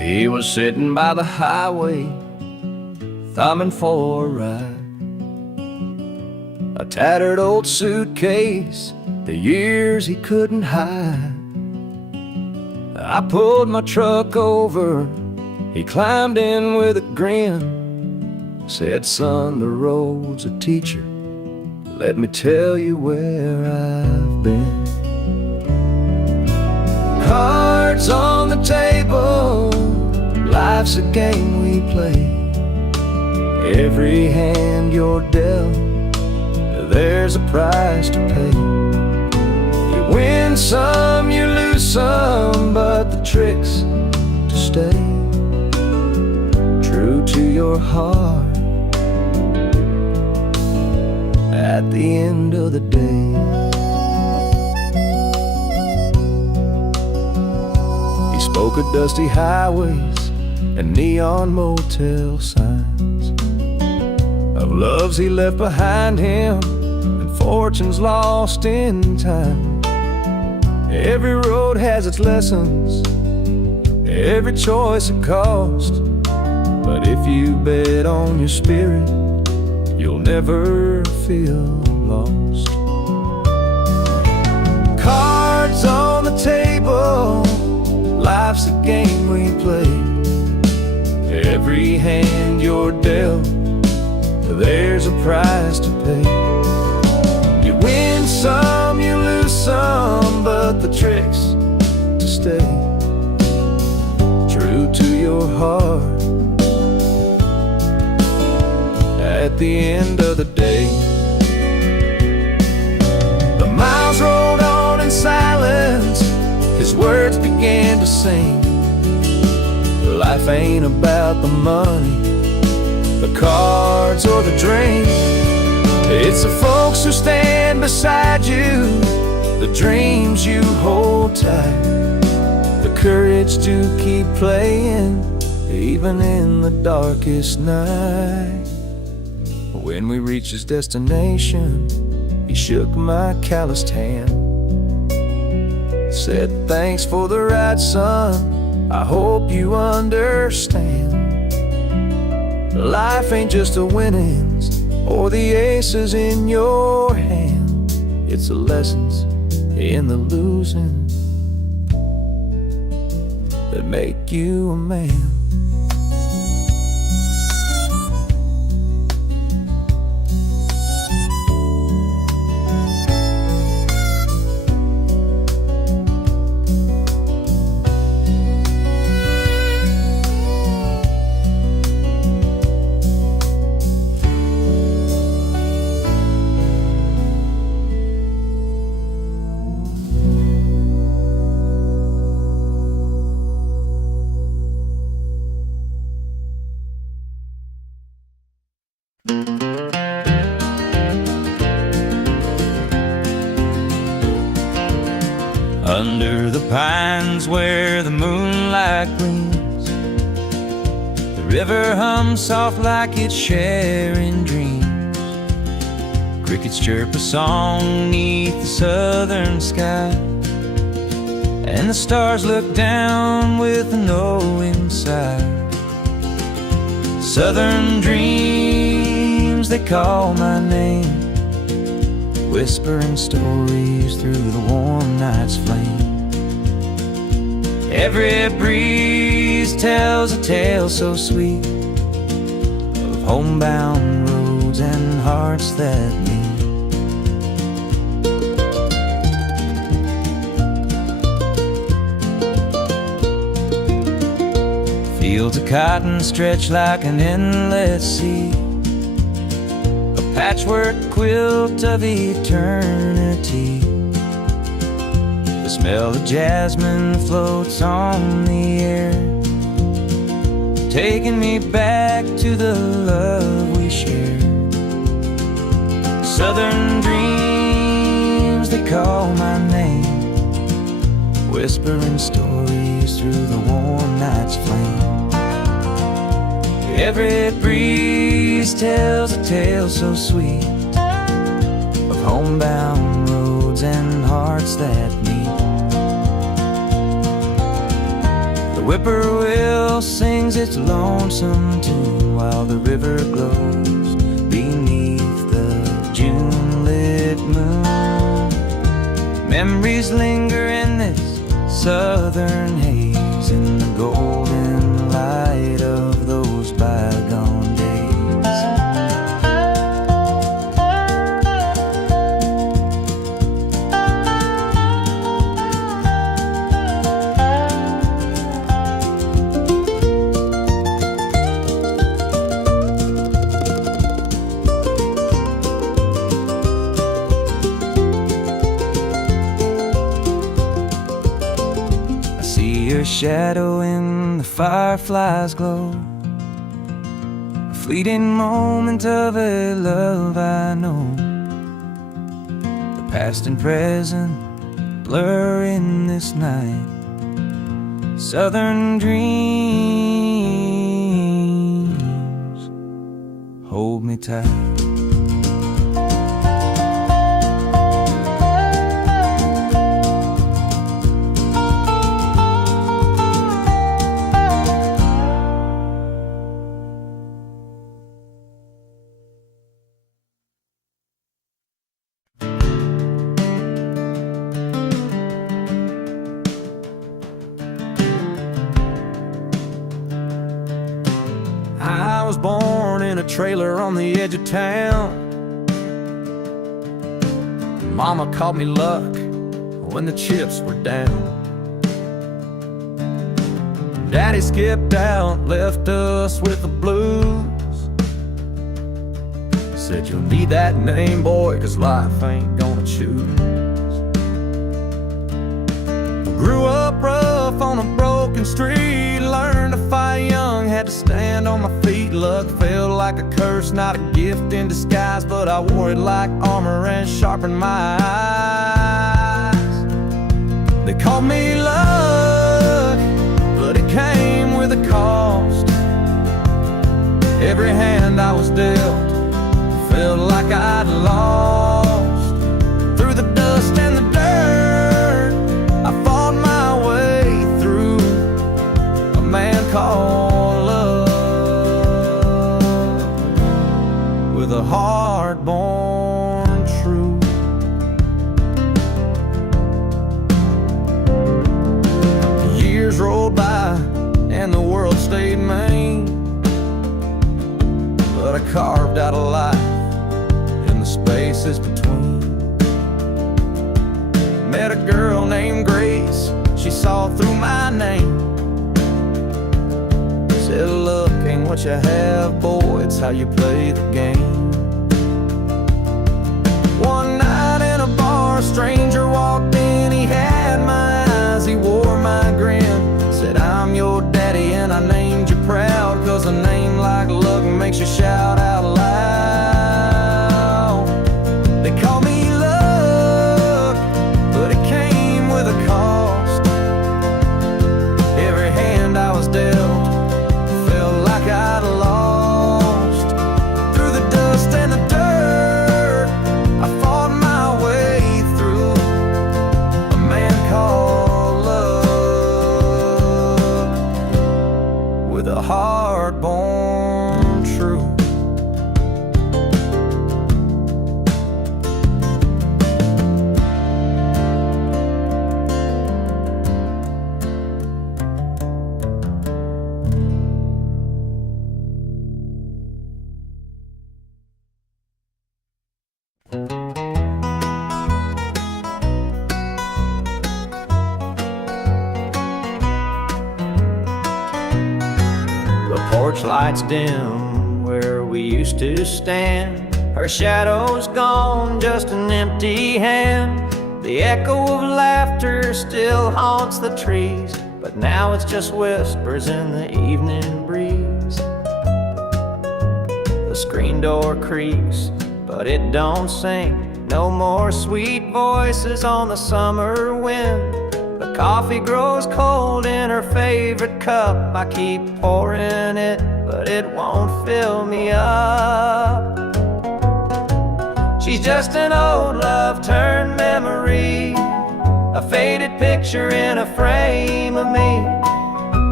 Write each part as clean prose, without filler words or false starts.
He was sitting by the highway, thumbing for a ride. A tattered old suitcase, the years he couldn't hide. I pulled my truck over, he climbed in with a grin. Said, son, the road's a teacher, let me tell you where I've been. Cards on the table, life's a game we play. Every hand you're dealt, there's a price to pay. You win some, you lose some, but the trick's to stay true to your heart at the end of the day. He spoke of dusty highways and neon motel signs, of loves he left behind him and fortunes lost in time. Every road has its lessons, every choice a cost, but if you bet on your spirit, you'll never feel lost. Cards on the table, life's a game we play. Every hand you're dealt, there's a price to pay. You win some, you lose some, but the trick's to stay true to your heart at the end of the day. The miles rolled on in silence, his words began to sing. Life ain't about the money, the cards or the drink. It's the folks who stand beside you, the dreams you hold tight, the courage to keep playing even in the darkest night. When we reached his destination, he shook my calloused hand, said, thanks for the ride, son, I hope you understand. Life ain't just the winnings or the aces in your hand, it's the lessons in the losing that make you a man. Under the pines where the moonlight gleams, the river hums soft like it's sharing dreams. Crickets chirp a song neath the southern sky, and the stars look down with a knowing sigh. Southern dreams, they call my name, whispering stories through the warm night's flame. Every breeze tells a tale so sweet of homebound roads and hearts that meet. Fields of cotton stretch like an endless sea, patchwork quilt of eternity. The smell of jasmine floats on the air, taking me back to the love we shared. Southern dreams, they call my name, whispering stories through the warm night's flame. Every breeze tells a tale so sweet of homebound roads and hearts that meet. The whippoorwill sings its lonesome tune while the river glows beneath the June-lit moon. Memories linger in this southern haze, in the golden light of those bygone days. Your shadow in the firefly's glow, a fleeting moment of a love I know. The past and present blur in this night. Southern dreams hold me tight. I was born in a trailer on the edge of town. Mama called me luck when the chips were down. Daddy skipped out, left us with the blues. Said you'll need that name, boy, 'cause life ain't gonna choose. Grew up rough on a broken street, learned to fight young, had to stand on my feet. Luck felt like a curse, not a gift in disguise, but I wore it like armor and sharpened my eyes. They called me luck, but it came with a cost. Every hand I was dealt felt like I'd lost. Through the dust and the dirt, I fought my way through. A man called love, with a heart born true. Years rolled by and the world stayed mean, but I carved out a life in the spaces between. Met a girl named Grace, she saw through my name. Said, look, ain't what you have, boy, it's how you play the game. One night in a bar, a stranger walked in, he had my eyes, he wore my grin. Said, I'm your daddy and I named you proud, 'cause a name like luck makes you shout out loud. They call me luck, but it came with a cost. Every hand I was dealt felt like I'd lost. Through the dust and the dirt, I fought my way through. A man called love, with a heart born true. The porch lights dim where we used to stand. Her shadow's gone, just an empty hand. The echo of laughter still haunts the trees, but now it's just whispers in the evening breeze. The screen door creaks, but it don't sing. No more sweet voices on the summer wind. The coffee grows cold in her favorite cup. I keep pouring it, but it won't fill me up. She's just an old love turned memory, a faded picture in a frame of me.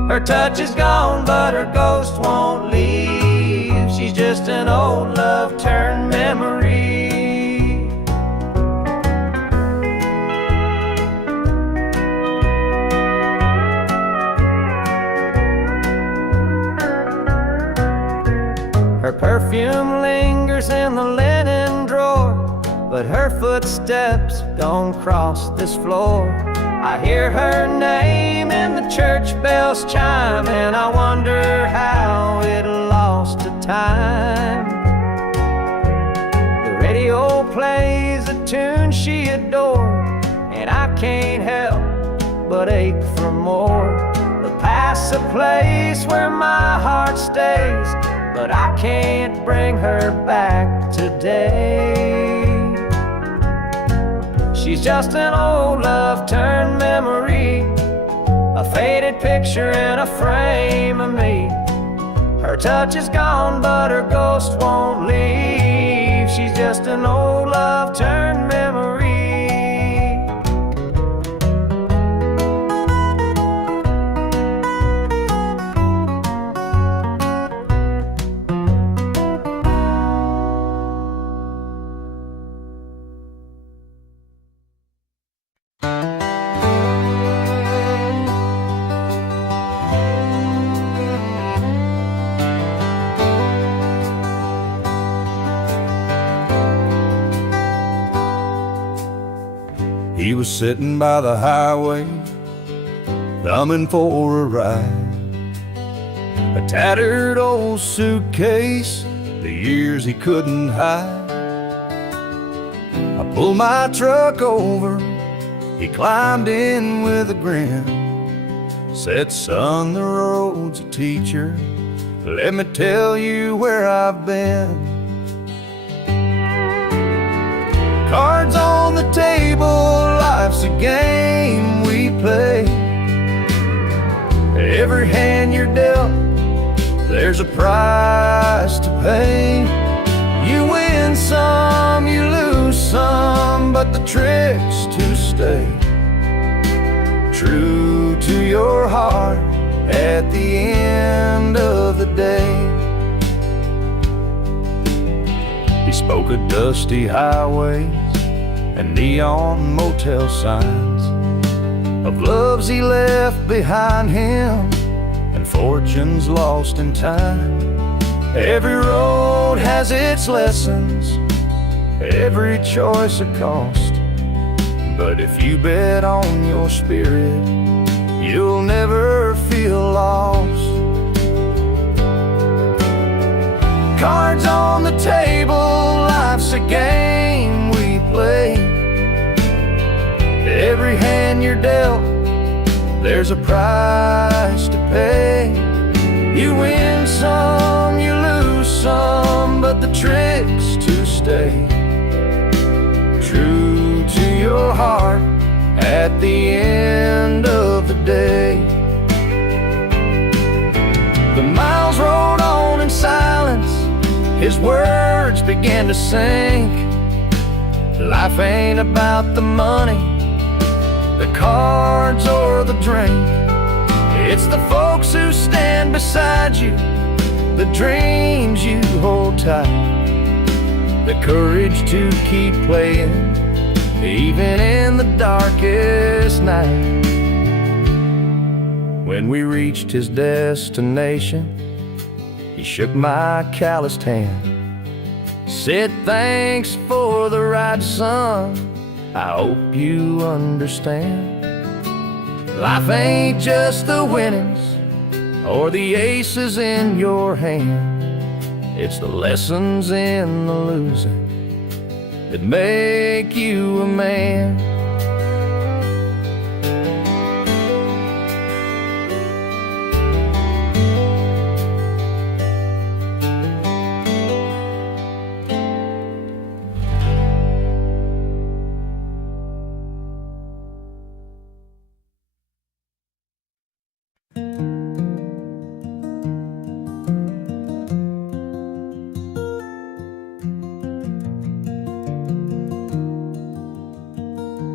Her touch is gone, but her ghost won't leave. She's just an old love turned memory. Her perfume lingers in the linen drawer, but her footsteps don't cross this floor. I hear her name and the church bells chime, and I wonder how it lost to time. The radio plays a tune she adored, and I can't help but ache for more. The past's a place where my heart stays, but I can't bring her back today. She's just an old love turned memory, a faded picture in a frame of me. Her touch is gone, but her ghost won't leave. She's just an old love turned memory. He was sitting by the highway, thumbing for a ride. A tattered old suitcase, the years he couldn't hide. I pulled my truck over, he climbed in with a grin. Said, son, the road's a teacher, let me tell you where I've been. Cards on the table, life's a game we play. Every hand you're dealt, there's a price to pay. You win some, you lose some, but the trick's to stay true to your heart at the end of the day. He spoke of dusty highways and neon motel signs, of loves he left behind him and fortunes lost in time. Every road has its lessons, every choice a cost, but if you bet on your spirit, you'll never feel lost. Cards on the table, life's a game we play. Every hand you're dealt, there's a price to pay. You win some, you lose some, but the trick's to stay true to your heart at the end of the day. The miles rolled on in silence, his words began to sink. Life ain't about the money, the cards or the drink. It's the folks who stand beside you, the dreams you hold tight, the courage to keep playing even in the darkest night. When we reached his destination, he shook my calloused hand, said, thanks for the ride, son, I hope you understand. Life ain't just the winnings or the aces in your hand, it's the lessons in the losing that make you a man.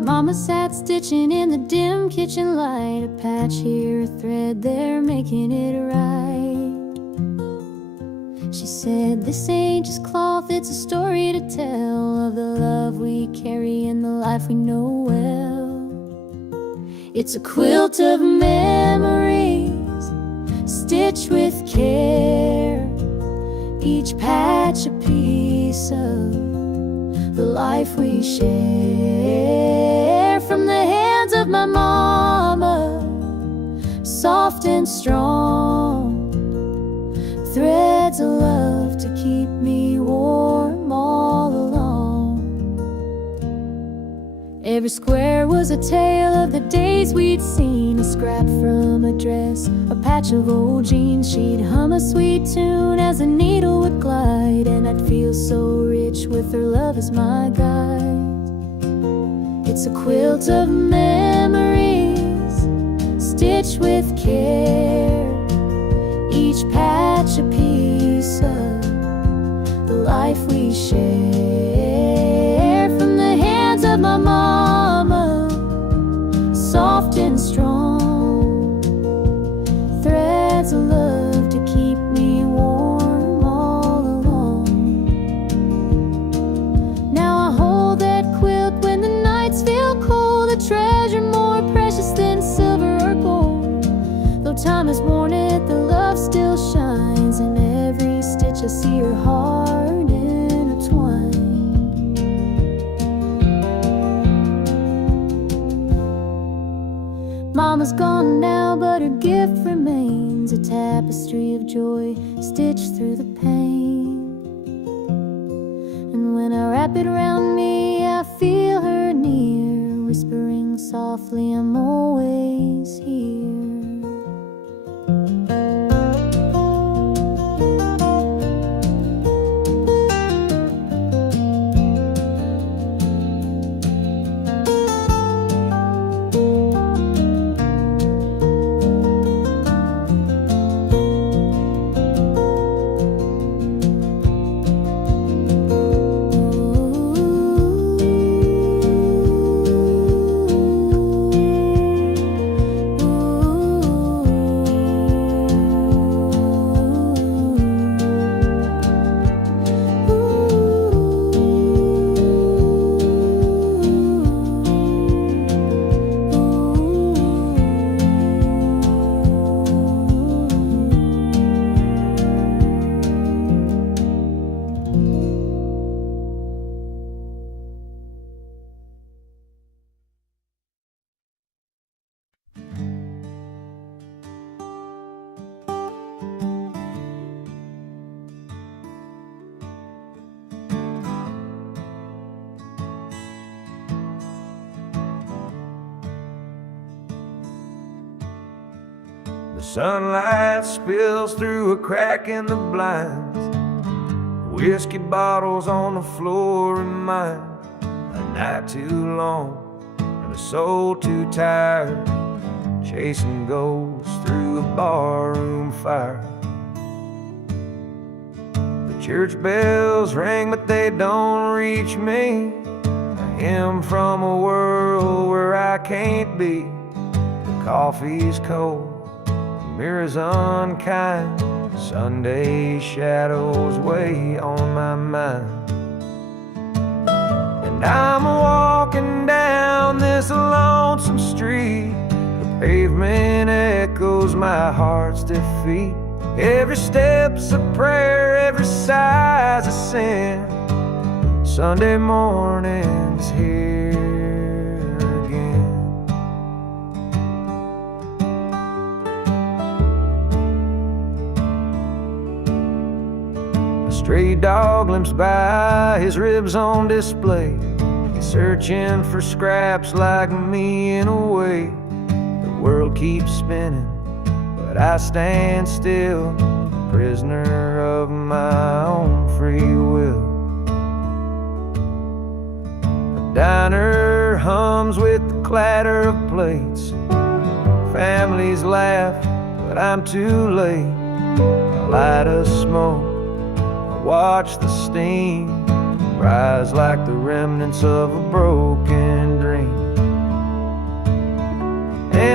Mama sat stitching in the dim kitchen light, a patch here, a thread there, making it right. She said, this ain't just cloth, it's a story to tell of the love we carry and the life we know well. It's a quilt of memories, stitched with care, each patch a piece of the life we share. From the hands of my mama, soft and strong, threads of love to keep me warm all along. Every square was a tale of the days we'd seen, a scrap from a dress, a patch of old jeans. She'd hum a sweet tune as the needle would glide, and I'd feel so rich with her love as my guide. It's a quilt of memories, stitched with care, each patch a piece of the life we share. From the hands of my mama, soft and strong, threads of love to keep me warm all along. Now I hold that quilt when the nights feel cold, a treasure more precious than silver or gold. Though time has worn it, the love still shines. In every stitch I see her heart intertwined. Mama's gone now, but her gift remains, a tapestry of joy stitched through the pain. And when I wrap it around me, I feel her near, whispering softly, I'm always here. The sunlight spills through a crack in the blinds. Whiskey bottles on the floor remind a night too long and a soul too tired, chasing ghosts through a barroom fire. The church bells ring, but they don't reach me. A hymn from a world where I can't be. The coffee's cold, mirrors unkind, Sunday shadows weigh on my mind. And I'm walking down this lonesome street, the pavement echoes my heart's defeat. Every step's a prayer, every sigh's a sin. Sunday morning's here again. A stray dog limps by, his ribs on display. He's searching for scraps like me in a way. The world keeps spinning, but I stand still, prisoner of my own free will. The diner hums with the clatter of plates. Families laugh, but I'm too late. I light a smoke, I watch the steam rise like the remnants of a broken dream.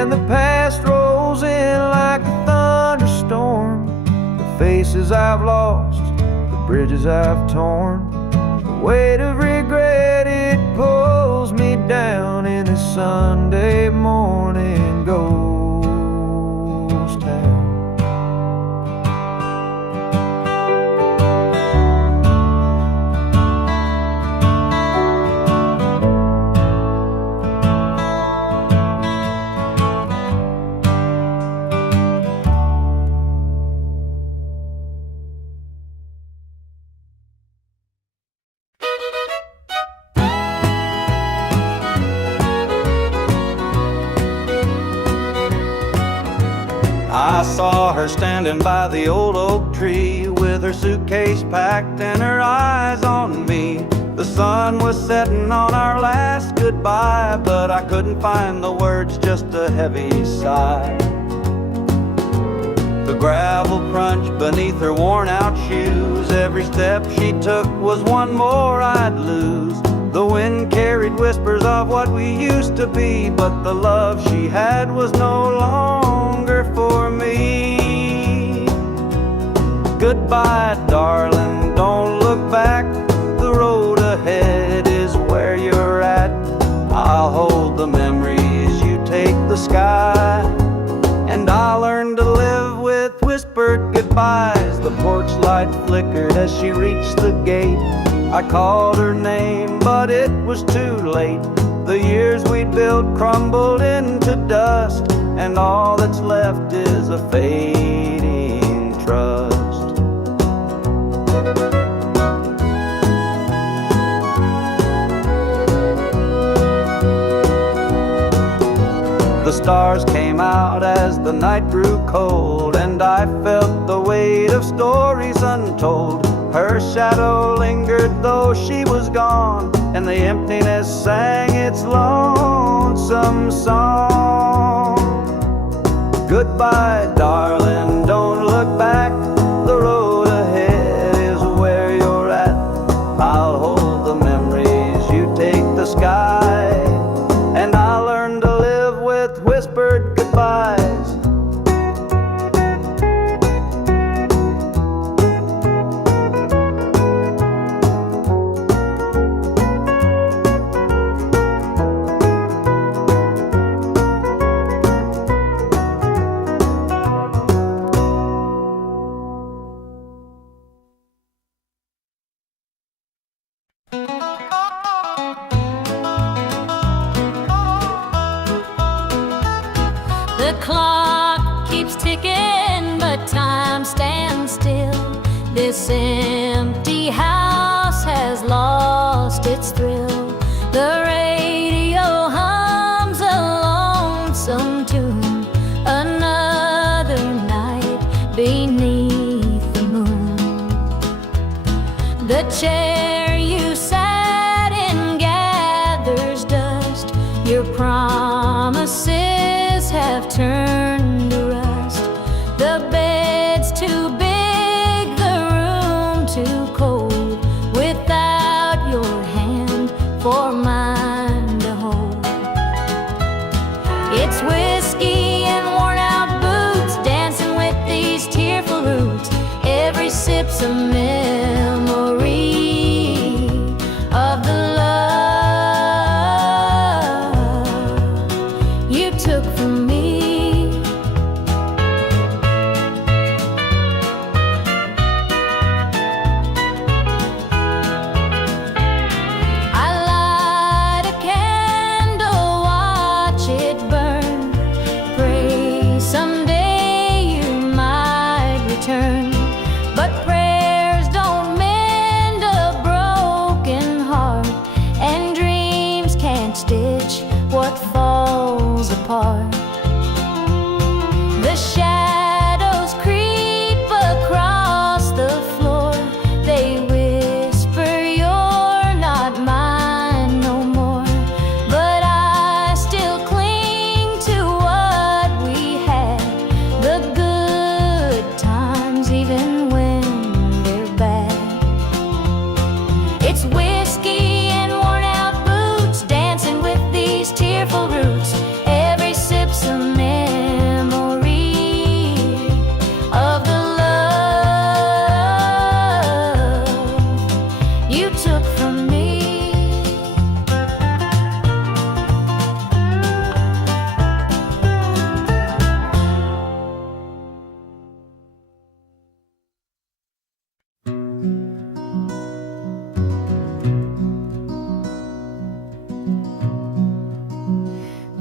And the past rolls in like a thunderstorm. The faces I've lost, the bridges I've torn, the weight of regret, it pulls me down in this Sunday morning ghost town. I saw her standing by the old oak tree with her suitcase packed and her eyes on me. The sun was setting on our last goodbye, but I couldn't find the words, just a heavy sigh. The gravel crunched beneath her worn out shoes. Every step she took was one more I'd lose. The wind carried whispers of what we used to be, but the love she had was no longer for me. Goodbye, darling, don't look back. The road ahead is where you're at. I'll hold the memories, you take the sky. And I'll learn to live with whispered goodbyes. The porch light flickered as she reached the gate. I called her name, but it was too late. The years we'd built crumbled into dust, and all that's left is a fading trust. The stars came out as the night grew cold, and I felt the weight of stories untold. Her shadow lingered though she was gone, and the emptiness sang its lonesome song. Goodbye, darling, don't look back. The road ahead is where you're at. I'll hold the memories, you take the sky. And I'll learn to live with whispered goodbyes. The clock keeps ticking, but time stands still. This empty house has lost its thrill. The radio hums a lonesome tune. Another night beneath the moon. The chair you sat in gathers dust. Your promises have turned to rust. The bed's too big, the room too cold, without your hand for mine to hold. It's whiskey and worn out boots, dancing with these tearful roots. Every sip's a memory of the love you took from me. I light a candle, watch it burn. Pray someday you might return. But prayers don't mend a broken heart, and dreams can't stitch what falls apart. The shadows creep across the floor. They whisper you're not mine no more. But I still cling to what we had, the good times even when they're bad. It's whiskey and worn out boots, dancing with these tearful roots. Every sip's a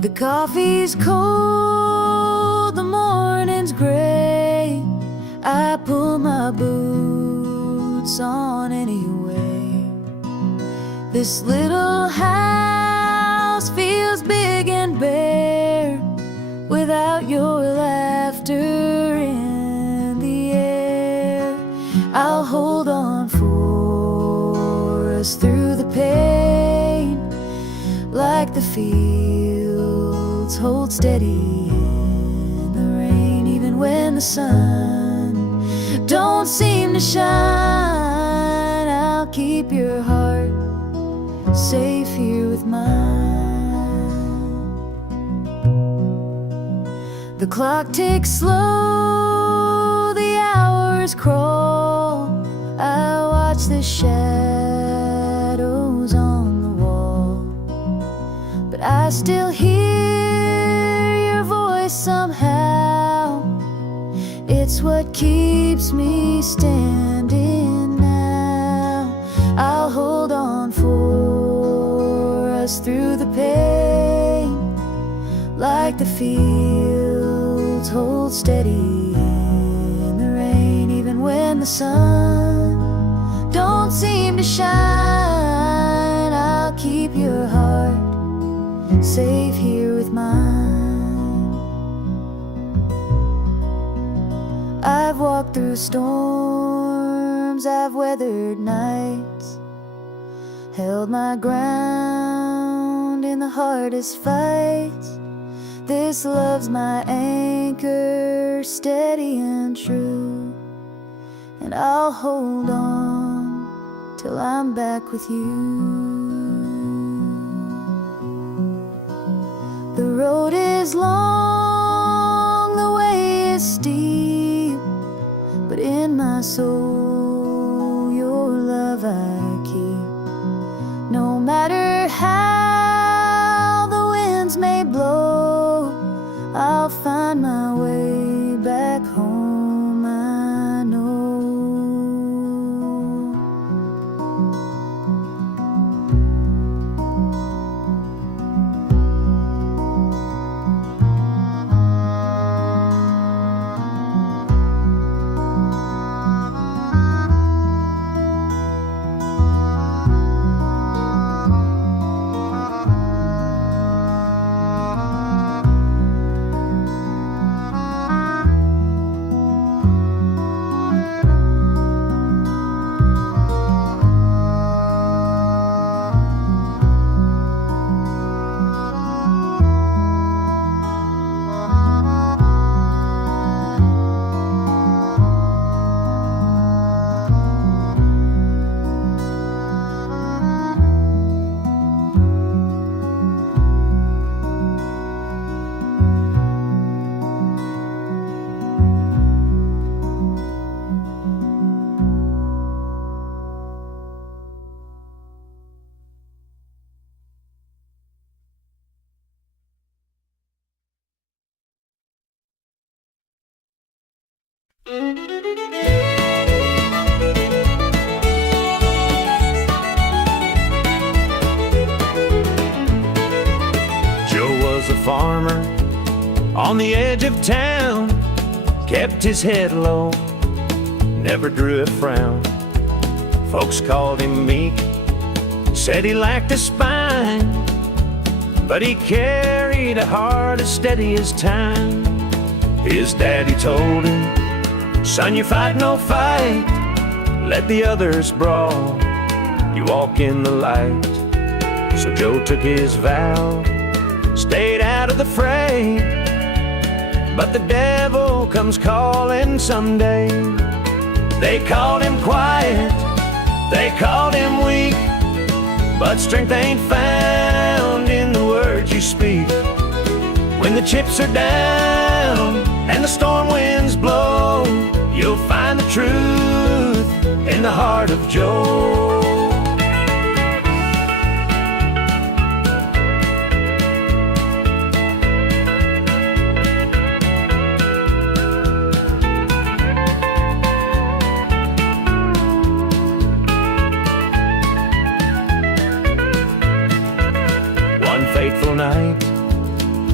The coffee's cold, the morning's gray. I pull my boots on anyway. This little house feels big and bare without your laughter in the air. I'll hold on for us through the pain, like the fields hold steady in the rain. Even when the sun don't seem to shine, I'll keep your heart safe here with mine. The clock ticks slow, the hours crawl. I watch the shadows on the wall, but I still hear your voice somehow. It's what keeps me standing now. I'll hold on for us through the pain, like the fields hold steady in the rain. Even when the sun don't seem to shine, I'll keep your heart safe here with mine. I've walked through storms, I've weathered nights, held my ground in the hardest fights. This love's my anchor, steady and true, and I'll hold on till I'm back with you. The road is long, the way is steep, but in my soul your love I keep. No matter how the winds may blow, I'll find my way back home, I know. Joe was a farmer on the edge of town, kept his head low, never drew a frown. Folks called him meek, said he lacked a spine, but he carried a heart as steady as time. His daddy told him, "Son, you fight no fight, let the others brawl, you walk in the light." So Joe took his vow, stayed out of the fray, but the devil comes calling someday. They called him quiet, they called him weak, but strength ain't found in the words you speak. When the chips are down and the storm winds blow, you'll find the truth in the heart of Joe. One fateful night,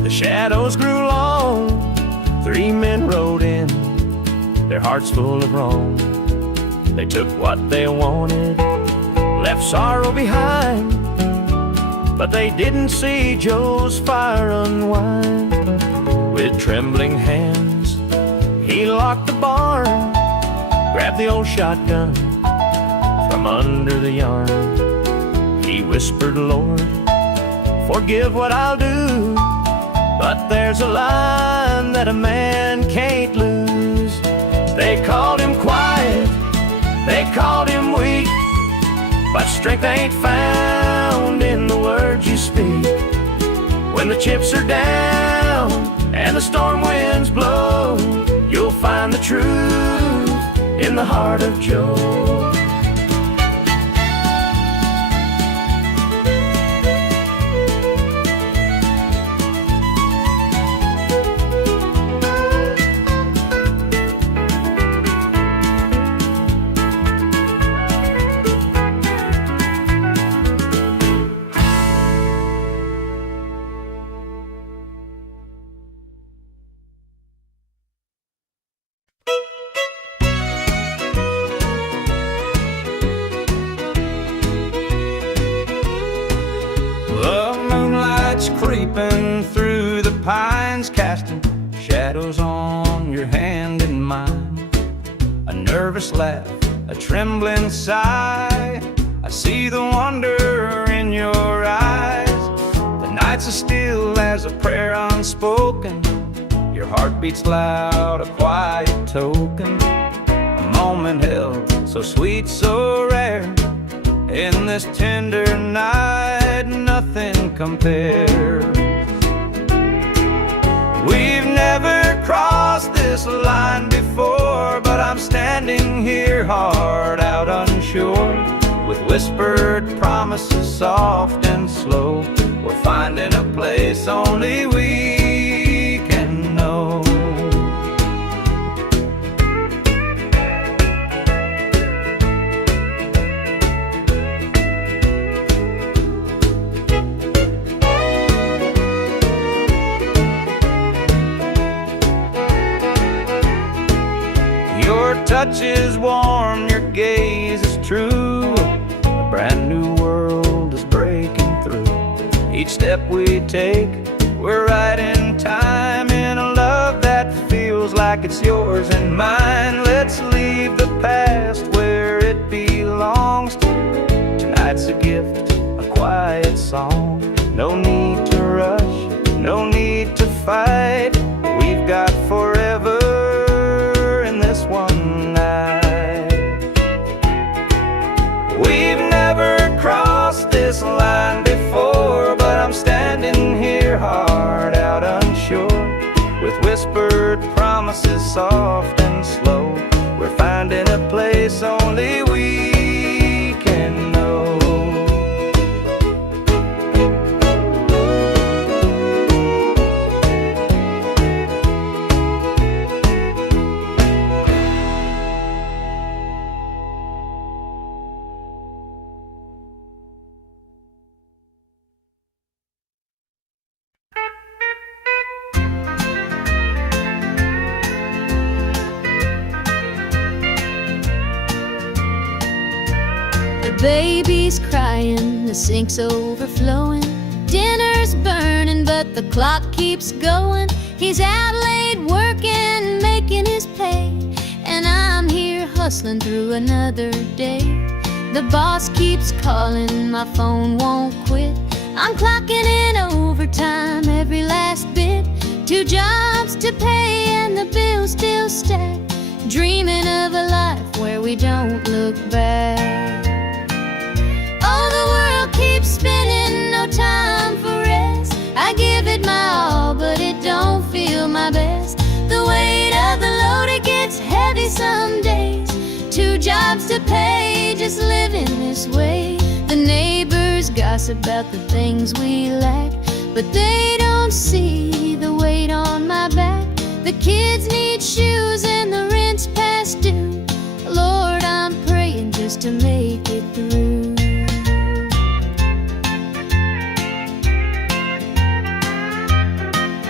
The shadows grew long, 3 men rode in, their hearts full of wrong. They took what they wanted, left sorrow behind, but they didn't see Joe's fire unwind. With trembling hands, he locked the barn, grabbed the old shotgun from under the yarn. He whispered, Lord, forgive what I'll do, but there's a line that a man can't lose. They called him quiet, they called him weak, but strength ain't found in the words you speak. When the chips are down and the storm winds blow, you'll find the truth in the heart of Joe. Creeping through the pines, casting shadows on your hand and mine. A nervous laugh, a trembling sigh, I see the wonder in your eyes. The nights are still as a prayer unspoken, your heart beats loud, a quiet token. A moment held, so sweet, so rare, in this tender night, nothing compares. We've never crossed this line before, but I'm standing here hard out unsure. With whispered promises soft and slow, we're finding a place only we can know. Your touch is warm, your gaze is true. A brand new world is breaking through. Each step we take, we're right in time, in a love that feels like it's yours and mine. Let's leave the past where it belongs. Tonight's a gift, a quiet song. No need to rush, no need to fight. We've got forever in this one night. We've never crossed this line before, but I'm standing here hard out unsure. With whispered promises soft and slow, we're finding a place only we can know. The baby's crying, the sink's overflowing, dinner's burning, but the clock keeps going. He's out late working, making his pay, and I'm here hustling through another day. The boss keeps calling, my phone won't quit. I'm clocking in overtime every last bit. 2 jobs to pay and the bills still stack, dreaming of a life where we don't look back. Oh, the world keeps spinning, no time for rest. I give it my all, but it don't feel my best. The weight of the load, it gets heavy some days. 2 jobs to pay, just living this way. The neighbors gossip about the things we lack, but they don't see the weight on my back. The kids need shoes and the rent's past due. Lord, I'm praying just to make it through.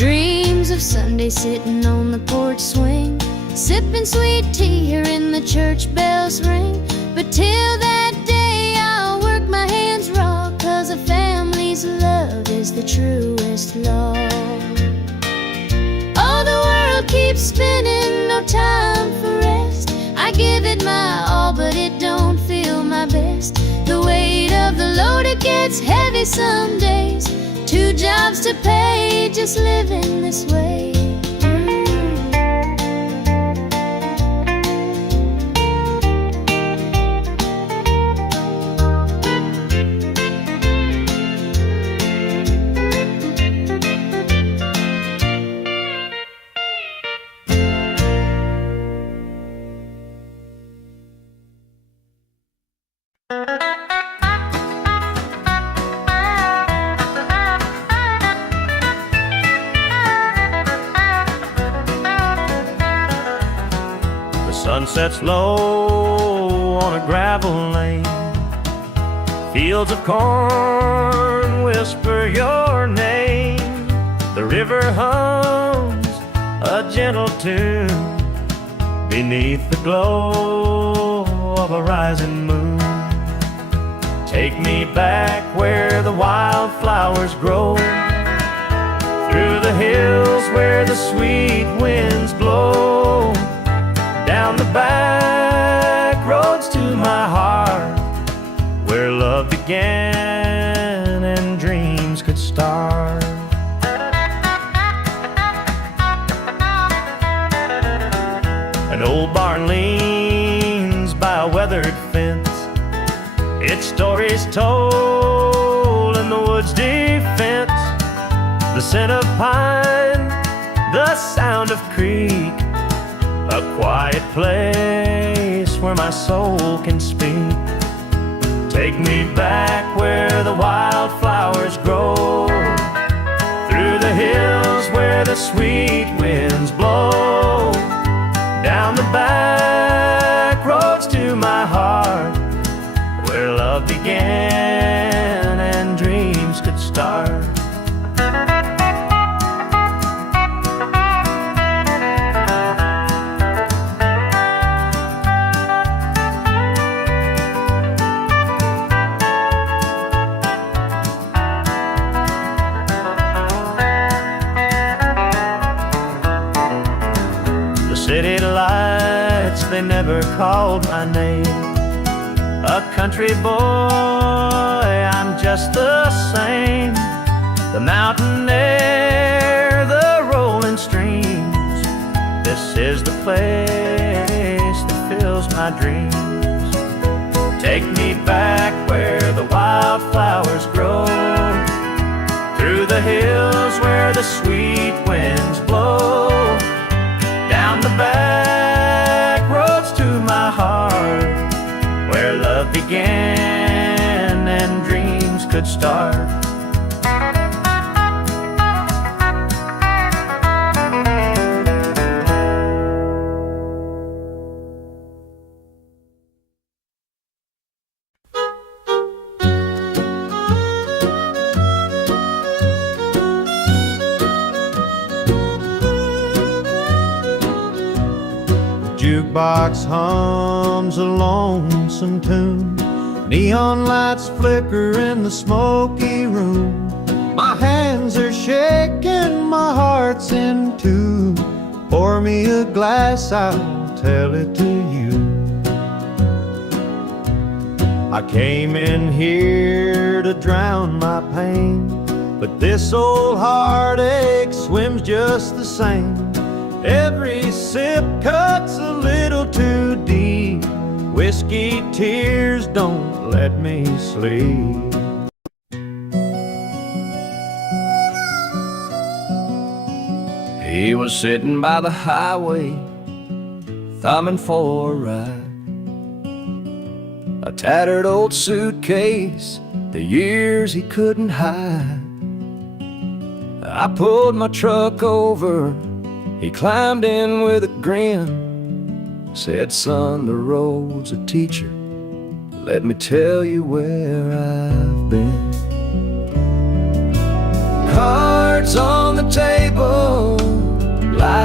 Dreams of Sunday sitting on the porch swing, sipping sweet tea, hearing the church bells ring. But till that day I'll work my hands raw, 'cause a family's love is the truest law. Oh, the world keeps spinning, no time for rest. I give it my all, but it don't feel my best. The weight of the load, it gets heavy some days. 2 jobs to pay, just living this way. Sun sets low on a gravel lane. Fields of corn whisper your name. The river hums a gentle tune beneath the glow of a rising moon. Take me back where the wildflowers grow, through the hills where the sweet winds blow, down the back roads to my heart, where love began and dreams could start. An old barn leans by a weathered fence, its stories told in the woods' defense. The scent of pine, the sound of creek, a quiet place where my soul can speak. Take me back where the wildflowers grow, through the hills where the sweet winds blow, down the back roads to my heart, where love began and dreams could start. City lights, they never called my name. A country boy, I'm just the same. The mountain air, the rolling streams, this is the place that fills my dreams. Take me back where the wildflowers grow, through the hills where the sweet winds blow, down the back roads to my heart, where love began and dreams could start. Jukebox hums a lonesome tune, neon lights flicker in the smoky room. My hands are shaking, my heart's in tune. Pour me a glass, I'll tell it to you. I came in here to drown my pain, but this old heartache swims just the same. Every sip cuts a little too deep. Whiskey tears don't let me sleep. He was sitting by the highway, thumbing for a ride. A tattered old suitcase, the years he couldn't hide. I pulled my truck over, he climbed in with a grin, said, "Son, the road's a teacher, let me tell you where I've been." Cards on the table,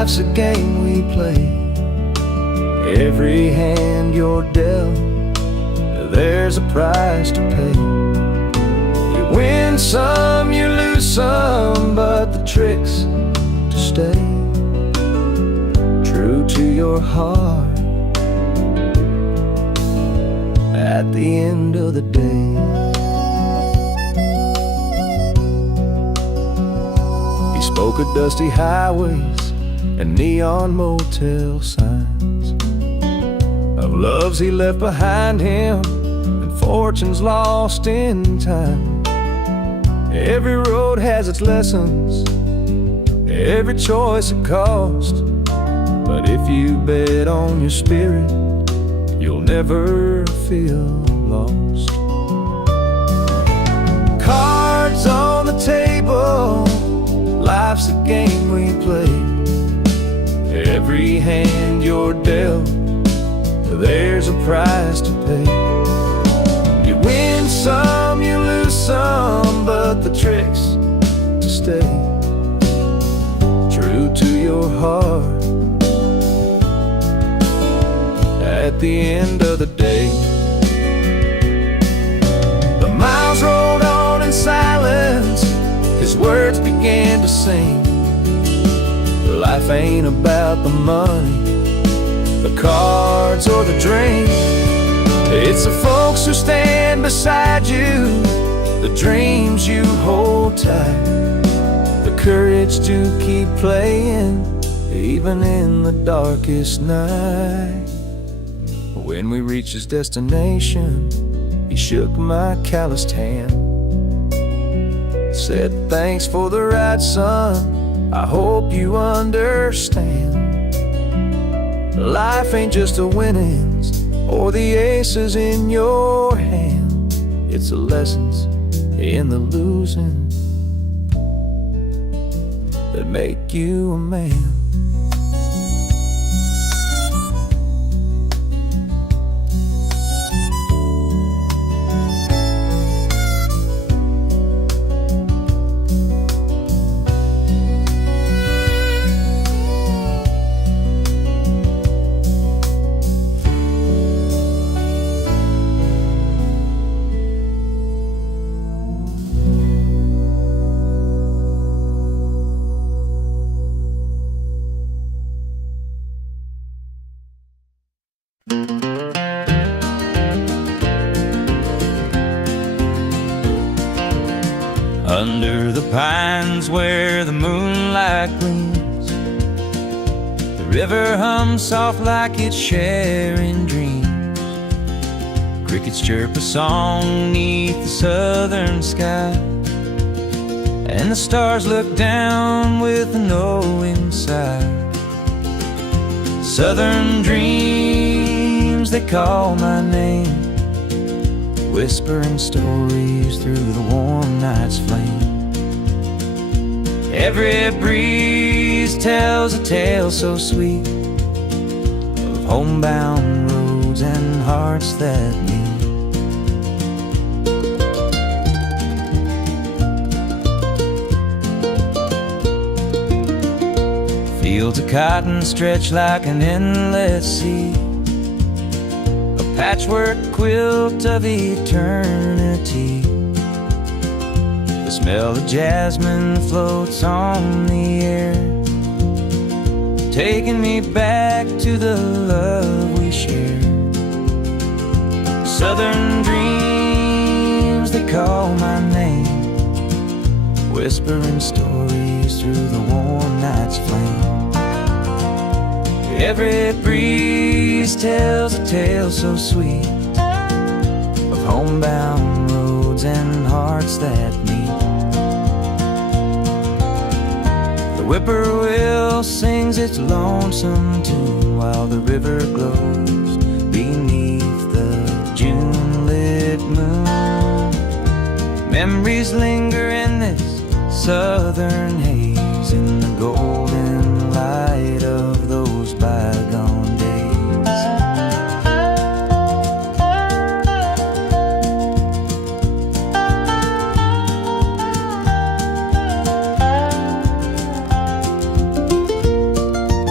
Life's a game we play. Every hand you're dealt, there's a price to pay. You win some, you lose some, but the trick's to stay true to your heart at the end of the day. He spoke of dusty highways and neon motel signs, of loves he left behind him and fortunes lost in time. Every road has its lessons, every choice a cost, but if you bet on your spirit, you'll never feel lost. Cards on the table, life's a game we play. Every hand you're dealt, there's a price to pay. You win some, you lose some, but the trick's to stay true to your heart at the end of the day. The miles rolled on in silence, his words began to sing. Life ain't about the money, the cards or the drink. It's the folks who stand beside you, the dreams you hold tight, the courage to keep playing even in the darkest night. When we reached his destination, he shook my calloused hand, said, "Thanks for the ride, son, I hope you understand. Life ain't just the winnings or the aces in your hand. It's the lessons in the losing that make you a man." Under the pines where the moonlight gleams, the river hums soft like it's sharing dreams. Crickets chirp a song neath the southern sky, and the stars look down with a knowing sigh. Southern dreams, they call my name, whispering stories through the warm night's flame. Every breeze tells a tale so sweet of homebound roads and hearts that meet. Fields of cotton stretch like an endless sea, patchwork quilt of eternity. The smell of jasmine floats on the air, taking me back to the love we shared. Southern dreams, they call my name, whispering stories through the warm night's flame. Every breeze tells a tale so sweet of homebound roads and hearts that meet. The whippoorwill sings its lonesome tune while the river glows beneath the June-lit moon. Memories linger in this southern haze, in the golden light of those bygone days.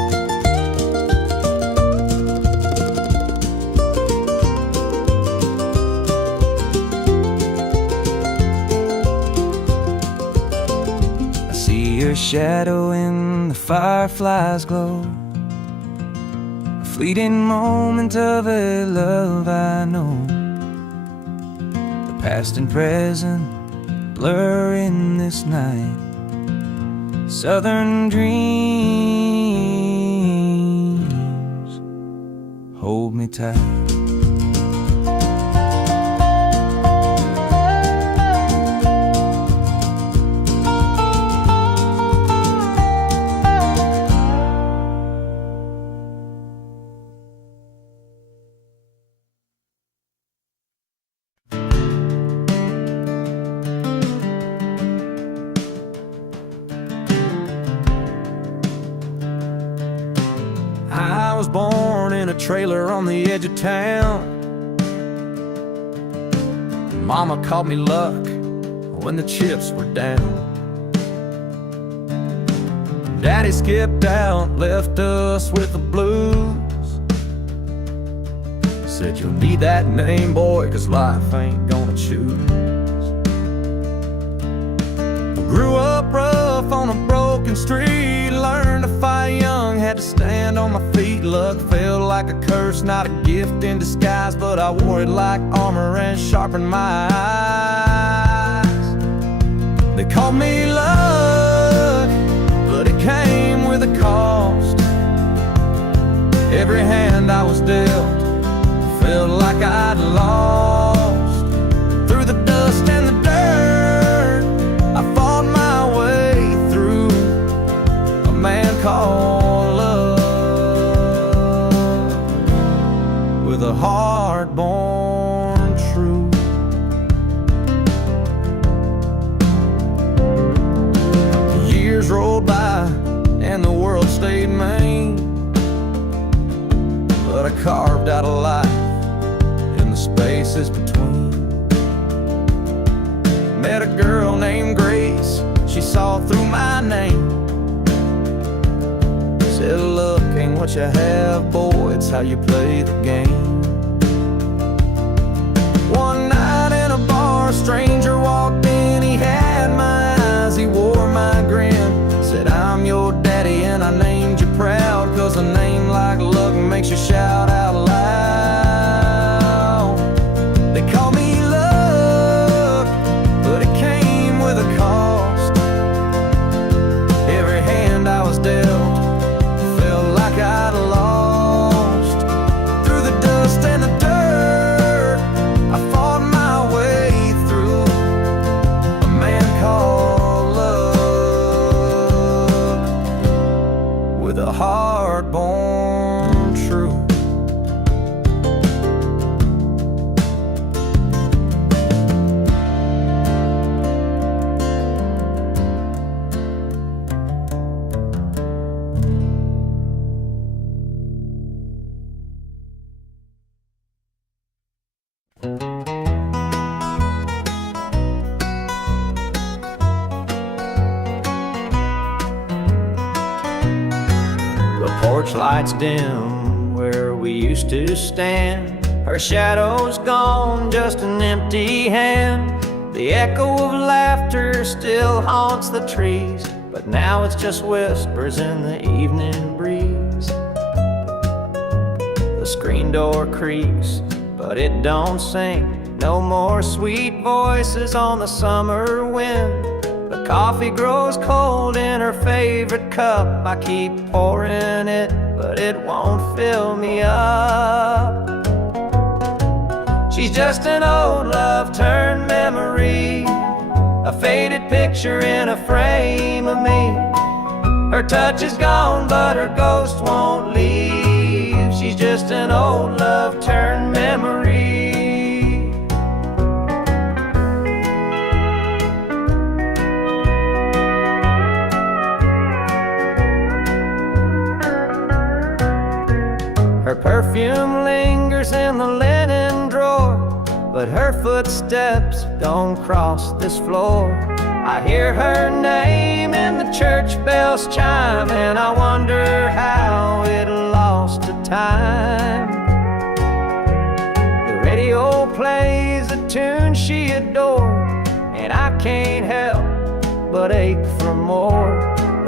her shadow in the firefly's glow. A fleeting moment of a love I know. The past and present blur in this night. Southern dreams hold me tight. I was born in a trailer on the edge of town. Mama called me luck when the chips were down. Daddy skipped out, left us with the blues. Said you'll need that name, boy, 'cause life ain't gonna choose. Grew up rough on a broken street, learned to fight young, had to stand on my feet. Luck felt like a curse, not a gift in disguise, but I wore it like armor and sharpened my eyes. They called me luck, but it came with a cost. Every hand I was dealt felt like I'd lost. Through the dust and the dirt, I fought my way through. A man called love, with a heart born true. Years rolled by and the world stayed mean, but I carved out a life in the spaces between. Met a girl named Grace, she saw through my name. Said luck ain't what you have, boy, it's how you play the game. One night in a bar, a stranger walked in, he had my eyes, he wore my grin. Said I'm your daddy and I named you proud, 'cause a name like luck makes you shout out loud. They call me luck, but it came with a cost. Every hand I was dealt felt like I'd lost. Through the dust and the dirt, I fought my way through. A man called love, with a heart born true. The porch lights dim where we used to stand. Her shadow's gone, just an empty hand. The echo of laughter still haunts the trees, but now it's just whispers in the evening breeze. The screen door creaks, but it don't sing. No more sweet voices on the summer wind. The coffee grows cold in her favorite cup. I keep pouring it, but it won't fill me up. She's just an old love turned memory, a faded picture in a frame of me. Her touch is gone, but her ghost won't leave. She's just an old love turned memory. Her perfume lingers in the linen drawer, but her footsteps don't cross this floor. I hear her name in the church bells chime, and I wonder how it lost to time. The radio plays a tune she adored, and I can't help but ache for more.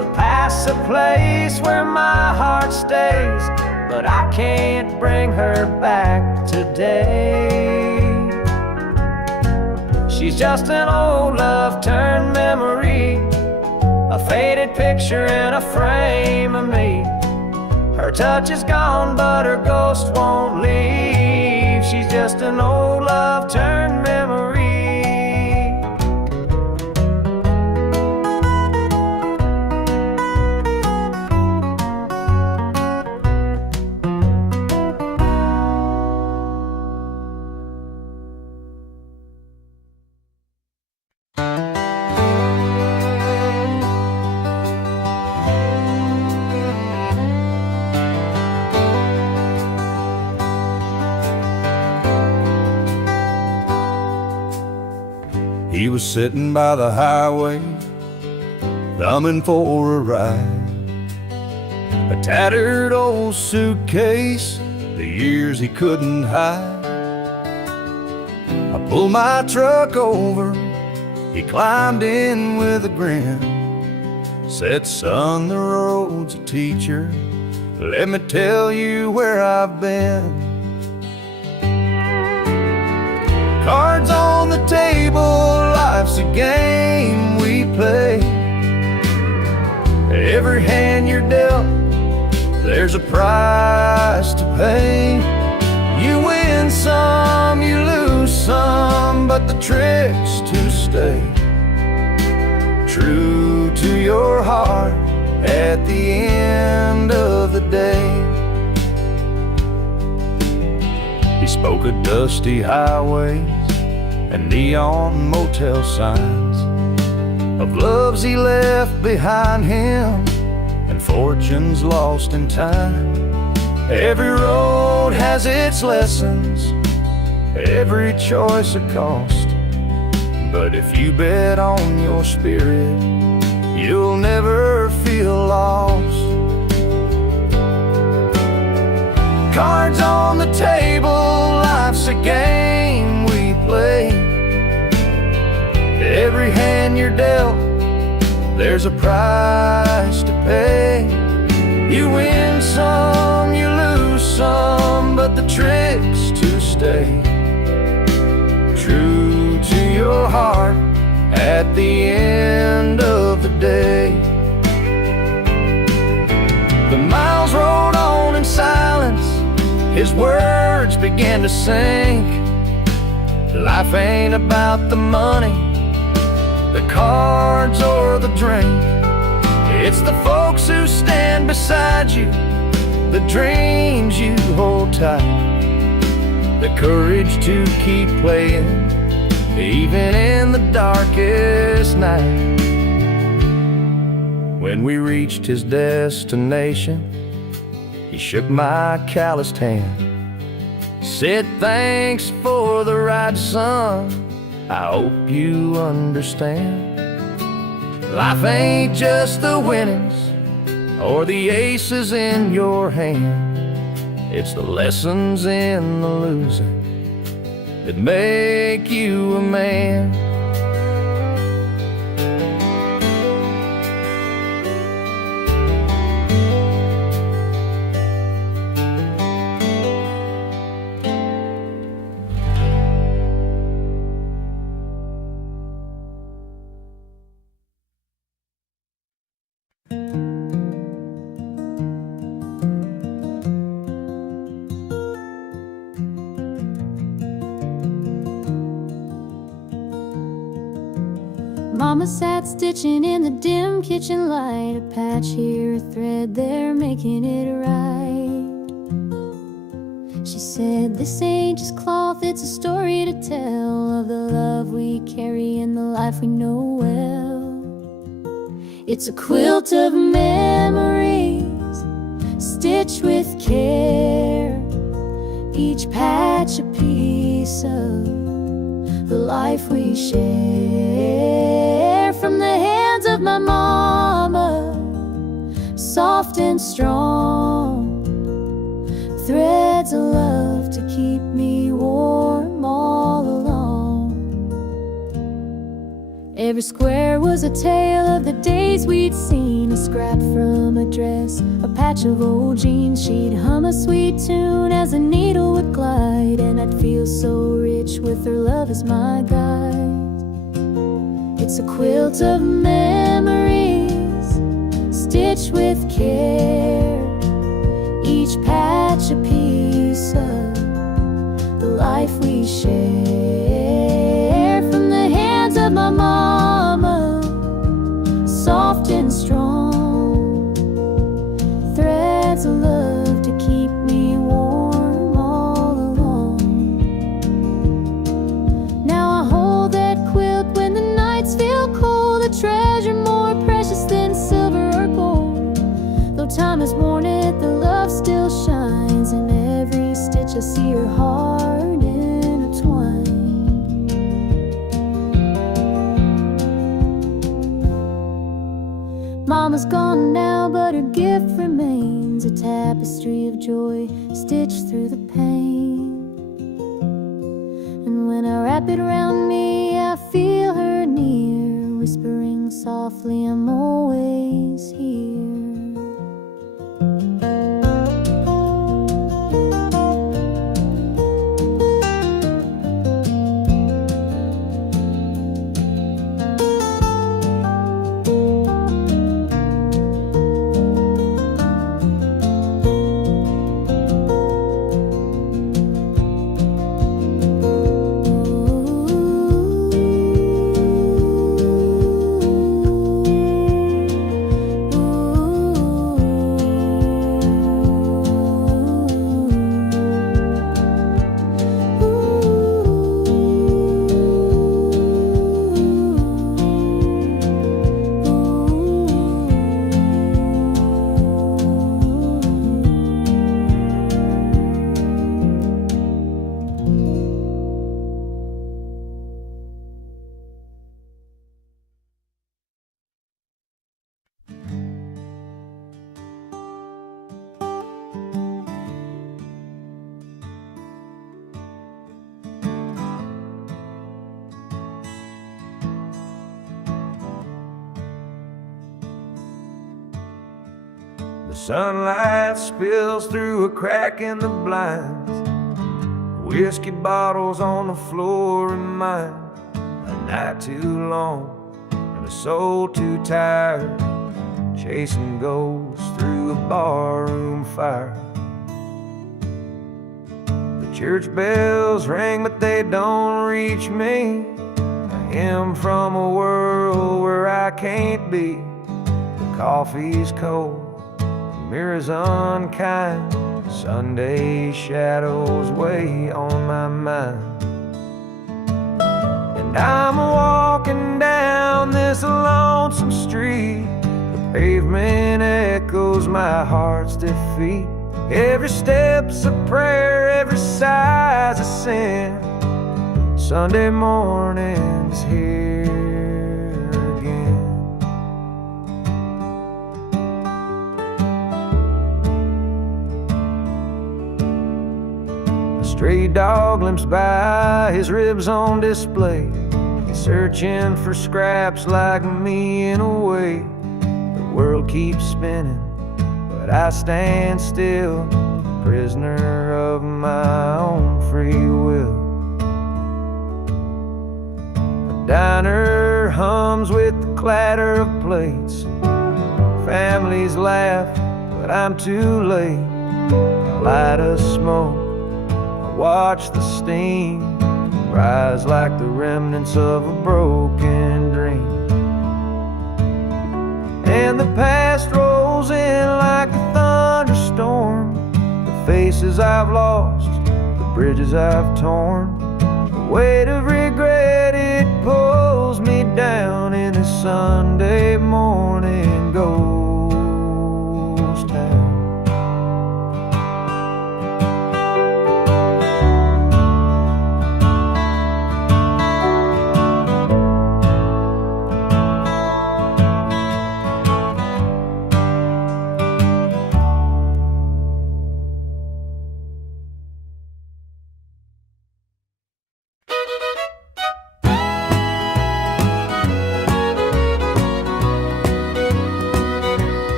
pass a place where my heart stays, but I can't bring her back today. She's just an old love turned memory, a faded picture in a frame of me. Her touch is gone, but her ghost won't leave. She's just an old love turned memory. He was sitting by the highway, thumbing for a ride. A tattered old suitcase, the years he couldn't hide. I pulled my truck over, he climbed in with a grin. Said, son, the road's a teacher, let me tell you where I've been. Cards on the table, life's a game we play. Every hand you're dealt, there's a price to pay. You win some, you lose some, but the trick's to stay true to your heart at the end of the day. He spoke of dusty highways and neon motel signs, of loves he left behind him and fortunes lost in time. Every road has its lessons, every choice a cost, but if you bet on your spirit, you'll never feel lost. Cards on the table, life's a game we play. Every hand you're dealt, there's a price to pay. You win some, you lose some, but the trick's to stay true to your heart at the end of the day. The miles rolled on in silence, his words began to sink. Life ain't about the money, the cards or the drink. It's the folks who stand beside you, the dreams you hold tight, the courage to keep playing even in the darkest night. When we reached his destination, he shook my calloused hand, said, thanks for the ride, son, I hope you understand. Life ain't just the winnings or the aces in your hand, it's the lessons in the losing that make you a man. Mama sat stitching in the dim kitchen light, a patch here, a thread there, making it right. She said, this ain't just cloth, it's a story to tell of the love we carry and the life we know well. It's a quilt of memories, stitched with care, each patch a piece of the life we share. From the hands of my mama, soft and strong, threads of love to keep me warm all along. Every square was a tale of the days we'd seen. A scrap from a dress, a patch of old jeans. She'd hum a sweet tune as a needle would glide, and I'd feel so rich with her love as my guide. It's a quilt of memories, stitched with care, each patch a piece of the life we share. From the hands of my mama, soft and strong, threads of love to keep me warm all along. Now I hold that quilt when the nights feel cold, a treasure more precious than silver or gold. Though time has worn it, the love still shines. In every stitch I see her heart intertwined. Mama's gone now, but her gift remains, a tapestry of joy stitched through the pain. And when I wrap it around me, I feel her near, whispering softly, I'm always here. The sunlight spills through a crack in the blinds. Whiskey bottles on the floor remind a night too long and a soul too tired, chasing ghosts through a barroom fire. The church bells ring, but they don't reach me. I am from a world where I can't be. The coffee's cold, mirrors unkind, Sunday shadows weigh on my mind. And I'm walking down this lonesome street, the pavement echoes my heart's defeat. Every step's a prayer, every sigh's a sin. Sunday morning's here again. Stray dog limps by, his ribs on display. He's searching for scraps like me in a way. The world keeps spinning, but I stand still, prisoner of my own free will. The diner hums with the clatter of plates. Families laugh, but I'm too late. A light of smoke, watch the steam rise like the remnants of a broken dream. And the past rolls in like a thunderstorm. The faces I've lost, the bridges I've torn. The weight of regret, it pulls me down in a Sunday morning ghost town.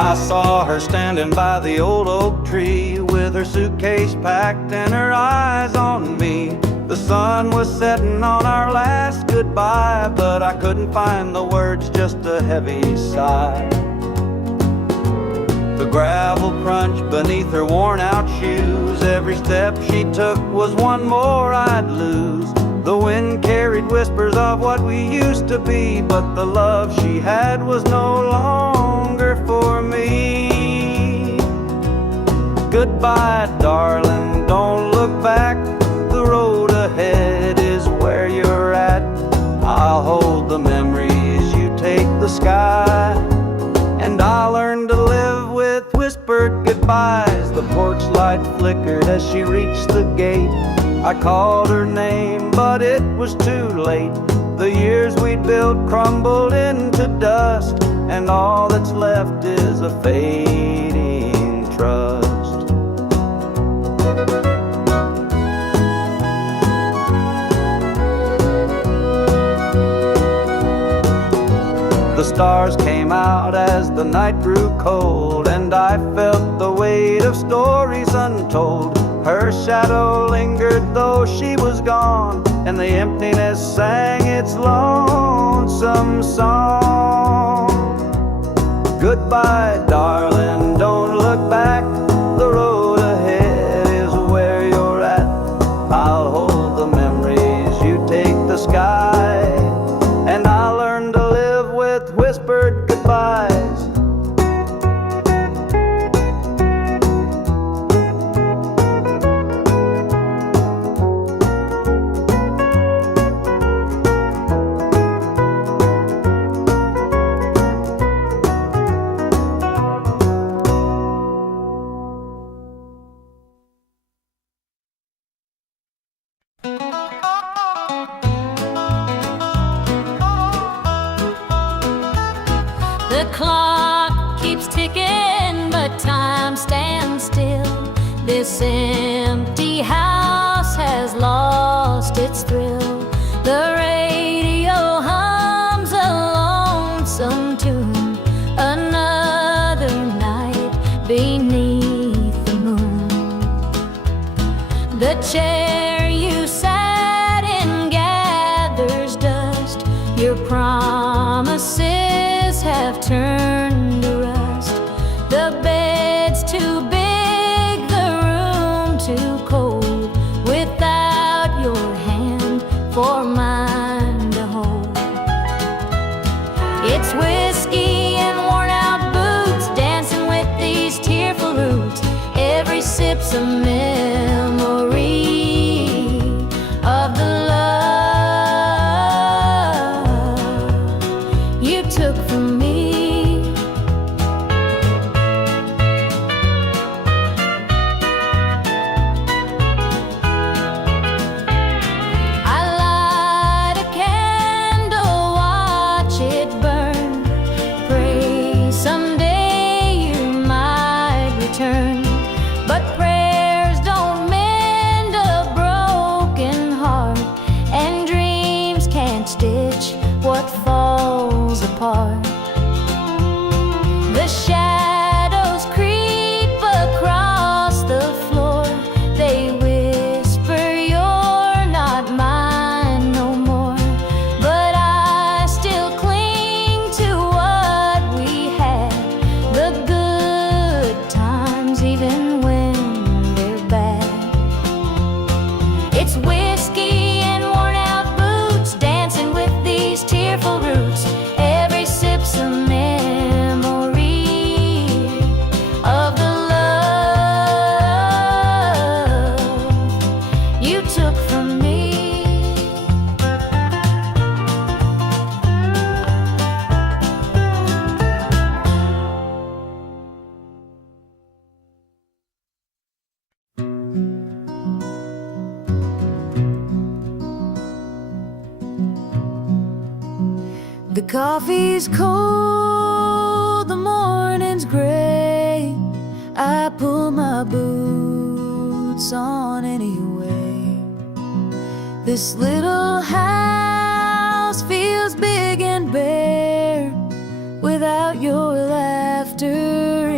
I saw her standing by the old oak tree with her suitcase packed and her eyes on me. The sun was setting on our last goodbye, but I couldn't find the words, just a heavy sigh. The gravel crunched beneath her worn-out shoes. Every step she took was one more I'd lose. The wind carried whispers of what we used to be, but the love she had was no longer for me. Goodbye, darling, don't look back. The road ahead is where you're at. I'll hold the memories, you take the sky. And I'll learn to live with whispered goodbyes. The porch light flickered as she reached the gate. I called her name, but it was too late. The years we'd built crumbled into dust, and all that's left is a fading trust. The stars came out as the night grew cold, and I felt the weight of stories untold. Her shadow lingered though she was gone, and the emptiness sang its lonesome song. Goodbye, darling, don't look back. The road ahead is where you're at. I'll hold the memories, you take the sky. And I'll learn to live with whispered goodbyes. The clock keeps ticking, but time stands still. This empty house has lost its thrill. The radio hums a lonesome tune. Another night beneath the moon. The chair you sat in gathers dust. Your promises have turned to rust. The bed's too big, the room too cold, without your hand for mine to hold. It's whiskey and worn out boots, dancing with these tearful roots. Every sip's a memory of the love you took from me. I light a candle, watch it burn, pray someday you might return. But prayers don't mend a broken heart, and dreams can't stitch what falls apart. The shadows creep across the floor. They whisper you're not mine no more. But I still cling to what we had, the good times even when they're bad. It's whiskey and worn out boots, dancing with these tearful roots. Every sip's a memory of the love you took from me. The coffee's cold, the morning's gray. I pull my boots on anyway. This little house feels big and bare without your laughter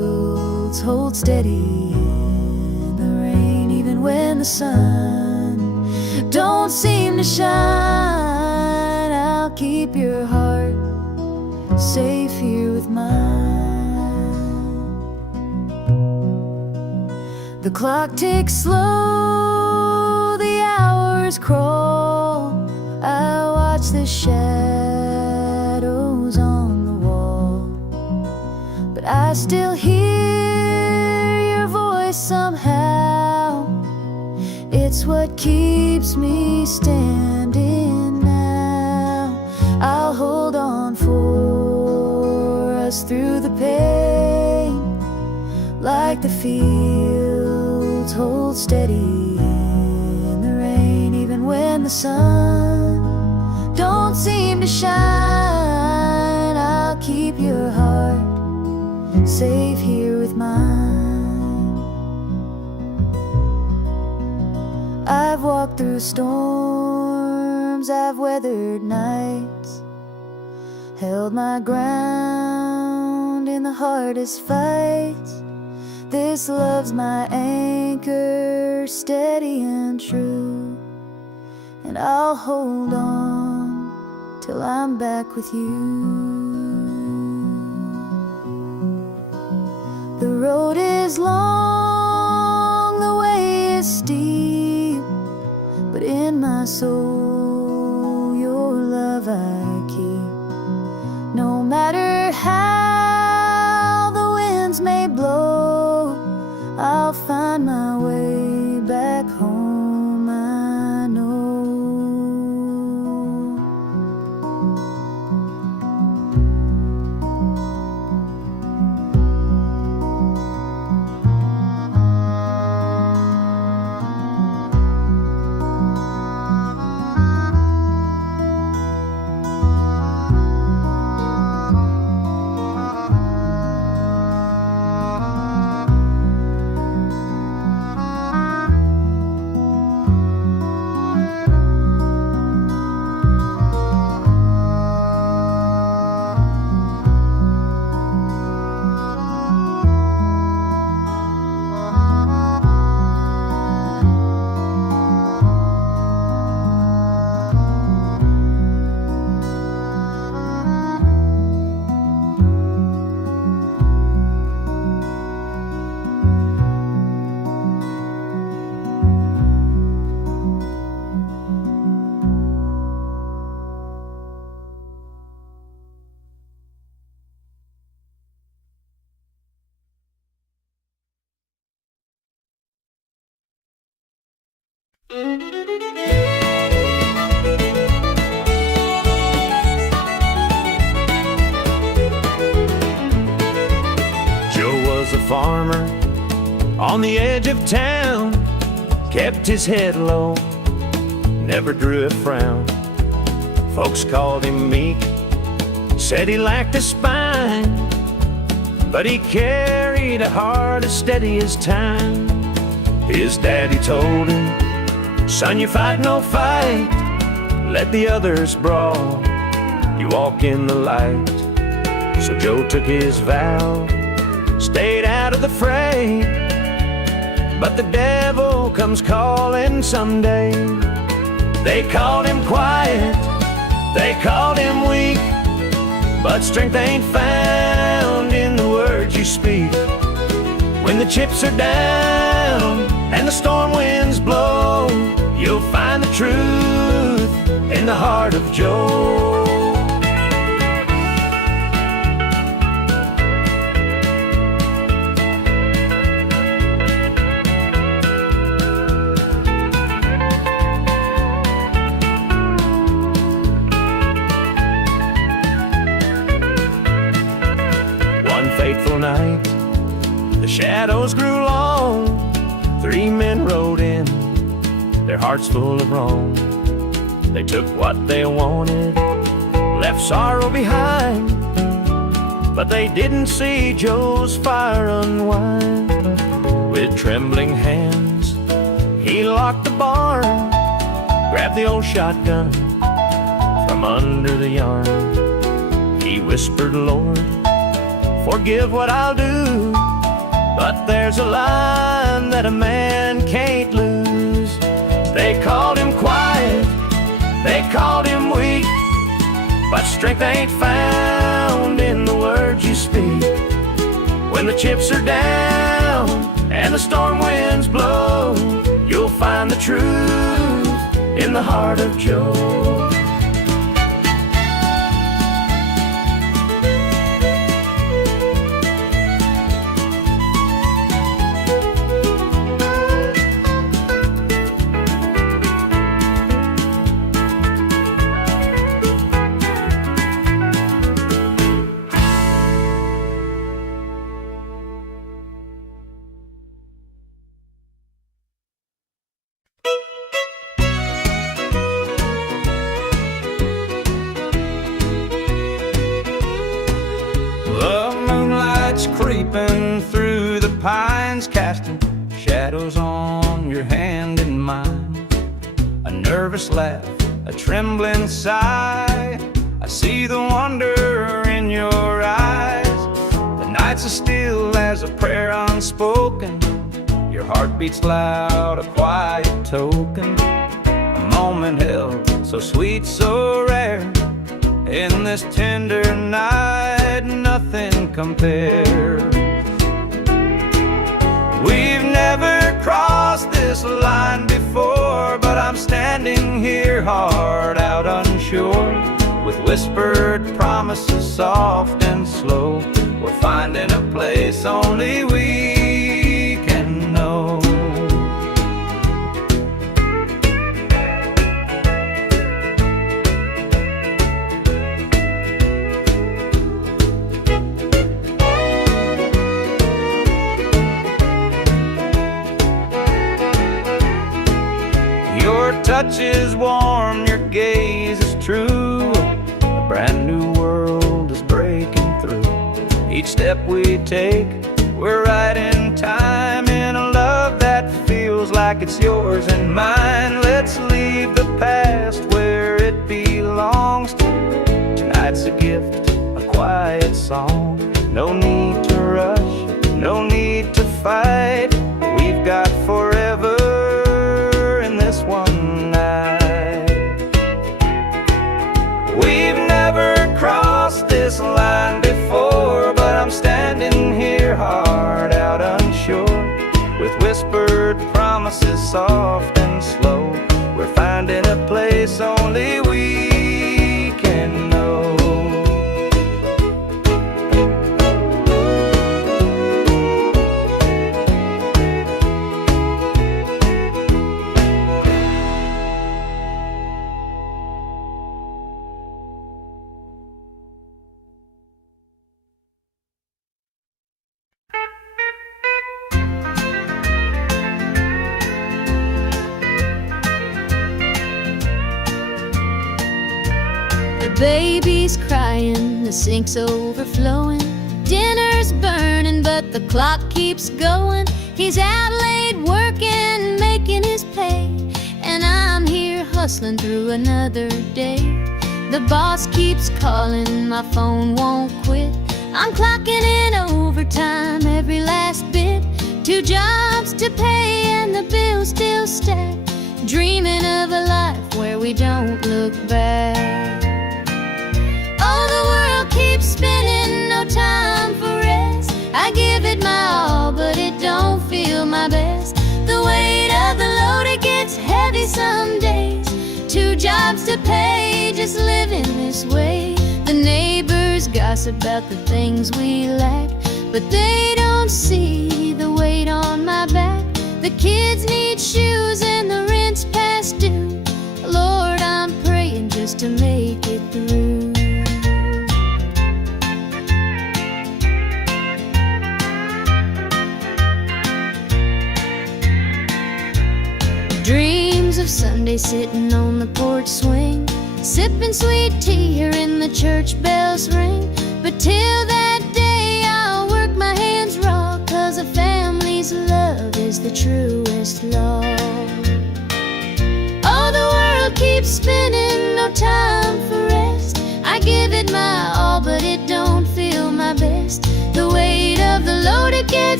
fields hold steady in the rain, even when the sun don't seem to shine. I'll keep your heart safe here with mine. The clock ticks slow, the hours crawl. I watch the shadows on the wall, but I still hear your voice somehow. It's what keeps me standing now. I'll hold on for us through the pain, like the fields hold steady in the rain, even when the sun don't seem to shine. I'll keep your heart safe here with mine. I've walked through storms, I've weathered nights, held my ground in the hardest fights. This love's my anchor, steady and true, and I'll hold on till I'm back with you. The road is long, the way is steep, but in my soul your love I keep. No matter how the winds may blow, I'll find my way back home, I know. Joe was a farmer on the edge of town, kept his head low, never drew a frown. Folks called him meek, said he lacked a spine, but he carried a heart as steady as time. His daddy told him, "Son, you fight no fight, let the others brawl, you walk in the light." So Joe took his vow, stayed out of the fray, but the devil comes calling someday. They called him quiet, they called him weak, but strength ain't found in the words you speak. When the chips are down and the storm winds blow, you'll find the truth in the heart of Joe. One fateful night, the shadows grew long. 3 men rode in, their hearts full of wrong. They took what they wanted, left sorrow behind, but they didn't see Joe's fire unwind. With trembling hands, he locked the barn, grabbed the old shotgun from under the yarn. He whispered, "Lord, forgive what I'll do, But there's a line that a man can't lose. They called him quiet, they called him weak, but strength ain't found in the words you speak. When the chips are down and the storm winds blow, you'll find the truth in the heart of Joe. Creeping through the pines, casting shadows on your hand and mine. A nervous laugh, a trembling sigh, I see the wonder in your eyes. The nights are still as a prayer unspoken, your heart beats loud, a quiet token. A moment held so sweet, so rare, in this tender night, nothing compares. We've never crossed this line before, but I'm standing here hard out unsure, with whispered promises soft and slow. We're finding a place only we can know. Your touch is warm, your gaze is true. A brand new world is breaking through. Each step we take, we're right in time, in a love that feels like it's yours and mine. Let's leave the past where it belongs. Tonight's a gift, a quiet song. No need to rush, no need to fight. We've got forever one night. We've never crossed this line before, but I'm standing here hard out unsure, with whispered promises soft and slow. We're finding a place only we can know. Baby's crying, the sink's overflowing. Dinner's burning, but the clock keeps going. He's out late working, making his pay, and I'm here hustling through another day. The boss keeps calling, my phone won't quit. I'm clocking in overtime every last bit. 2 jobs to pay and the bills still stack. Dreaming of a life where we don't look back. Oh, the world keeps spinning, no time for rest. I give it my all, but it don't feel my best. The weight of the load, it gets heavy some days. 2 jobs to pay, just living this way. The neighbors gossip about the things we lack, but they don't see the weight on my back. The kids need shoes and the rent's past due. Lord, I'm praying just to make it through. Dreams of Sunday sitting on the porch swing, sipping sweet tea, hearing the church bells ring. But till that day I'll work my hands raw, 'cause a family's love is the truest law. Oh, the world keeps spinning, no time for rest. I give it my all, but it don't feel my best. The weight of the load, it gets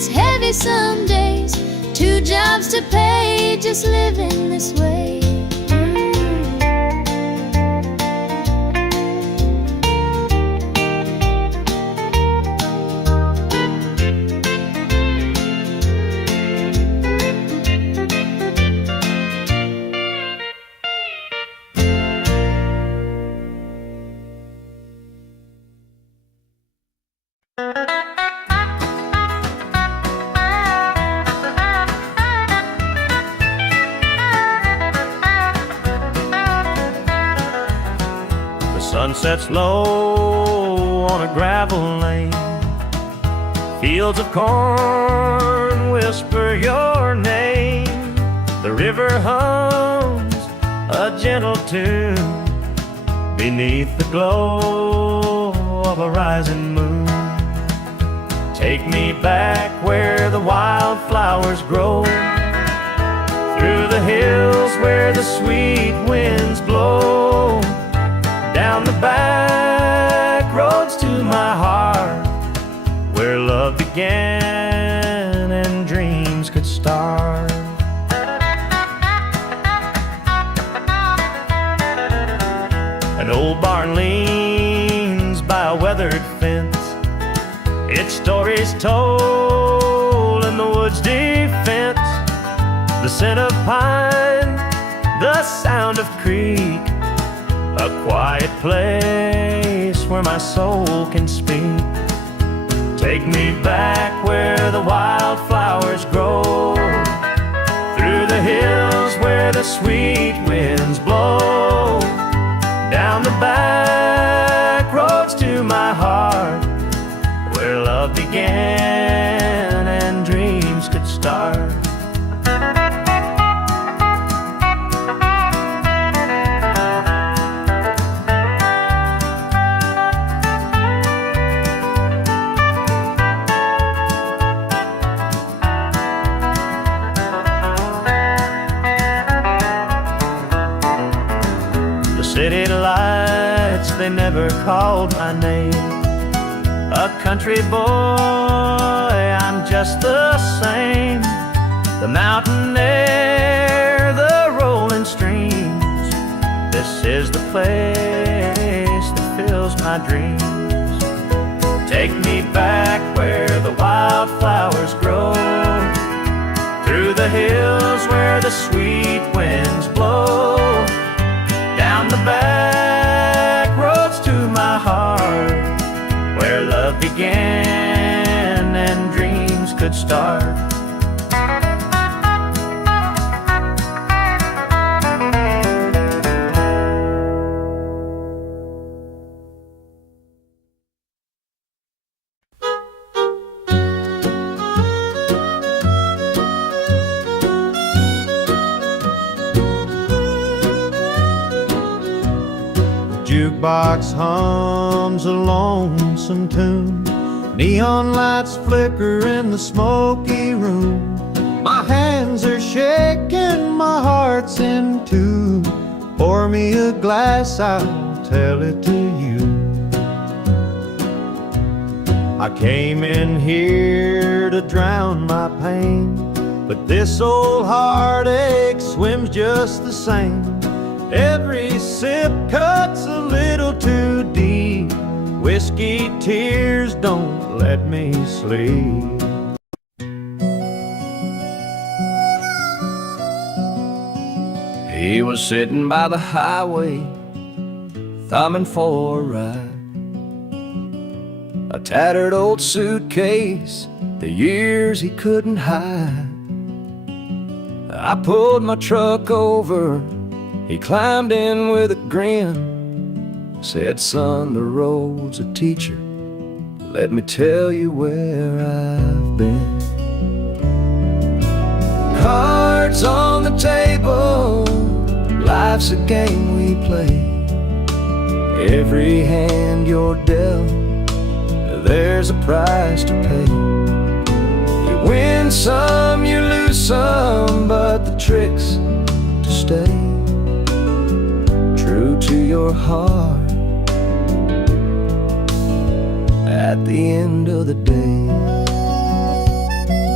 It's heavy some days, 2 jobs to pay, just living this way. Sun sets low on a gravel lane. Fields of corn whisper your name. The river hums a gentle tune beneath the glow of a rising moon. Take me back where the wildflowers grow, through the hills where the sweet winds blow, down the back roads to my heart, where love began and dreams could start. An old barn leans by a weathered fence, its stories told in the woods' defense. The scent of pine, the sound of creek, a quiet place where my soul can speak. Take me back where the wildflowers grow, through the hills where the sweet winds blow, down the back roads to my heart, where love began and dreams could start. City lights, they never called my name. A country boy, I'm just the same. The mountain air, the rolling streams, this is the place that fills my dreams. Take me back where the wildflowers grow, through the hills where the sweet winds blow, down the back roads to my heart, where love began and dreams could start. Jukebox hums a lonesome tune, neon lights flicker in the smoky room. My hands are shaking, my heart's in tune. Pour me a glass, I'll tell it to you. I came in here to drown my pain, but this old heartache swims just the same. Every sip cuts a little too deep. Whiskey tears don't let me sleep. He was sitting by the highway, thumbing for a ride. A tattered old suitcase, the years he couldn't hide. I pulled my truck over, he climbed in with a grin, said, "Son, the road's a teacher, let me tell you where I've been." Cards on the table, life's a game we play. Every hand you're dealt, there's a price to pay. You win some, you lose some, but the trick's to stay true to your heart at the end of the day.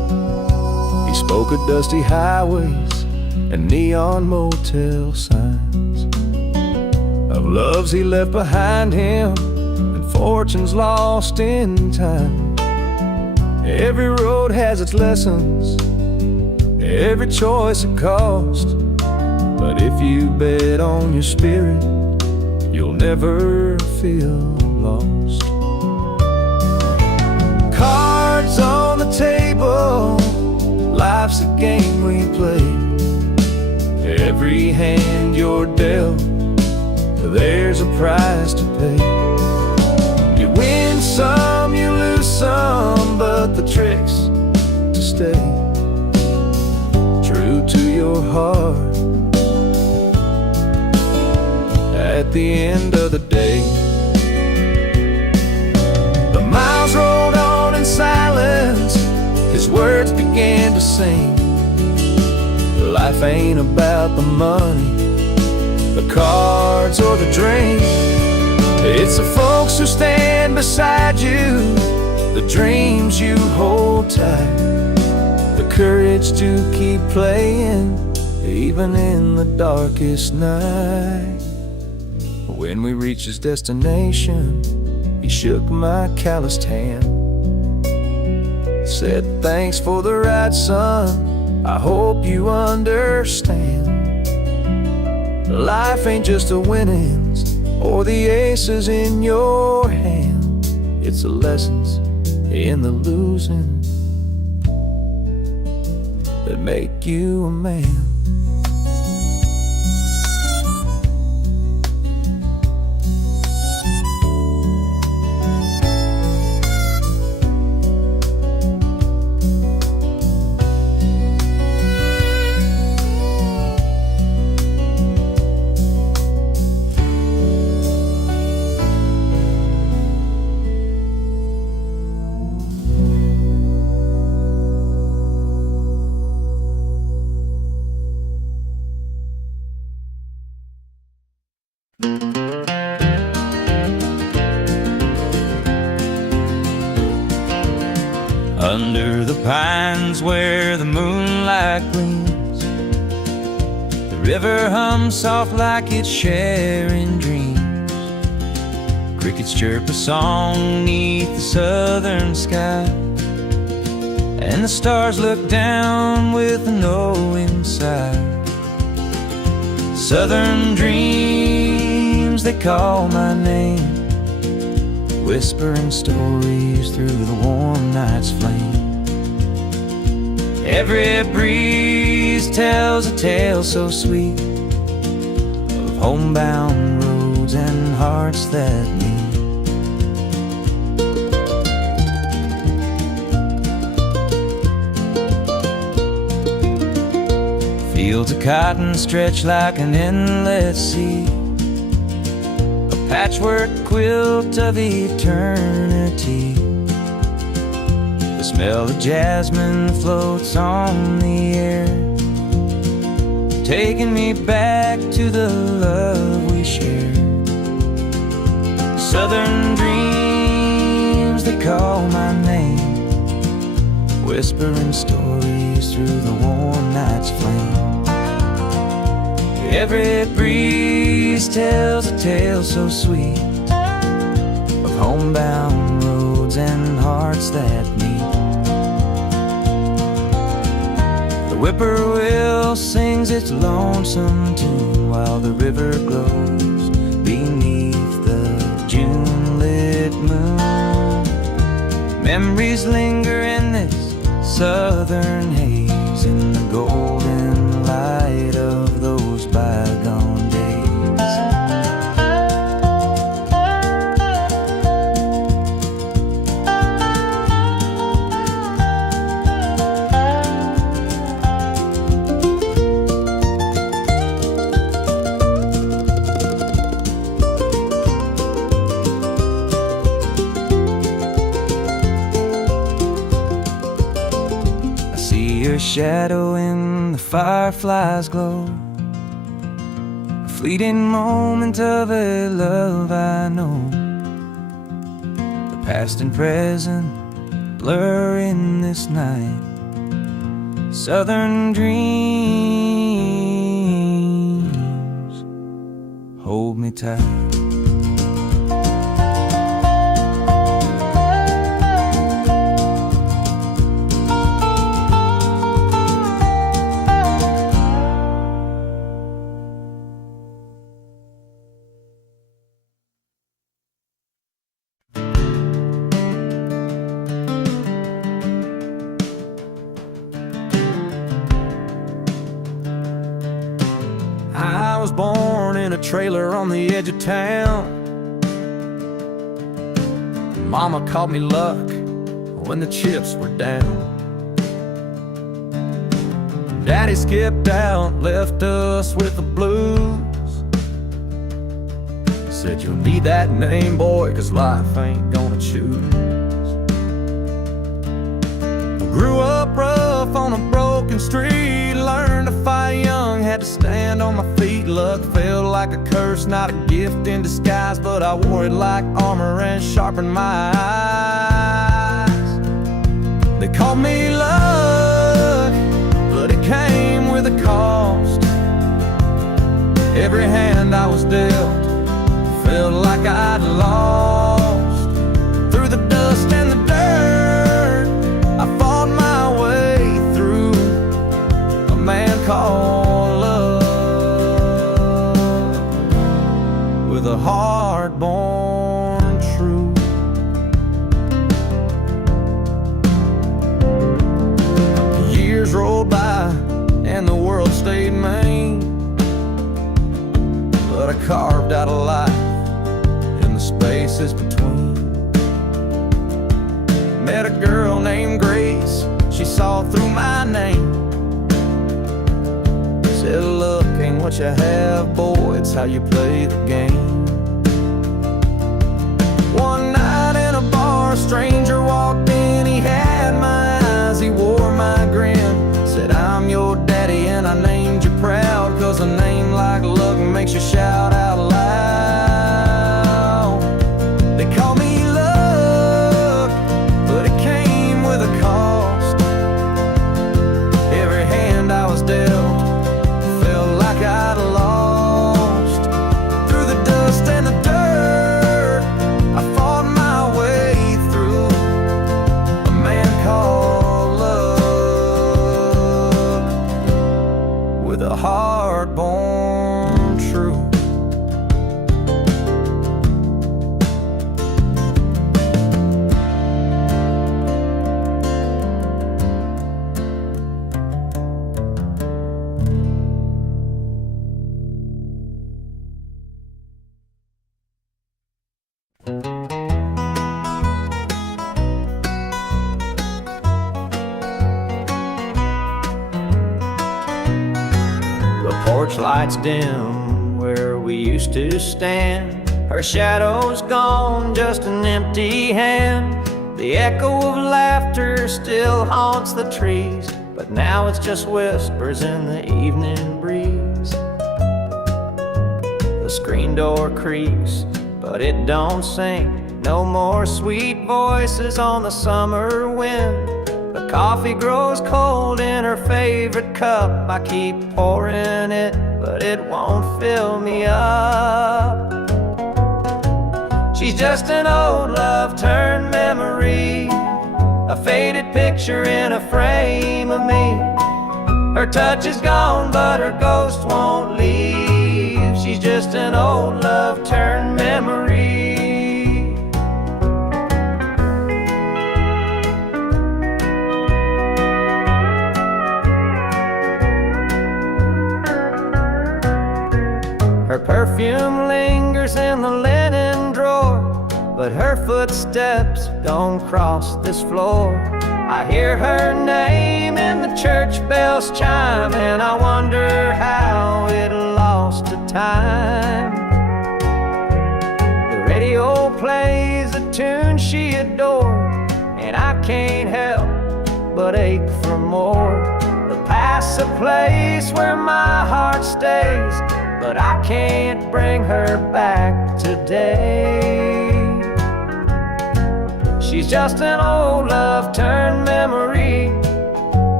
smoke of dusty highways and neon motel signs, of loves he left behind him and fortunes lost in time. Every road has its lessons, every choice a cost, but if you bet on your spirit, you'll never feel lost. Cards on the table, life's a game we play. Every hand you're dealt, there's a price to pay. You win some, you lose some, but the trick's to stay true to your heart at the end of the day. The miles rolled on in silence, his words began to sing. Life ain't about the money, the cards or the drink. It's the folks who stand beside you, the dreams you hold tight, the courage to keep playing even in the darkest night. When we reached his destination, he shook my calloused hand, said, "Thanks for the ride, son, I hope you understand. Life ain't just the winnings or the aces in your hand, it's the lessons in the losing that make you a man." Under the pines where the moonlight gleams, the river hums soft like it's sharing dreams. Crickets chirp a song neath the southern sky, and the stars look down with a knowing sigh. Southern dreams, they call my name, whispering stories through the warm night's flame. Every breeze tells a tale so sweet of homebound roads and hearts that meet. Fields of cotton stretch like an endless sea, patchwork quilt of eternity. The smell of jasmine floats on the air, taking me back to the love we shared. Southern dreams, they call my name, whispering stories through the warm night's flame. Every breeze tells a tale so sweet of homebound roads and hearts that meet. The whippoorwill sings its lonesome tune while the river glows beneath the June-lit moon. Memories linger in this southern haze, in the golden light of those bygone days. I see your shadow in the firefly's glow, fleeting moment of a love I know. The past and present blur in this night, southern dreams hold me tight. I was born in a trailer on the edge of town. Mama called me luck when the chips were down. Daddy skipped out, left us with the blues. Said you'll need that name, boy, 'cause life ain't gonna choose. I grew up rough on a broken street, learned to fight young, had to stand on my feet. Luck felt like a curse, not a gift in disguise, but I wore it like armor and sharpened my eyes. They called me luck, but it came with a cost. Every hand I was dealt felt like I'd lost. Through the dust and the dirt, I fought my way through. A man called love, with a heart-born truth. Years rolled by and the world stayed mean, but I carved out a life in the spaces between. Met a girl named Grace, she saw through my name. Said luck ain't what you have, boy, it's how you play the game. One night in a bar, a stranger walked in, he had my eyes, he wore my grin. Said I'm your daddy and I named you proud, 'cause a name like luck makes you shout out loud. They call me luck, but it came with a cost. Every hand I was dealt felt like I'd lost. Through the dust and the dirt, I fought my way through. A man called love, with a heart-born truth. The porch lights dim where we used to stand. Her shadow's gone, just an empty hand. The echo of laughter still haunts the trees, but now it's just whispers in the evening breeze. The screen door creaks, but it don't sing. No more sweet voices on the summer wind. The coffee grows cold in her favorite cup. I keep pouring it, but it won't fill me up. She's just an old love turned memory, a faded picture in a frame of me. Her touch is gone, but her ghost won't leave. She's just an old love turned memory. Her perfume lingers in the linen drawer, but her footsteps don't cross this floor. I hear her name in the church bells chime, and I wonder how it lost to time. The radio plays a tune she adored, and I can't help but ache for more. The past's a place where my heart stays, but I can't bring her back today. She's just an old love turned memory, a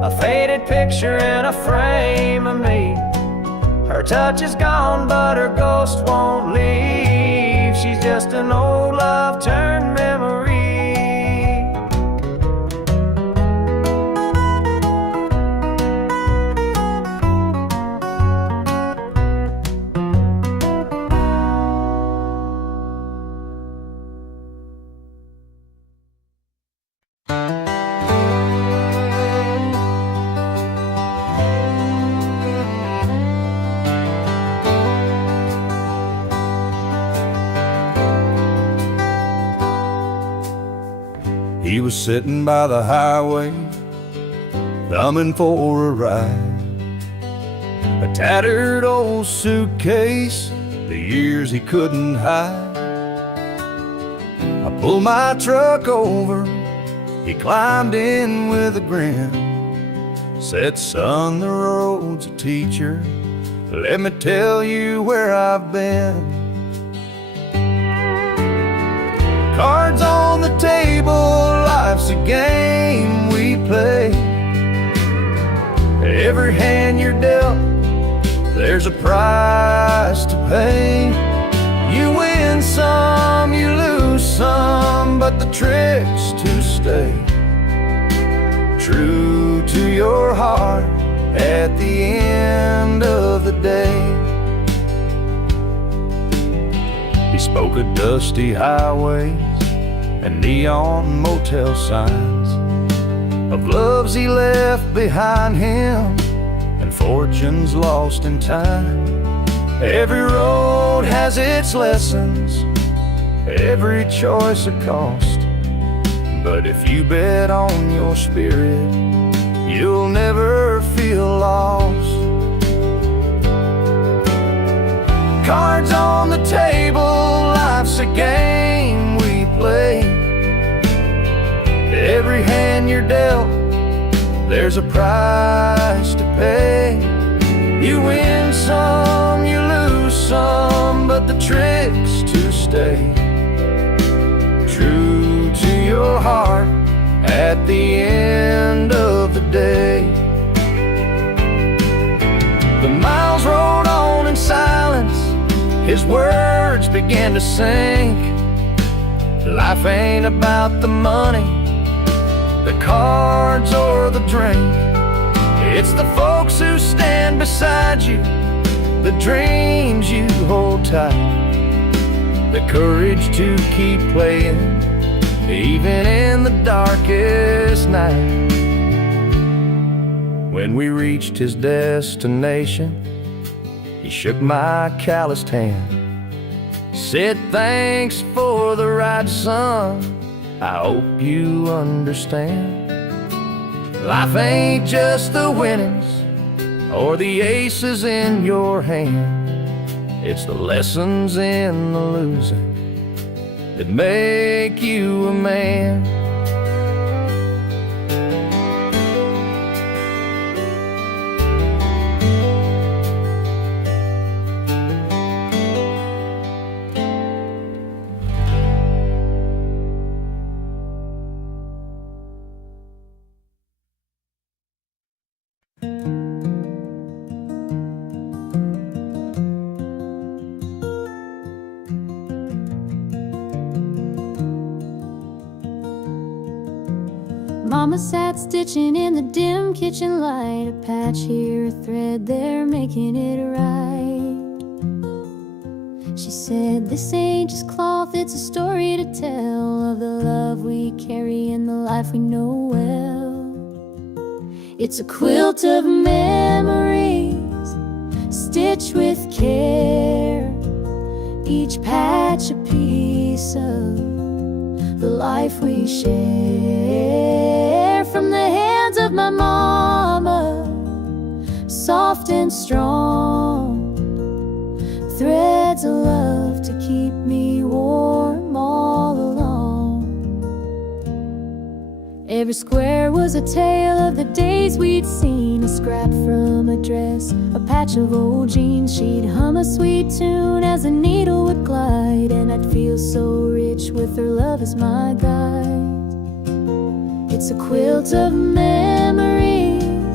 a faded picture in a frame of me. Her touch is gone, but her ghost won't leave. She's just an old love turned memory. He was sitting by the highway, thumbing for a ride. A tattered old suitcase, the years he couldn't hide. I pulled my truck over, he climbed in with a grin. Said, son, the road's a teacher, let me tell you where I've been. Cards on the table, life's a game we play. Every hand you're dealt, there's a price to pay. You win some, you lose some, but the trick's to stay true to your heart at the end of the day. He spoke of dusty highways and neon motel signs, of loves he left behind him and fortunes lost in time. Every road has its lessons, every choice a cost, but if you bet on your spirit, you'll never feel lost. Cards on the table, life's a game we play. Every hand you're dealt, there's a price to pay. You win some, you lose some, but the trick's to stay true to your heart at the end of the day. The miles rolled on in silence, his words began to sink. Life ain't about the money, the cards or the drink. It's the folks who stand beside you, the dreams you hold tight, the courage to keep playing even in the darkest night. When we reached his destination, he shook my calloused hand, said, thanks for the ride, son, I hope you understand. Life ain't just the winnings or the aces in your hand. It's the lessons in the losing that make you a man. Mama sat stitching in the dim kitchen light, a patch here, a thread there, making it right. She said, this ain't just cloth, it's a story to tell of the love we carry and the life we know well. It's a quilt of memories, stitched with care, each patch a piece of the life we share. From the hands of my mama, soft and strong, threads of love to keep me warm all along. Every square was a tale of the days we'd seen, a scrap from a dress, a patch of old jeans. She'd hum a sweet tune as the needle would glide, and I'd feel so rich with her love as my guide. It's a quilt of memories,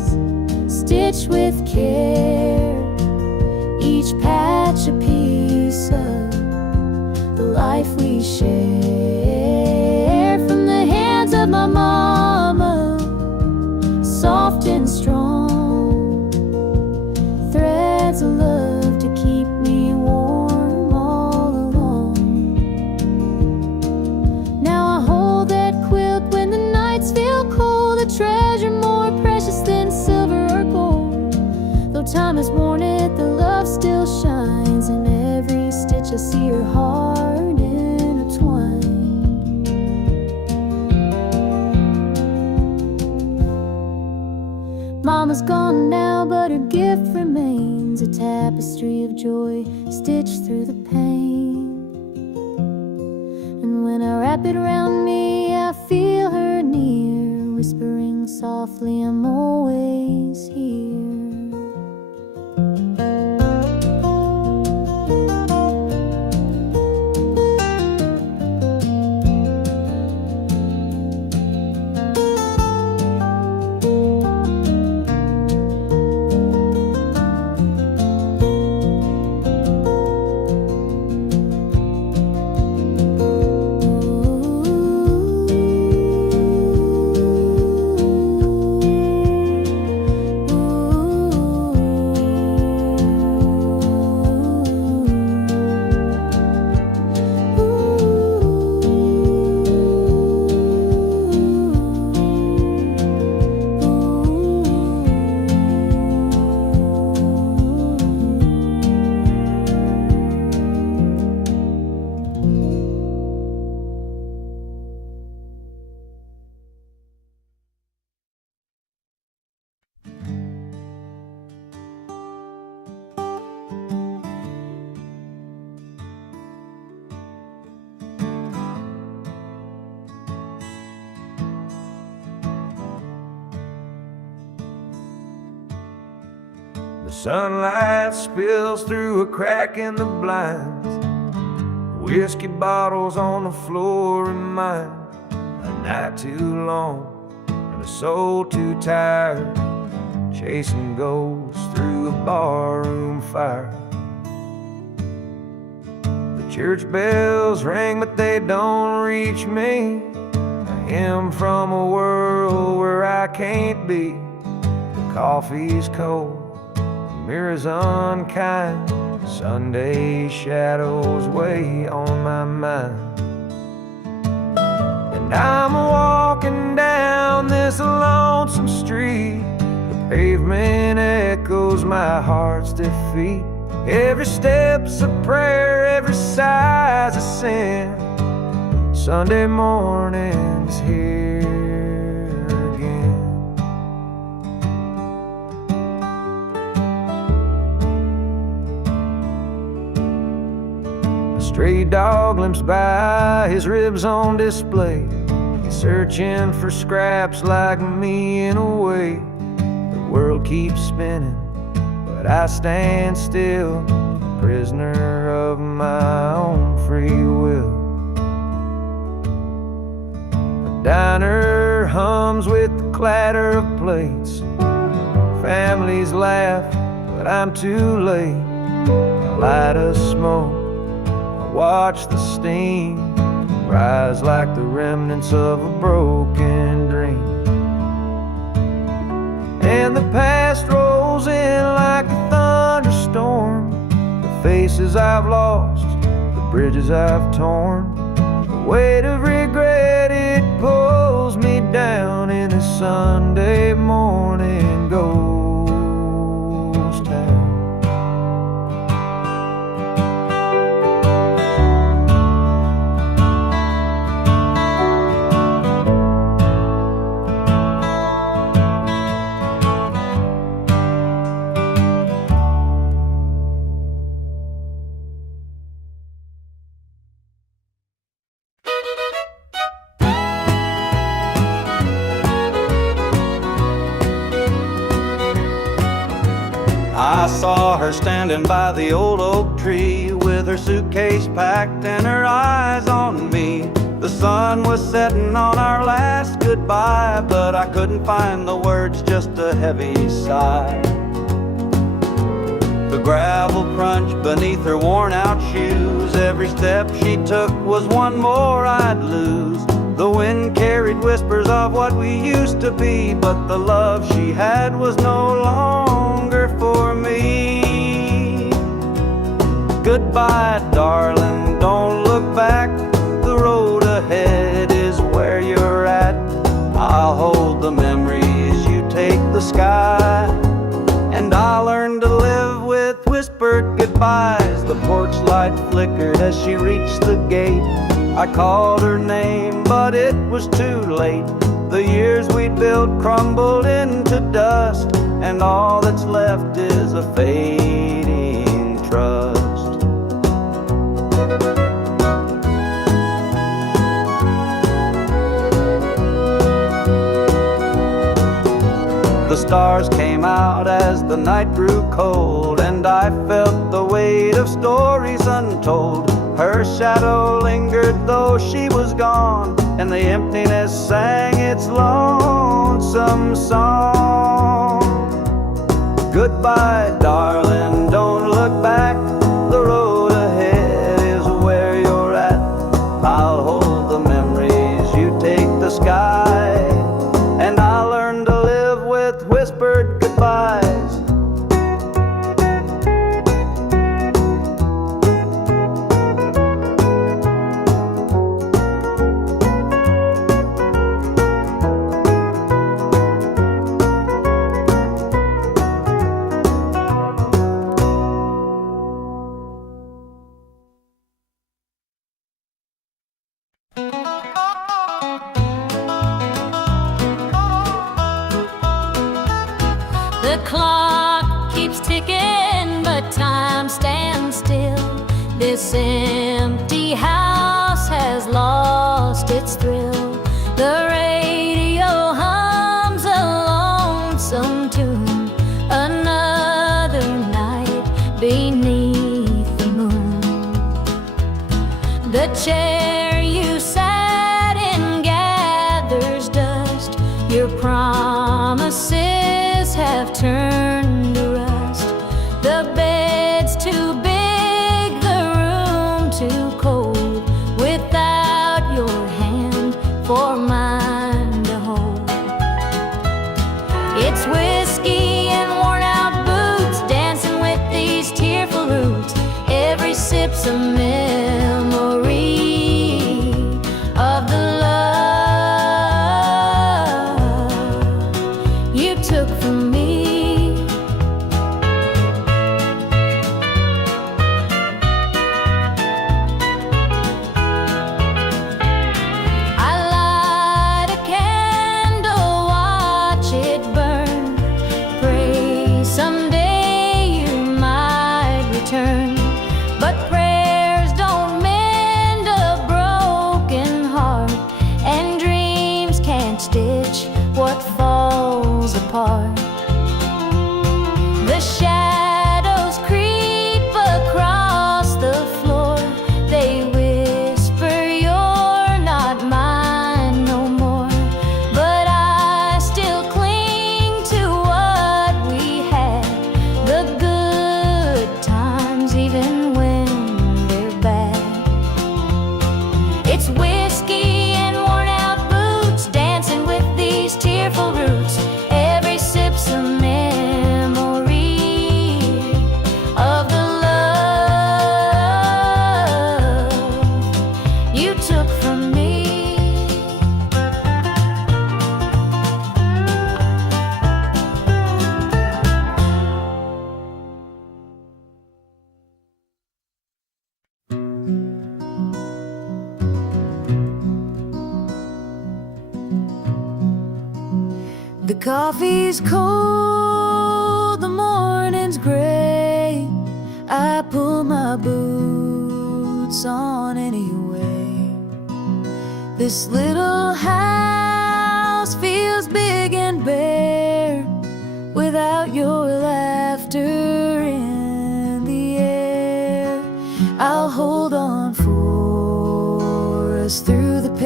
stitch with care, each patch a piece of the life we share. From the hands of my mama, soft and strong, threads of love to keep me warm all along. Now I hold that quilt when the nights feel cold, a treasure more precious than silver or gold. Though time has worn it, the love still shines. In every stitch I see her heart intertwined. Mama's gone now, but her gift remains, a tapestry of joy stitched through the pain. And when I wrap it around me, I feel her near, whispering softly, I'm always here. The sunlight spills through a crack in the blinds. Whiskey bottles on the floor remind a night too long and a soul too tired, chasing ghosts through a barroom fire. The church bells ring, but they don't reach me. A hymn from a world where I can't be. The coffee's cold, mirror's unkind, Sunday shadows weigh on my mind. And I'm walking down this lonesome street, the pavement echoes my heart's defeat. Every step's a prayer, every sigh's a sin. Sunday morning's here again. Stray dog limps by, his ribs on display. He's searching for scraps like me in a way. The world keeps spinning, but I stand still, prisoner of my own free will. The diner hums with the clatter of plates. Families laugh, but I'm too late. A light of smoke, watch the steam rise like the remnants of a broken dream. And the past rolls in like a thunderstorm. The faces I've lost, the bridges I've torn. The weight of regret, it pulls me down in this Sunday morning ghost town. I saw her standing by the old oak tree with her suitcase packed and her eyes on me. The sun was setting on our last goodbye, but I couldn't find the words, just a heavy sigh. The gravel crunched beneath her worn-out shoes. Every step she took was one more I'd lose. The wind carried whispers of what we used to be, but the love she had was no longer for me. Goodbye, darling, don't look back. The road ahead is where you're at. I'll hold the memories, you take the sky. And I learned to live with whispered goodbyes. The porch light flickered as she reached the gate. I called her name, but it was too late. The years we'd built crumbled into dust, and all that's left is a fading trust. The stars came out as the night grew cold, and I felt the weight of stories untold. Her shadow lingered though she was gone, and the emptiness sang its lonesome song. Goodbye, darling, don't look back. The road ahead is where you're at. I'll hold the memories, you take the sky. And I learned to live with whispered goodbyes. The clock keeps ticking, but time stands still. This empty house has lost its thrill. The radio hums a lonesome tune. Another night beneath the moon. The chair you sat in gathers dust. Your promises have turned to rust. The bed's too big, the room too cold, without your hand for mine to hold. It's whiskey and worn out boots, dancing with these tearful roots. Every sip's a memory of the love you took from me. I light a candle, watch it burn. Pray someday you might return. But prayers don't mend a broken heart, and dreams can't stitch what falls apart. The shadows creep across the floor. They whisper you're not mine no more. But I still cling to what we had, the good times even when they're bad. It's whiskey and worn out boots, dancing with these tearful roots. Every sip's a memory of the love you took from me. The coffee's cold, the morning's gray. I pull my boots on anyway. This little house feels big and bare without your laughter in the air. I'll hold on for us through the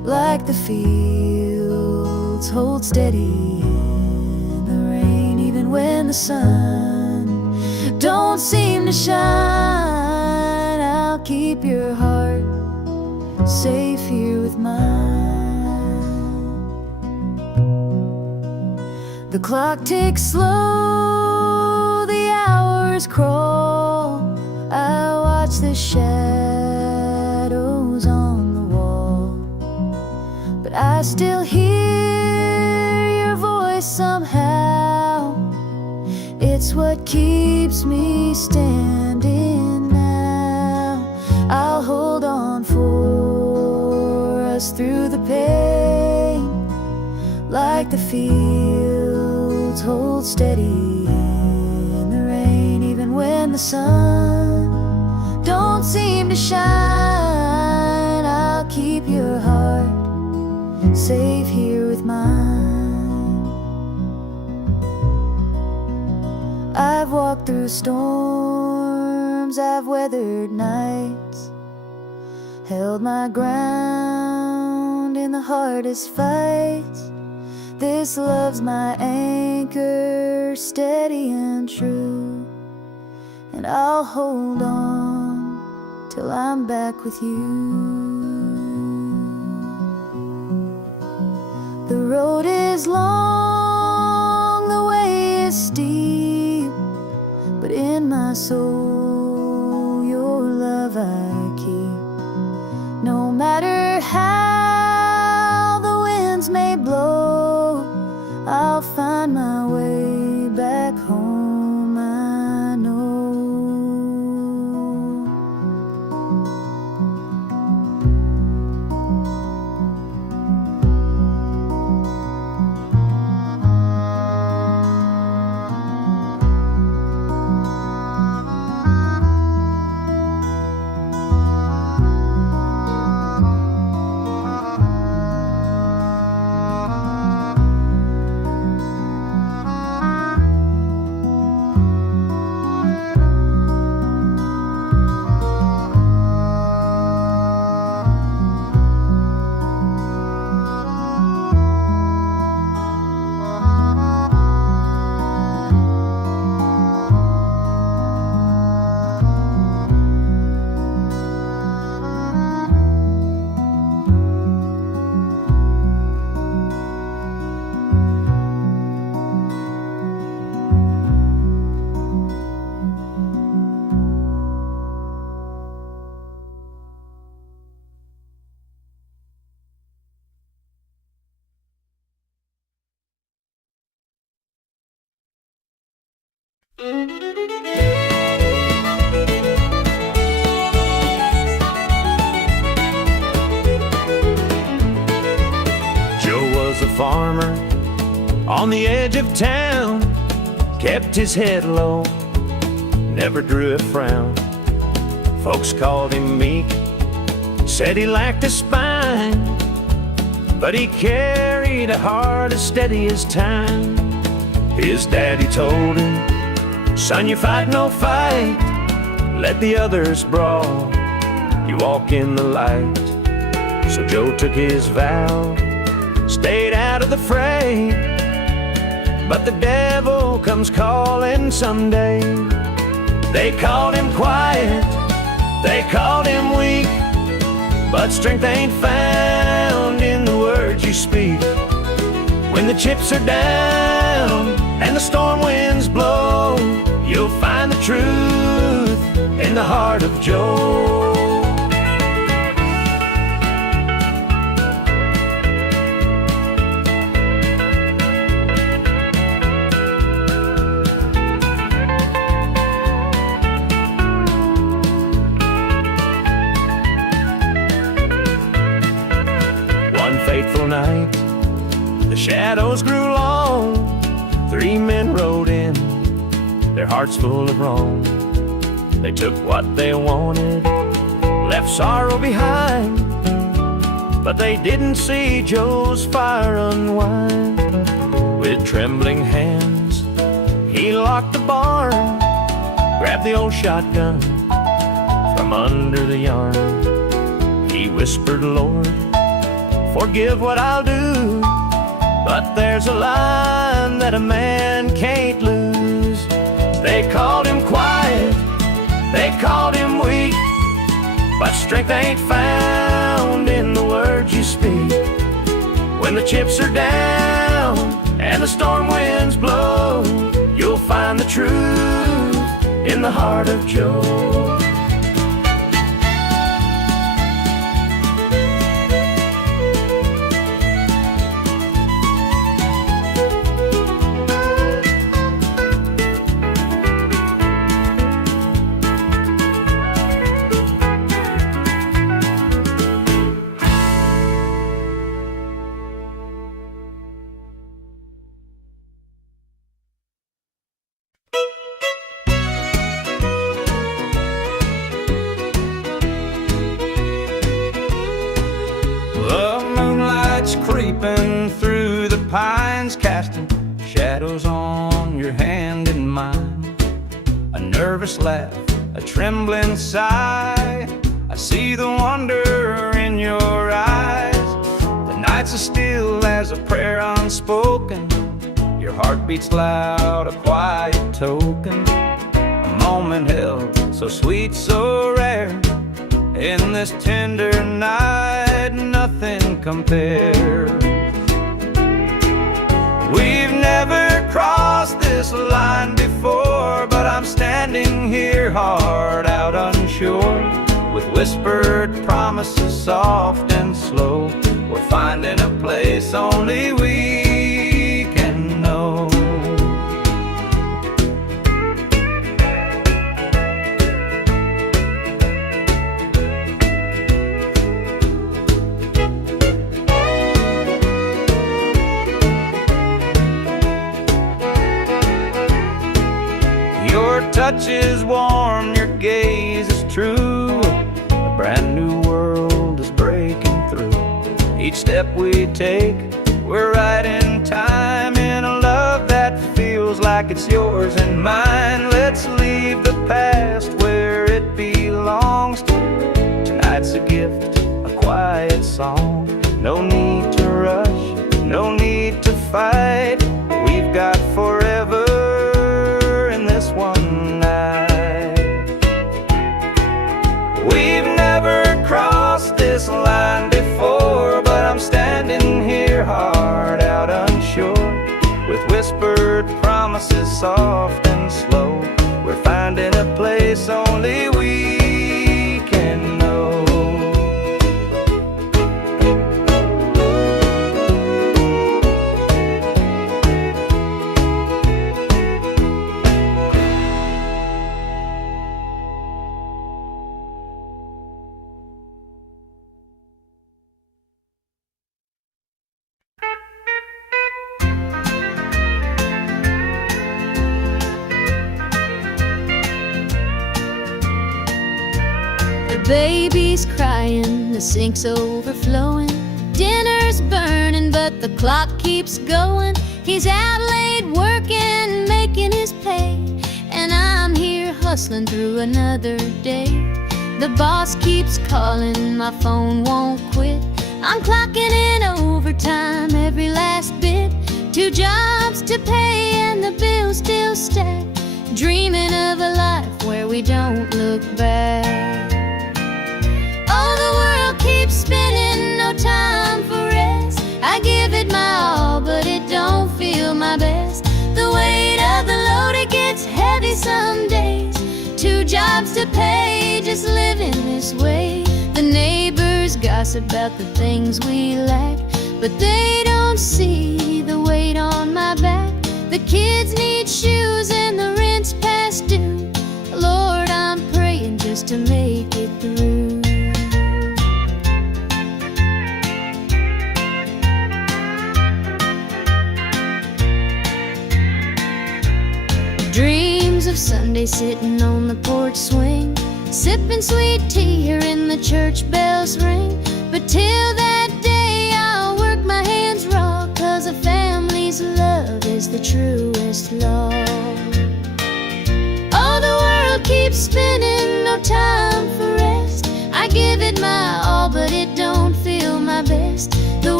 fields hold steady in the rain, even when the sun don't seem to shine. I'll keep your heart safe here with mine. The clock ticks slow, the hours crawl. I watch the shadows on the wall, but I still hear your voice somehow. It's what keeps me standing now. I'll hold on for us through the pain, like the fields hold steady in the rain, even when the sun don't seem to shine. I'll keep your heart safe here with mine. I've walked through storms, I've weathered nights, held my ground in the hardest fights. This love's my anchor, steady and true, and I'll hold on till I'm back with you. The road is long, the way is steep, but in my soul your love I keep. No matter how the winds may blow, I'll find my way back home, I know. Joe was a farmer on the edge of town, kept his head low, never drew a frown. Folks called him meek, said he lacked a spine, but he carried a heart as steady as time. His daddy told him, "Son, you fight no fight, let the others brawl, you walk in the light." So Joe took his vow, stayed out of the fray, but the devil comes calling someday. They called him quiet, they called him weak, but strength ain't found in the words you speak. When the chips are down and the storm winds blow, you'll find the truth in the heart of Joe. One fateful night, the shadows grew long. 3 men rode in, their hearts full of wrong. They took what they wanted, left sorrow behind, but they didn't see Joe's fire unwind. With trembling hands, he locked the barn, grabbed the old shotgun from under the yarn. He whispered, "Lord, forgive what I'll do. But there's a line that a man can't lose. They called him quiet, they called him weak, but strength ain't found in the words you speak. When the chips are down and the storm winds blow, you'll find the truth in the heart of Joe. Creeping through the pines, casting shadows on your hand and mine. A nervous laugh, a trembling sigh, I see the wonder in your eyes. The nights are still as a prayer unspoken, your heart beats loud, a quiet token. A moment held, so sweet, so rare, in this tender night, nothing compares. We've never crossed this line before, but I'm standing here hard out unsure, with whispered promises soft and slow. We're finding a place only we can know. Your touch is warm, your gaze is true. A brand new world is breaking through. Each step we take, we're right in time, in a love that feels like it's yours and mine. Let's leave the past where it belongs. Tonight's a gift, a quiet song. No need to rush, no need to fight. We've got forever one night. We've never crossed this line before, but I'm standing here hard out unsure, with whispered promises soft and slow. We're finding a place only we can know. Baby's crying, the sink's overflowing. Dinner's burning, but the clock keeps going. He's out late working, making his pay, and I'm here hustling through another day. The boss keeps calling, my phone won't quit. I'm clocking in overtime every last bit. 2 jobs to pay and the bills still stack. Dreaming of a life where we don't look back. Oh, the world keeps spinning, no time for rest. I give it my all, but it don't feel my best. The weight of the load, it gets heavy some days. 2 jobs to pay, just living this way. The neighbors gossip about the things we lack, but they don't see the weight on my back. The kids need shoes and the rent's past due. Lord, I'm praying just to make it through. Dreams of Sunday sitting on the porch swing, sipping sweet tea, hearing the church bells ring. But till that day I'll work my hands raw, 'cause a family's love is the truest law. Oh, the world keeps spinning, no time for rest. I give it my all, but it don't feel my best. The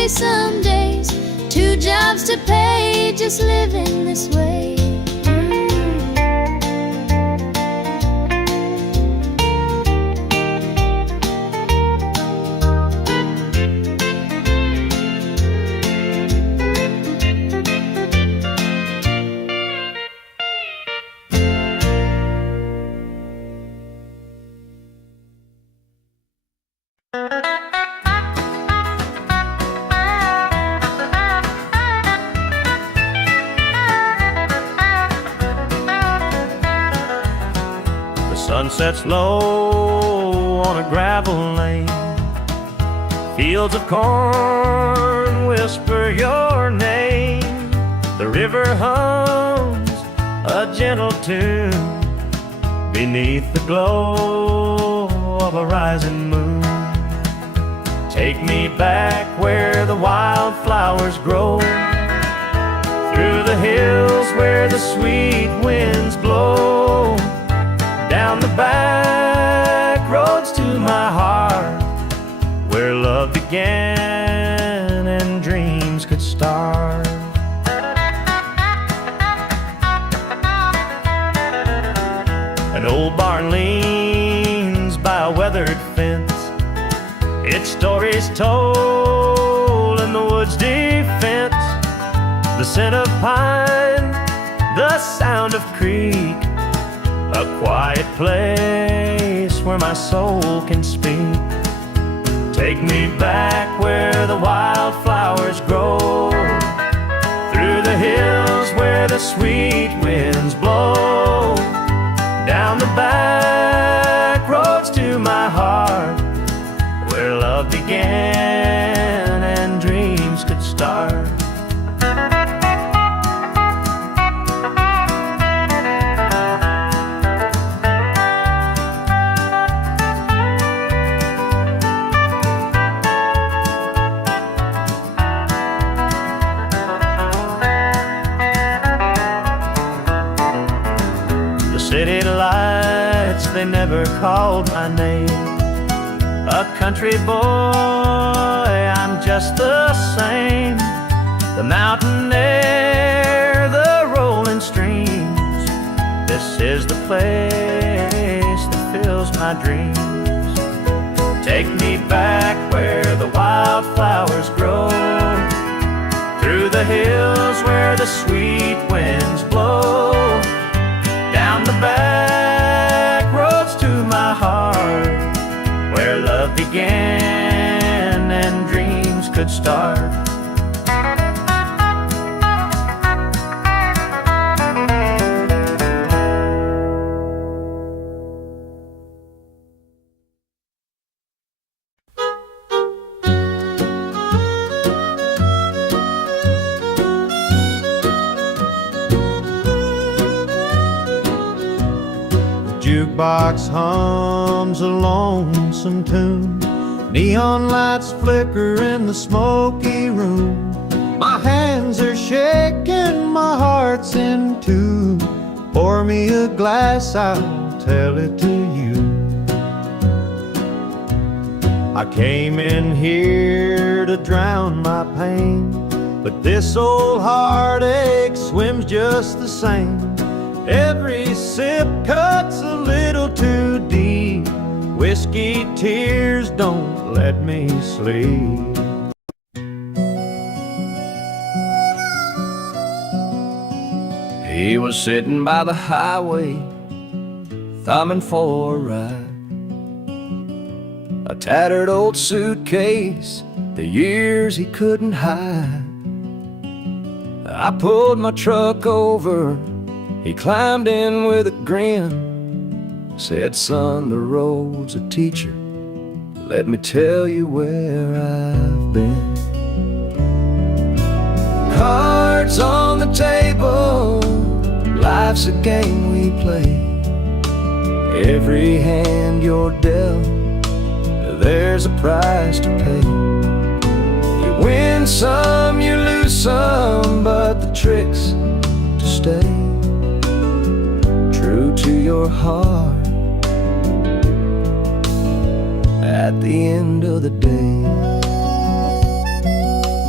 maybe some days, 2 jobs to pay, just living this way. Sun sets low on a gravel lane. Fields of corn whisper your name. The river hums a gentle tune beneath the glow of a rising moon. Take me back where the wildflowers grow, through the hills where the sweet winds blow, down the back roads to my heart, where love began and dreams could start. An old barn leans by a weathered fence, its stories told in the woods' defense. The scent of pine, the sound of creek, a quiet place where my soul can speak. Take me back where the wildflowers grow, through the hills where the sweet winds blow, down the back roads to my heart, where love began and dreams could start. City lights, they never called my name. A country boy, I'm just the same. The mountain air, the rolling streams, this is the place that fills my dreams. Take me back where the wildflowers grow, through the hills where the sweet winds blow, down the back roads to my heart, where love began and dreams could start. Jukebox hums a lonesome tune, neon lights flicker in the smoky room. My hands are shaking, my heart's in tune. Pour me a glass, I'll tell it to you. I came in here to drown my pain, but this old heartache swims just the same. Every sip cuts a little too deep. Whiskey tears don't let me sleep. He was sitting by the highway, thumbing for a ride. A tattered old suitcase, the years he couldn't hide. I pulled my truck over, he climbed in with a grin, said, "Son, the road's a teacher, let me tell you where I've been." Cards on the table, life's a game we play. Every hand you're dealt, there's a price to pay. You win some, you lose some, but the trick's to stay true to your heart at the end of the day.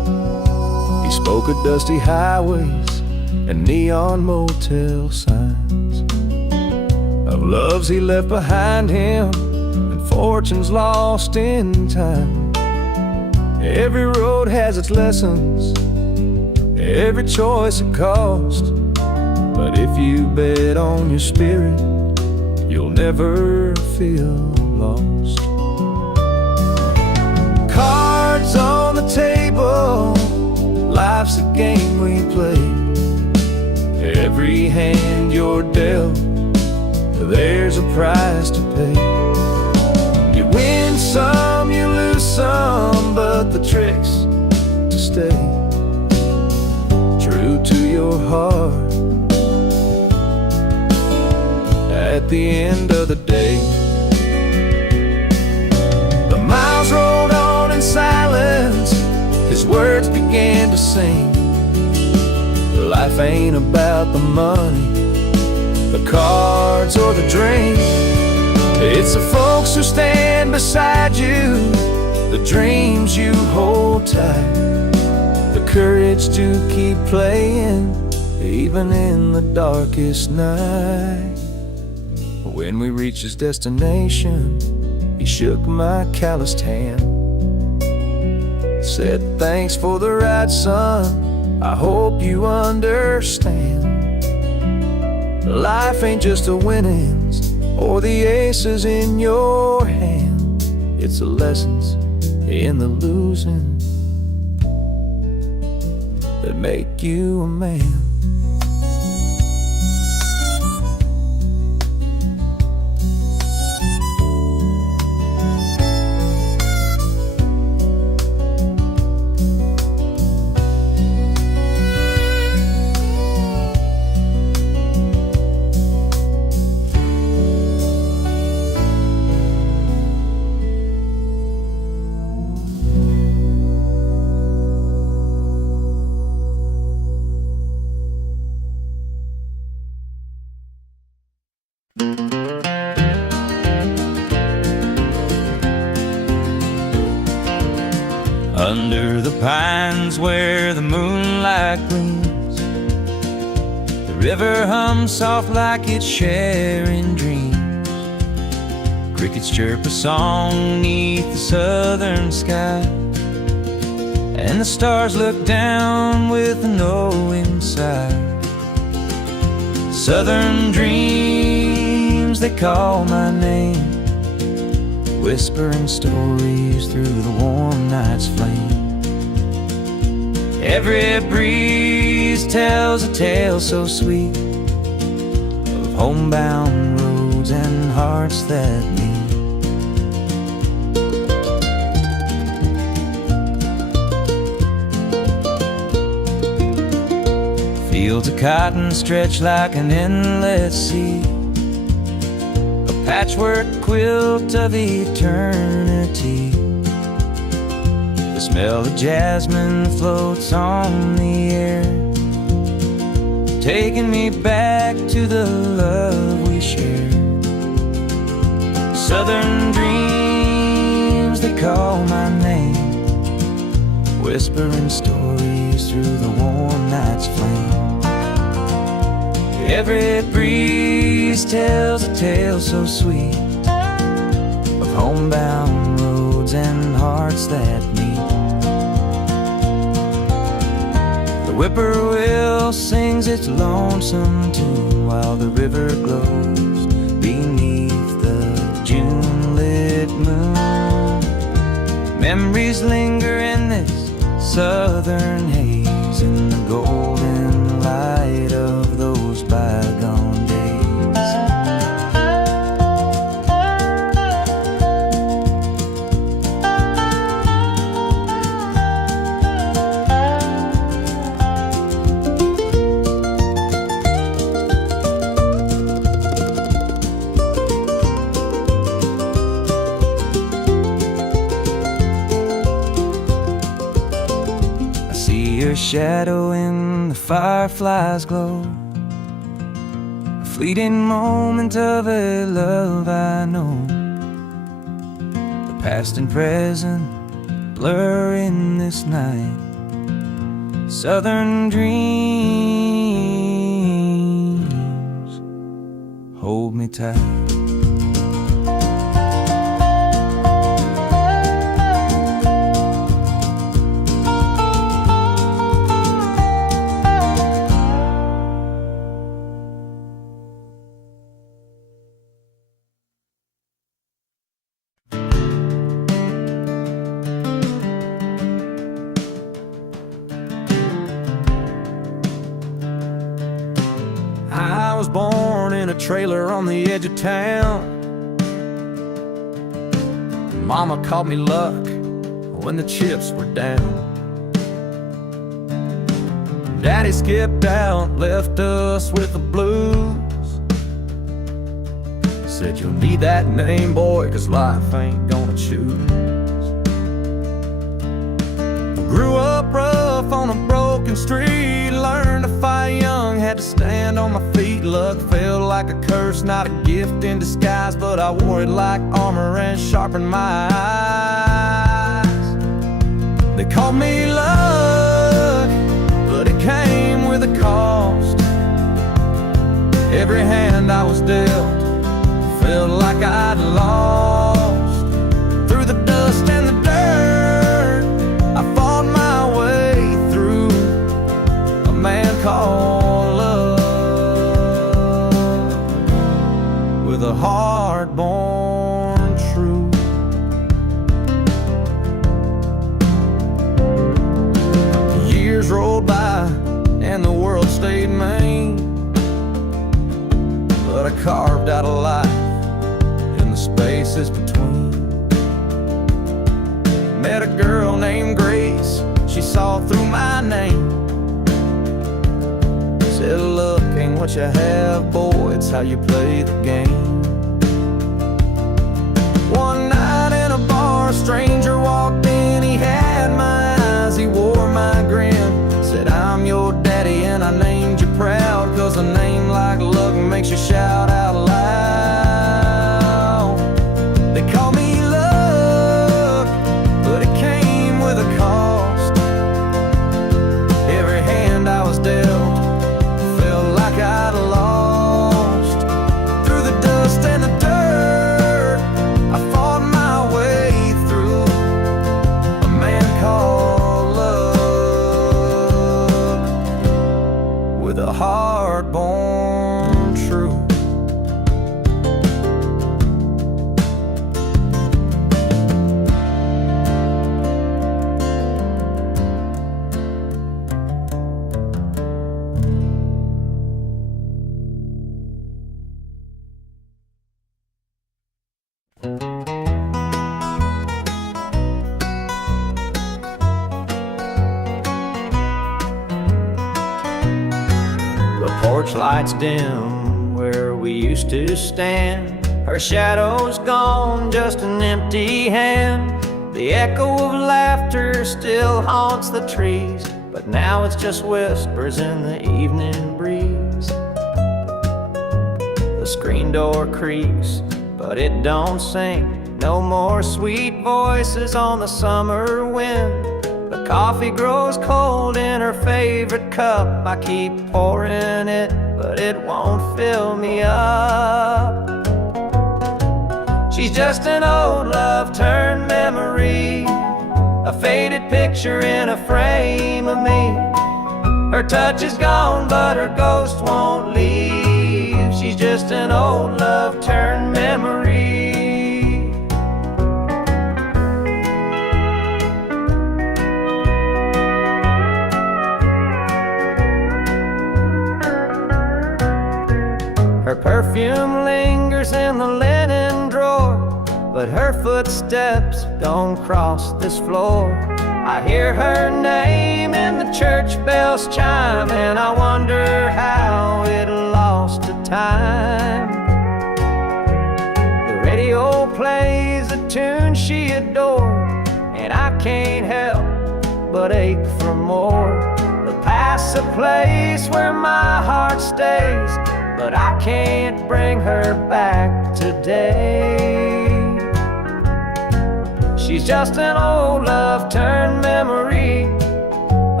polka dusty highways and neon motel signs, of loves he left behind him and fortunes lost in time. Every road has its lessons, every choice a cost, but if you bet on your spirit, you'll never feel lost. Cards on the table, life's a game we play. Every hand you're dealt, there's a price to pay. You win some, you lose some, but the trick's to stay true to your heart at the end of the day. The miles rolled on in silence, his words began to sing. Life ain't about the money, the cards or the drink. It's the folks who stand beside you, the dreams you hold tight, the courage to keep playing even in the darkest night. When we reached his destination, he shook my calloused hand, said, "Thanks for the ride, son, I hope you understand. Life ain't just the winnings or the aces in your hand. It's the lessons in the losing that make you a man." Under the pines where the moonlight gleams, the river hums soft like it's sharing dreams. Crickets chirp a song neath the southern sky, and the stars look down with a knowing sigh. Southern dreams, they call my name, whispering stories through the warm night's flame. Every breeze tells a tale so sweet of homebound roads and hearts that meet. Fields of cotton stretch like an endless sea, patchwork quilt of eternity. The smell of jasmine floats on the air, taking me back to the love we shared. Southern dreams, they call my name, whispering stories through the warm night's flame. Every breeze tells a tale so sweet of homebound roads and hearts that meet. The whippoorwill sings its lonesome tune while the river glows beneath the June-lit moon. Memories linger in this southern haze, in the golden light of those bygone days. I see your shadow in the firefly's glow, a fleeting moment of a love I know. The past and present blur in this night, Southern dreams hold me tight. I was born in a trailer on the edge of town. Mama called me luck when the chips were down. Daddy skipped out, left us with the blues. Said you'll need that name, boy, 'cause life ain't gonna choose. Grew up rough on a broken street, learned to fight young, had to stand on my feet. Luck felt like a curse, not a gift in disguise, but I wore it like armor and sharpened my eyes. They called me luck, but it came with a cost. Every hand I was dealt felt like I'd lost. Through the dust and the dirt, I fought my way through. A man called love, with a heart-born truth. Years rolled by and the world stayed mean, but I carved out a life in the spaces between. Met a girl named Grace, she saw through my name. Said, look, ain't what you have, boy, it's how you play the game. One night in a bar, a stranger walked in, he had my eyes, he wore my grin. Said, I'm your daddy and I named you proud, 'cause a name like luck makes you shout out loud. They call me luck, but it came with a cost. Every hand I was dealt felt like I'd lost. Through the dust and the dirt, I fought my way through. A man called luck, with a heart-born truth. The porch lights dim where we used to stand. Her shadow's gone, just an empty hand. The echo of laughter still haunts the trees, but now it's just whispers in the evening breeze. The screen door creaks, but it don't sing. No more sweet voices on the summer wind. The coffee grows cold in her favorite cup. I keep pouring it, but it won't fill me up. She's just an old love turned memory, a faded picture in a frame of me. Her touch is gone, but her ghost won't leave. She's just an old love turned memory. Her perfume lingers in the linen drawer, but her footsteps don't cross this floor. I hear her name in the church bells chime, and I wonder how it lost to time. The radio plays a tune she adored, and I can't help but ache for more. The past's a place where my heart stays, but I can't bring her back today. She's just an old love turned memory, a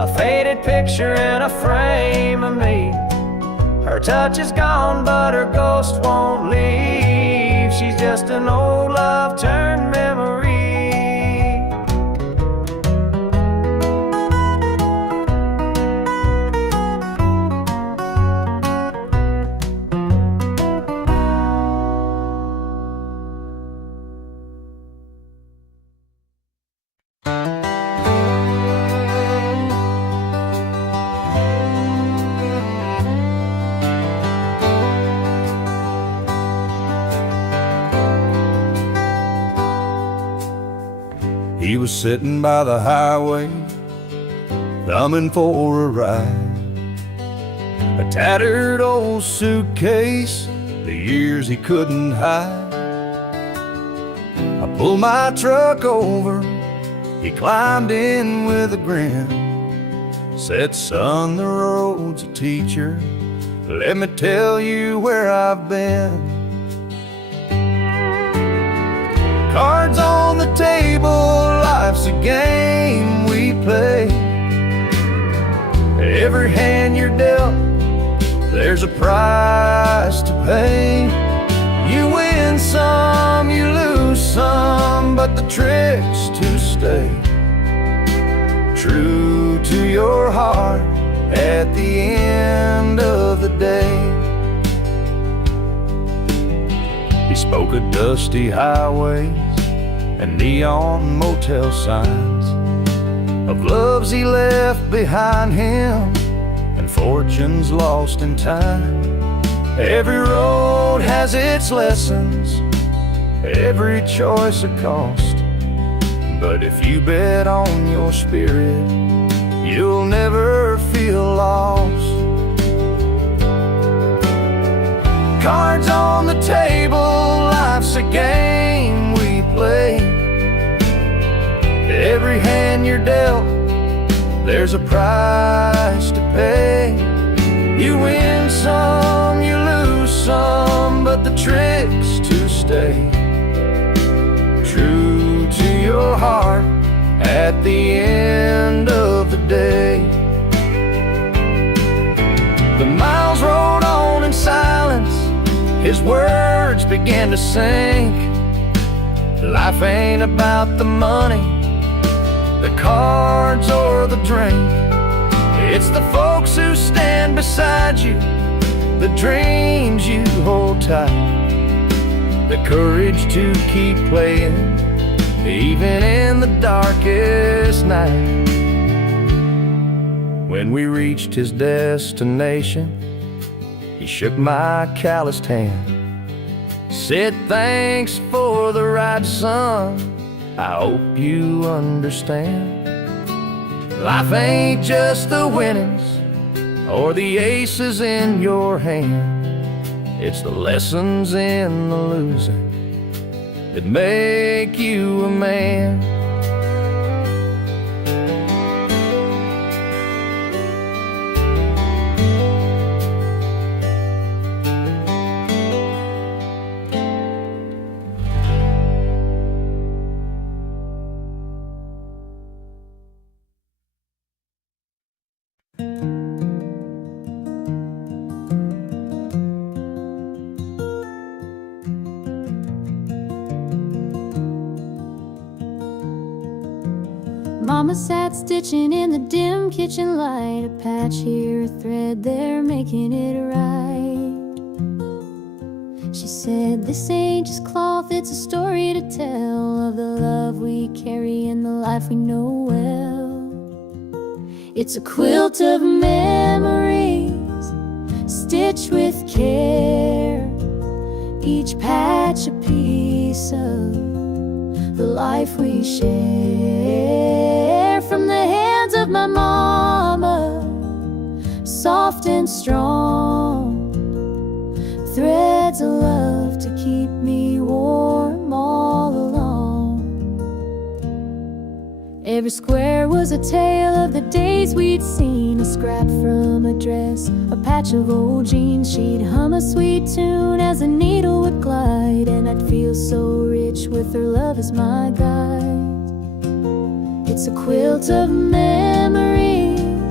a faded picture in a frame of me. Her touch is gone, but her ghost won't leave. She's just an old love turned memory. He was sitting by the highway, thumbing for a ride. A tattered old suitcase, the years he couldn't hide. I pulled my truck over, he climbed in with a grin. Said, son, the road's a teacher, let me tell you where I've been. Cards on the table, life's a game we play. Every hand you're dealt, there's a price to pay. You win some, you lose some, but the trick's to stay true to your heart at the end of the day. He spoke of dusty highways and neon motel signs, of loves he left behind him and fortunes lost in time. Every road has its lessons, every choice a cost, but if you bet on your spirit, you'll never feel lost. Cards on the table, life's a game we play. Every hand you're dealt, there's a price to pay. You win some, you lose some, but the trick's to stay true to your heart at the end of the day. The miles rolled on in silence, his words began to sink. Life ain't about the money, the cards or the drink. It's the folks who stand beside you, the dreams you hold tight, the courage to keep playing even in the darkest night. When we reached his destination, he shook my calloused hand, said, thanks for the ride, son, I hope you understand. Life ain't just the winnings or the aces in your hand. It's the lessons in the losing that make you a man. Mama sat stitching in the dim kitchen light, a patch here, a thread there, making it right. She said, this ain't just cloth, it's a story to tell of the love we carry and the life we know well. It's a quilt of memories, stitched with care, each patch a piece of the life we share. From the hands of my mama, soft and strong, threads of love to keep me warm all along. Every square was a tale of the days we'd seen, a scrap from a dress, a patch of old jeans. She'd hum a sweet tune as the needle would glide, and I'd feel so rich with her love as my guide. It's a quilt of memories,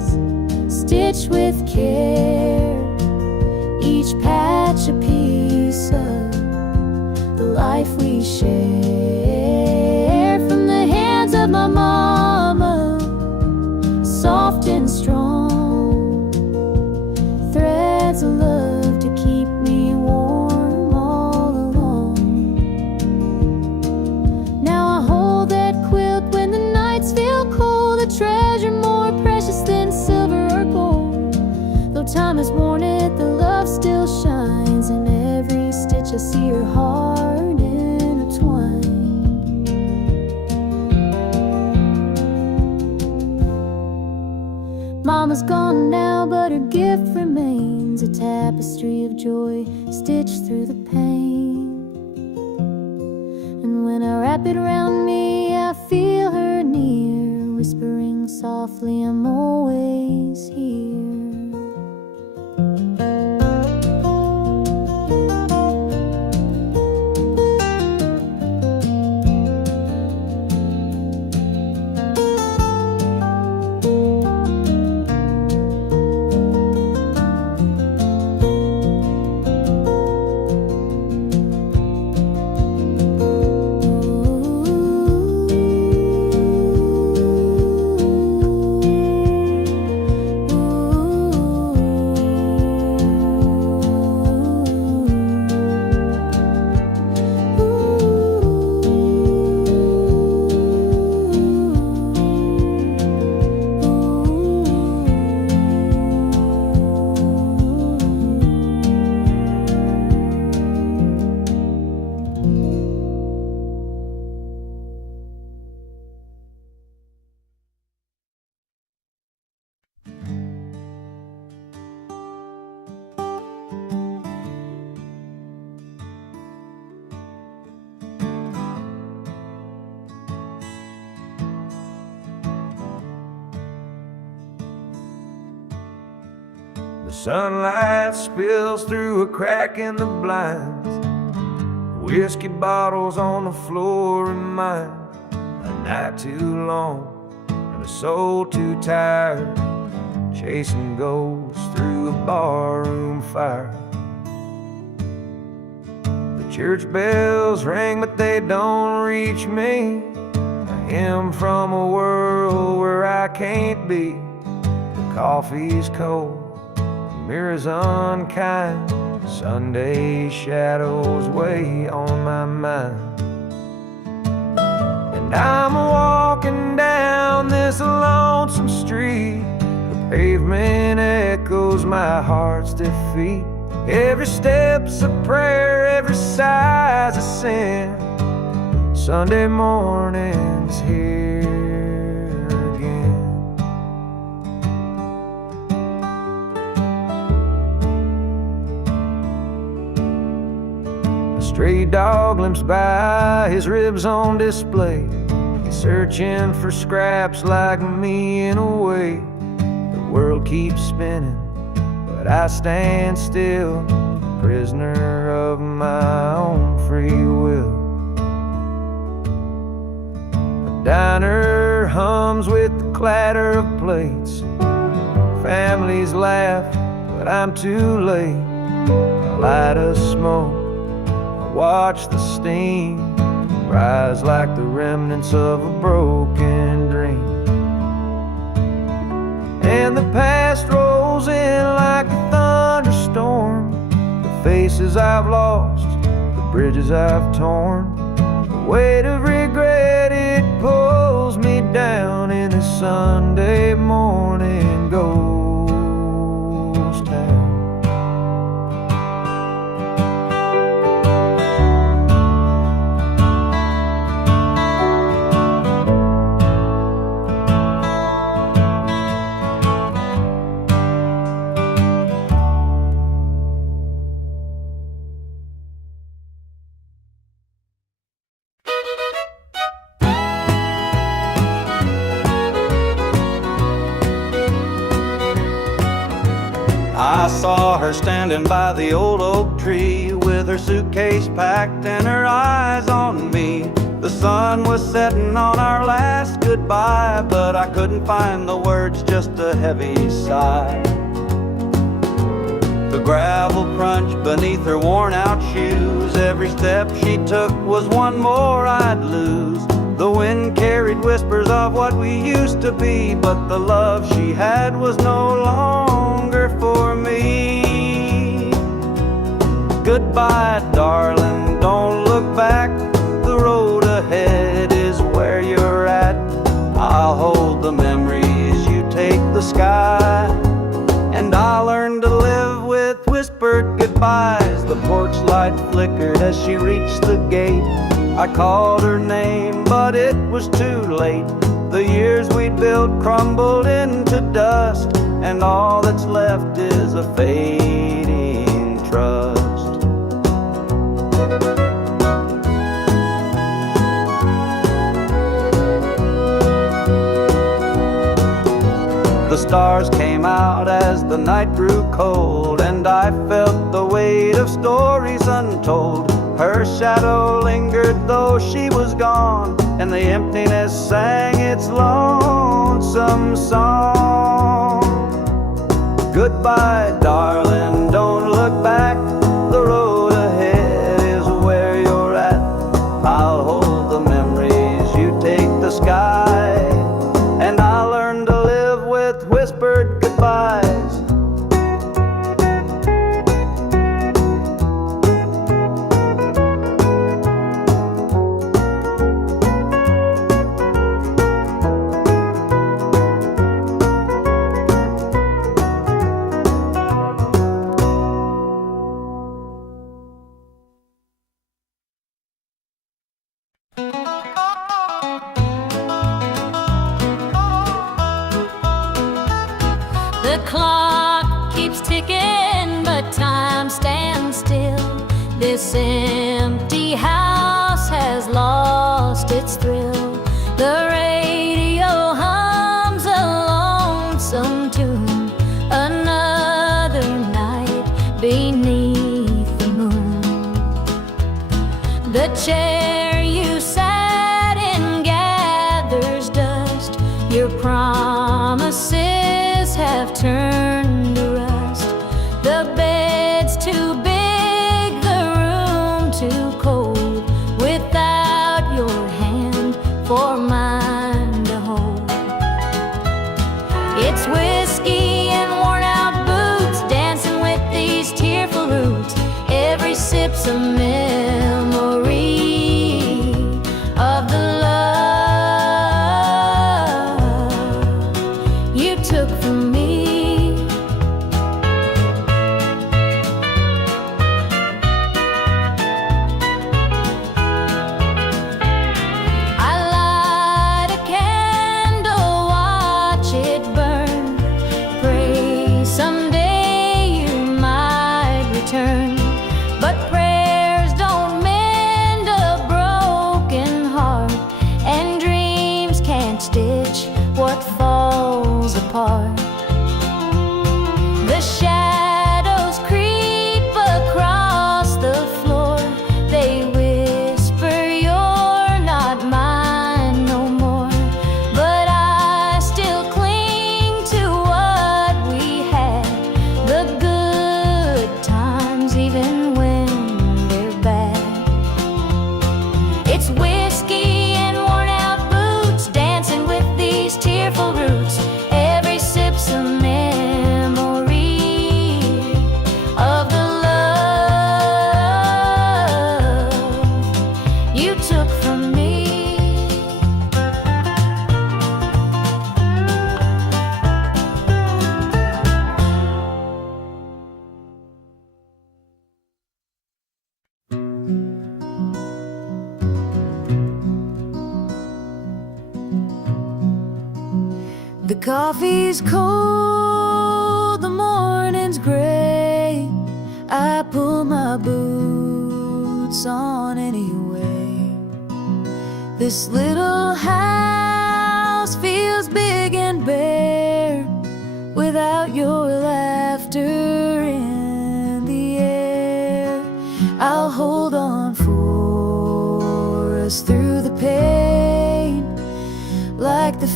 stitch with care, each patch a piece of the life we share. From the hands of my mama, soft and strong, threads of love to keep me warm all along. Now I hold that quilt when the nights feel cold, a treasure more precious than silver or gold. Though time has worn it, the love still shines. In every stitch I see her heart intertwined. Mama's gone now, but her gift remains, a tapestry of joy stitched through the pain. And when I wrap it around me, I feel her near, whispering softly, I'm always here. The sunlight spills through a crack in the blinds. Whiskey bottles on the floor remind a night too long and a soul too tired, chasing ghosts through a barroom fire. The church bells ring, but they don't reach me. A hymn from a world where I can't be. The coffee's cold, mirrors unkind, Sunday shadows weigh on my mind. And I'm walking down this lonesome street, the pavement echoes my heart's defeat. Every step's a prayer, every sigh's a sin. Sunday morning's here again. A stray dog limps by, his ribs on display. He's searching for scraps like me in a way. The world keeps spinning, but I stand still, prisoner of my own free will. The diner hums with the clatter of plates. Families laugh, but I'm too late. I light a smoke, I watch the steam rise like the remnants of a broken dream. And the past rolls in like a thunderstorm. The faces I've lost, the bridges I've torn. The weight of regret, it pulls me down in this Sunday morning ghost town. I saw her standing by the old oak tree with her suitcase packed and her eyes on me. The sun was setting on our last goodbye, but I couldn't find the words, just a heavy sigh. The gravel crunched beneath her worn-out shoes. Every step she took was one more I'd lose. The wind carried whispers of what we used to be, but the love she had was no longer for me. Goodbye, darling, don't look back. The road ahead is where you're at. I'll hold the memories, you take the sky. And I'll learn to live with whispered goodbyes. The porch light flickered as she reached the gate. I called her name, but it was too late. The years we'd built crumbled into dust, and all that's left is a fading trust. The stars came out as the night grew cold, and I felt the weight of stories untold. Her shadow lingered though she was gone, and the emptiness sang its lonesome song. Goodbye, darling, don't look back. The road ahead is where you're at. I'll hold the memories, you take the sky. And I'll learn to live with whispered goodbyes. The clock keeps ticking, but time stands still. This empty house has lost its thrill. The radio hums a lonesome tune. Another night beneath the moon. The chair you sat in gathers dust. Your promises have turned to rust. The bed's too big, the room too cold, without your hand for mine to hold. It's whiskey and worn out boots, dancing with these tearful roots. Every sip's a memory of the love you took from me. I light a candle, watch it burn. Pray someday you might return. But prayers don't mend a broken heart, and dreams can't stitch what falls apart. The shadows creep across the floor. They whisper you're not mine no more. But I still cling to what we had, the good times even when they're bad. It's whiskey and worn out boots, dancing with these tearful roots. Every sip's a memory of the love you took from me. The coffee's cold, the morning's gray. I pull my boots on anyway. This little house feels big and bare without your laughter in the air. I'll hold on for us through the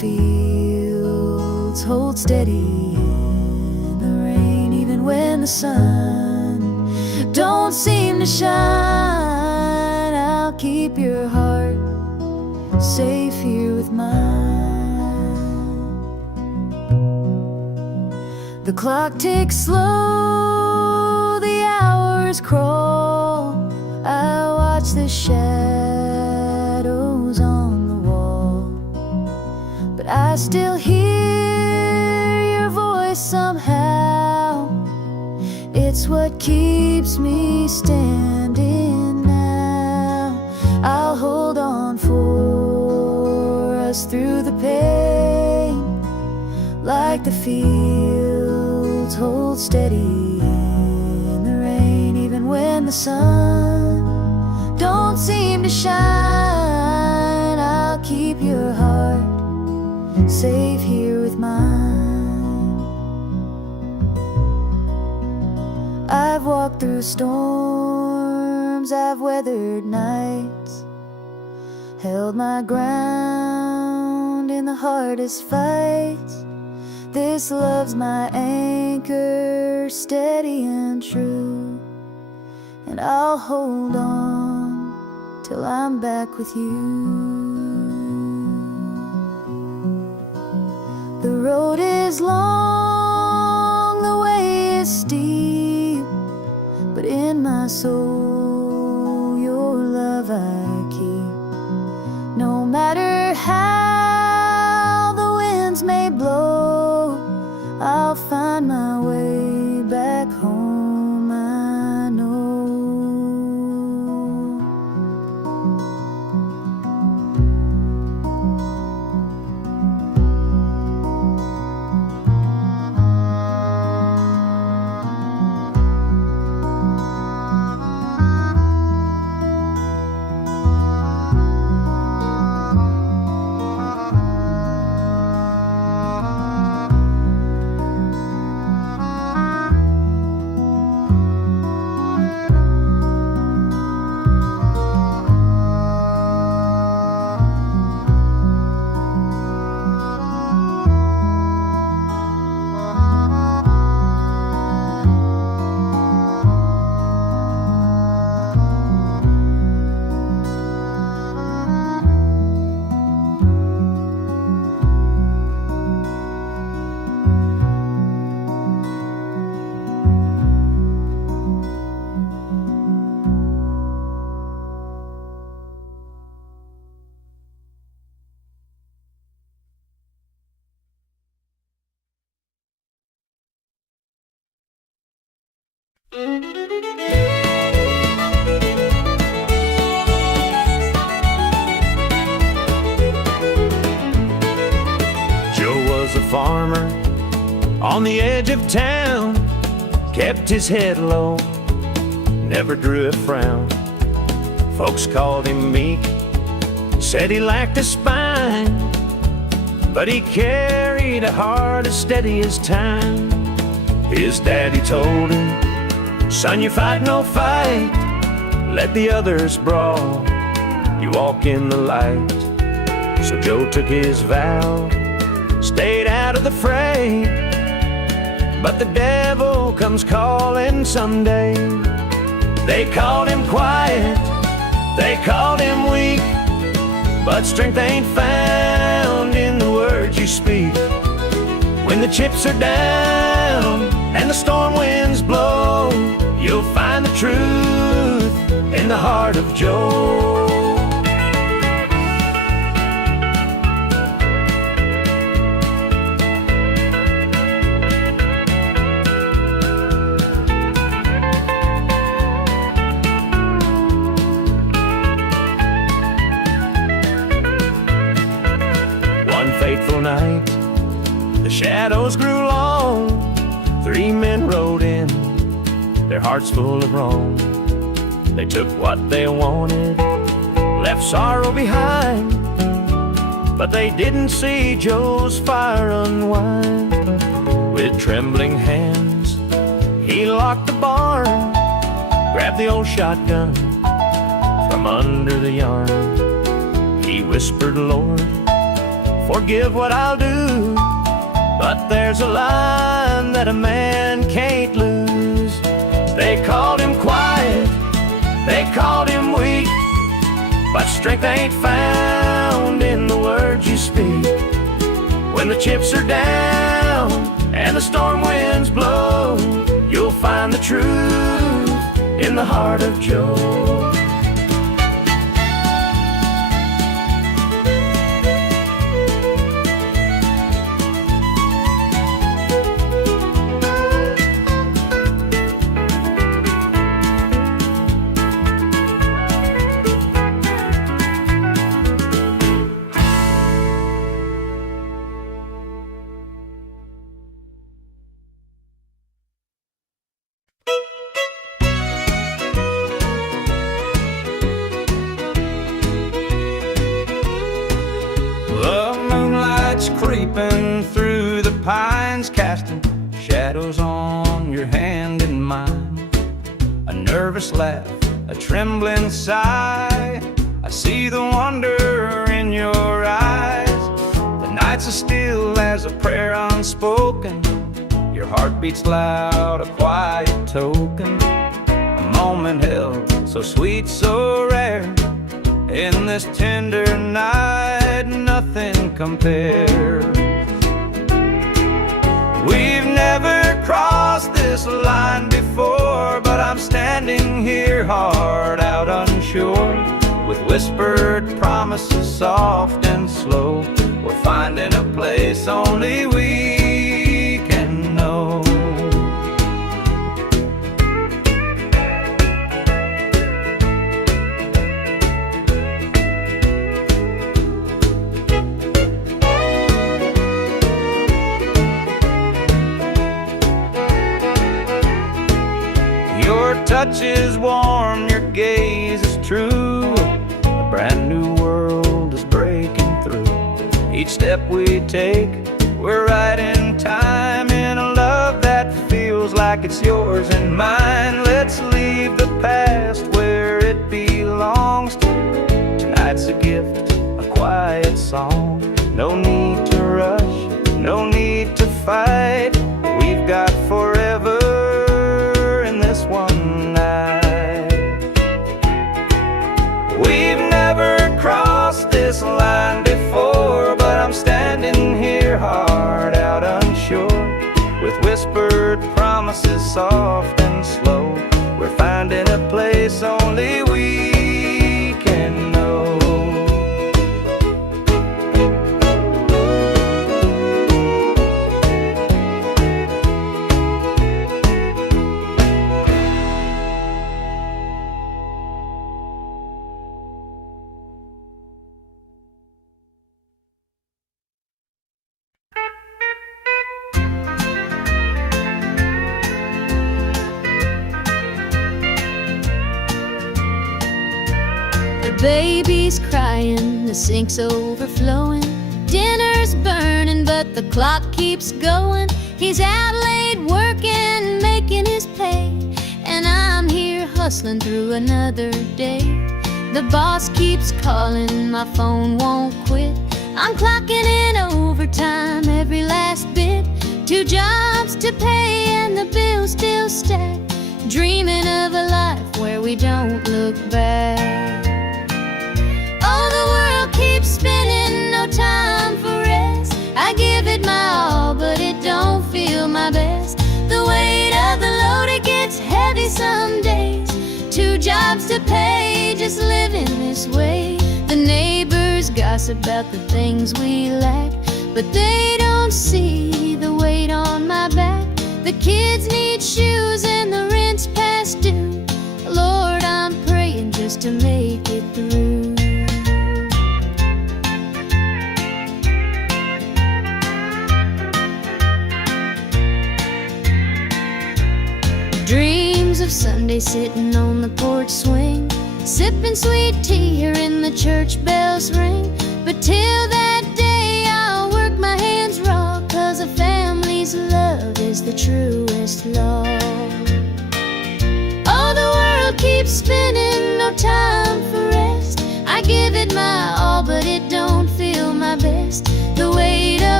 fields hold steady in the rain, even when the sun don't seem to shine. I'll keep your heart safe here with mine. The clock ticks slow, the hours crawl. I watch the shadows on the wall, but I still hear your voice somehow. It's what keeps me standing now. I'll hold on for us through the pain, like the fields hold steady in the rain, even when the sun don't seem to shine. I'll keep your heart safe here with mine. I've walked through storms, I've weathered nights, held my ground in the hardest fights. This love's my anchor, steady and true, and I'll hold on till I'm back with you. The road is long, the way is steep, but in my soul your love I keep. No matter how the winds may blow, I'll find my way back home, I know. Joe was a farmer on the edge of town, kept his head low, never drew a frown. Folks called him meek, said he lacked a spine, but he carried a heart as steady as time. His daddy told him, "Son, you fight no fight, let the others brawl, you walk in the light." So Joe took his vow, stayed out of the fray, but the devil comes calling someday. They called him quiet, they called him weak, but strength ain't found in the words you speak. When the chips are down and the storm winds blow, you'll find the truth in the heart of Joe. One fateful night, the shadows grew long. 3 men rode in, their hearts full of wrong. They took what they wanted, left sorrow behind, but they didn't see Joe's fire unwind. With trembling hands, he locked the barn, grabbed the old shotgun from under the yarn. He whispered, "Lord, forgive what I'll do. But there's a line that a man can't lose. They called him quiet, they called him weak, but strength ain't found in the words you speak. When the chips are down and the storm winds blow, you'll find the truth in the heart of Joe. Creeping through the pines, casting shadows on your hand and mine. A nervous laugh, a trembling sigh, I see the wonder in your eyes. The nights are still as a prayer unspoken. Your heart beats loud, a quiet token. A moment held, so sweet, so rare. In this tender night, nothing compares. We've never crossed this line before, but I'm standing here hard out unsure. With whispered promises soft and slow, we're finding a place only we can know. Your touch is warm, your gaze is true. A brand new world is breaking through. Each step we take, we're right in time, in a love that feels like it's yours and mine. Let's leave the past where it belongs to. Tonight's a gift, a quiet song. No need to rush, no need to fight. We've got forever this one night. We've never crossed this line before, but I'm standing here hard out unsure. With whispered promises soft and slow, we're finding a place only we can know. Baby's crying, the sink's overflowing. Dinner's burning, but the clock keeps going. He's out late working, making his pay, and I'm here hustling through another day. The boss keeps calling, my phone won't quit. I'm clocking in overtime every last bit. 2 jobs to pay and the bills still stack. Dreaming of a life where we don't look back. Oh, the world keeps spinning, no time for rest. I give it my all, but it don't feel my best. The weight of the load, it gets heavy some days. 2 jobs to pay, just living this way. The neighbors gossip about the things we lack, but they don't see the weight on my back. The kids need shoes and the rent's past due. Lord, I'm praying just to make it through. Dreams of Sunday sitting on the porch swing, sipping sweet tea, hearing the church bells ring. But till that day I'll work my hands raw, 'cause a family's love is the truest law. Oh, the world keeps spinning, no time for rest. I give it my all, but it don't feel my best. The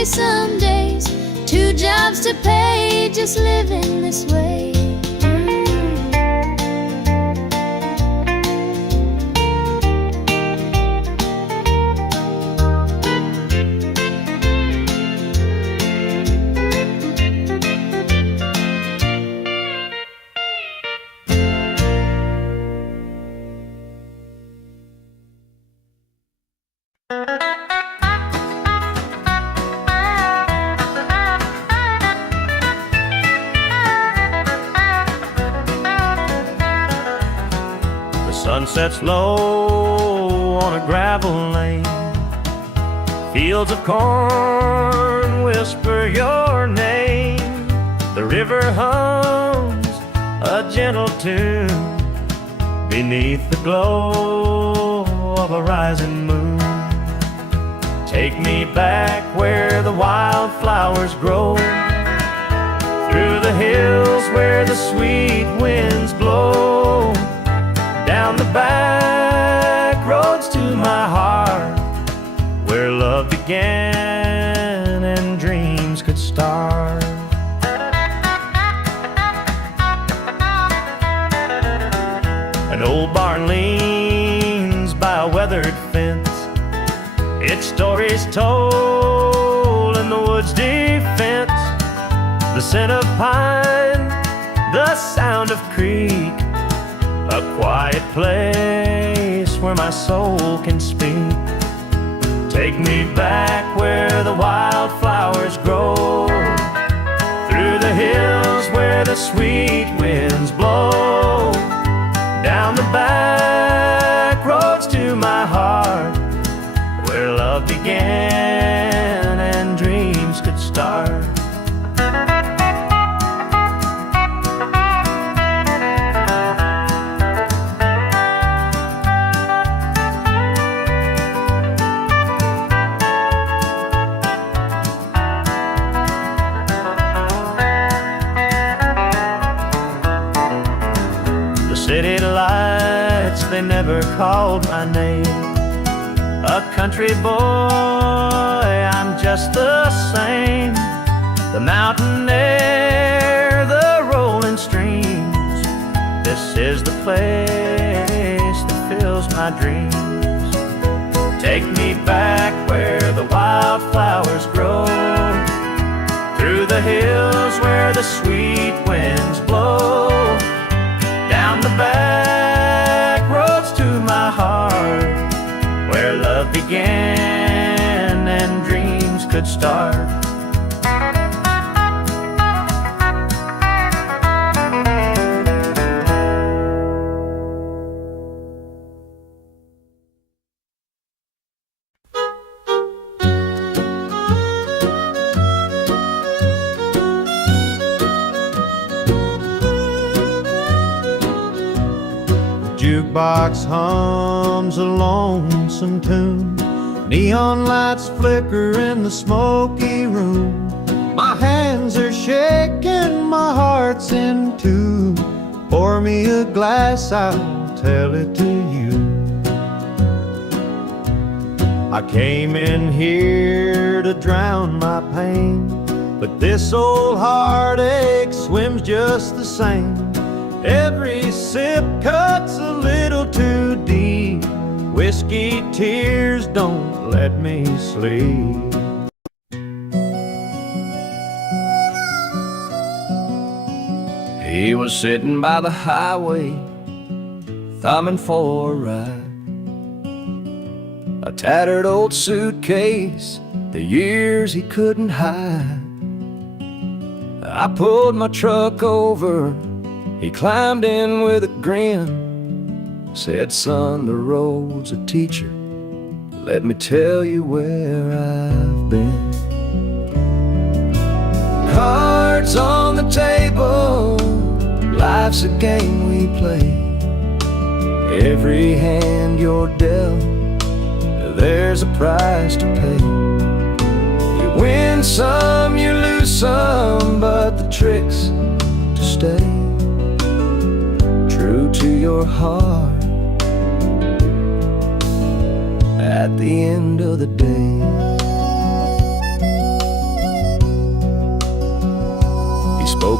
lonely some days, 2 jobs to pay, just living this way. Sun sets low on a gravel lane. Fields of corn whisper your name. The river hums a gentle tune beneath the glow of a rising moon. Take me back where the wildflowers grow, through the hills where the sweet winds blow, down the back roads to my heart, where love began and dreams could start. An old barn leans by a weathered fence, its stories told in the woods' defense. The scent of pine, the sound of creek, a quiet place where my soul can speak. Take me back where the wildflowers grow, through the hills where the sweet winds blow, down the back roads to my heart, where love began and dreams could start. City lights, they never called my name. A country boy, I'm just the same. The mountain air, the rolling streams, this is the place that fills my dreams. Take me back where the wildflowers grow, through the hills where the sweet winds blow, down the back roads to my heart, where love began and dreams could start. Jukebox hums a lonesome tune, neon lights flicker in the smoky room. My hands are shaking, my heart's in tune. Pour me a glass, I'll tell it to you. I came in here to drown my pain, but this old heartache swims just the same. Every sip cuts a little too deep. Whiskey tears don't let me sleep. He was sitting by the highway, thumbing for a ride. A tattered old suitcase, the years he couldn't hide. I pulled my truck over, he climbed in with a grin, said, "Son, the road's a teacher, let me tell you where I've been." Cards on the table, life's a game we play. Every hand you're dealt, there's a price to pay. You win some, you lose some, but the trick's to stay true to your heart at the end of the day.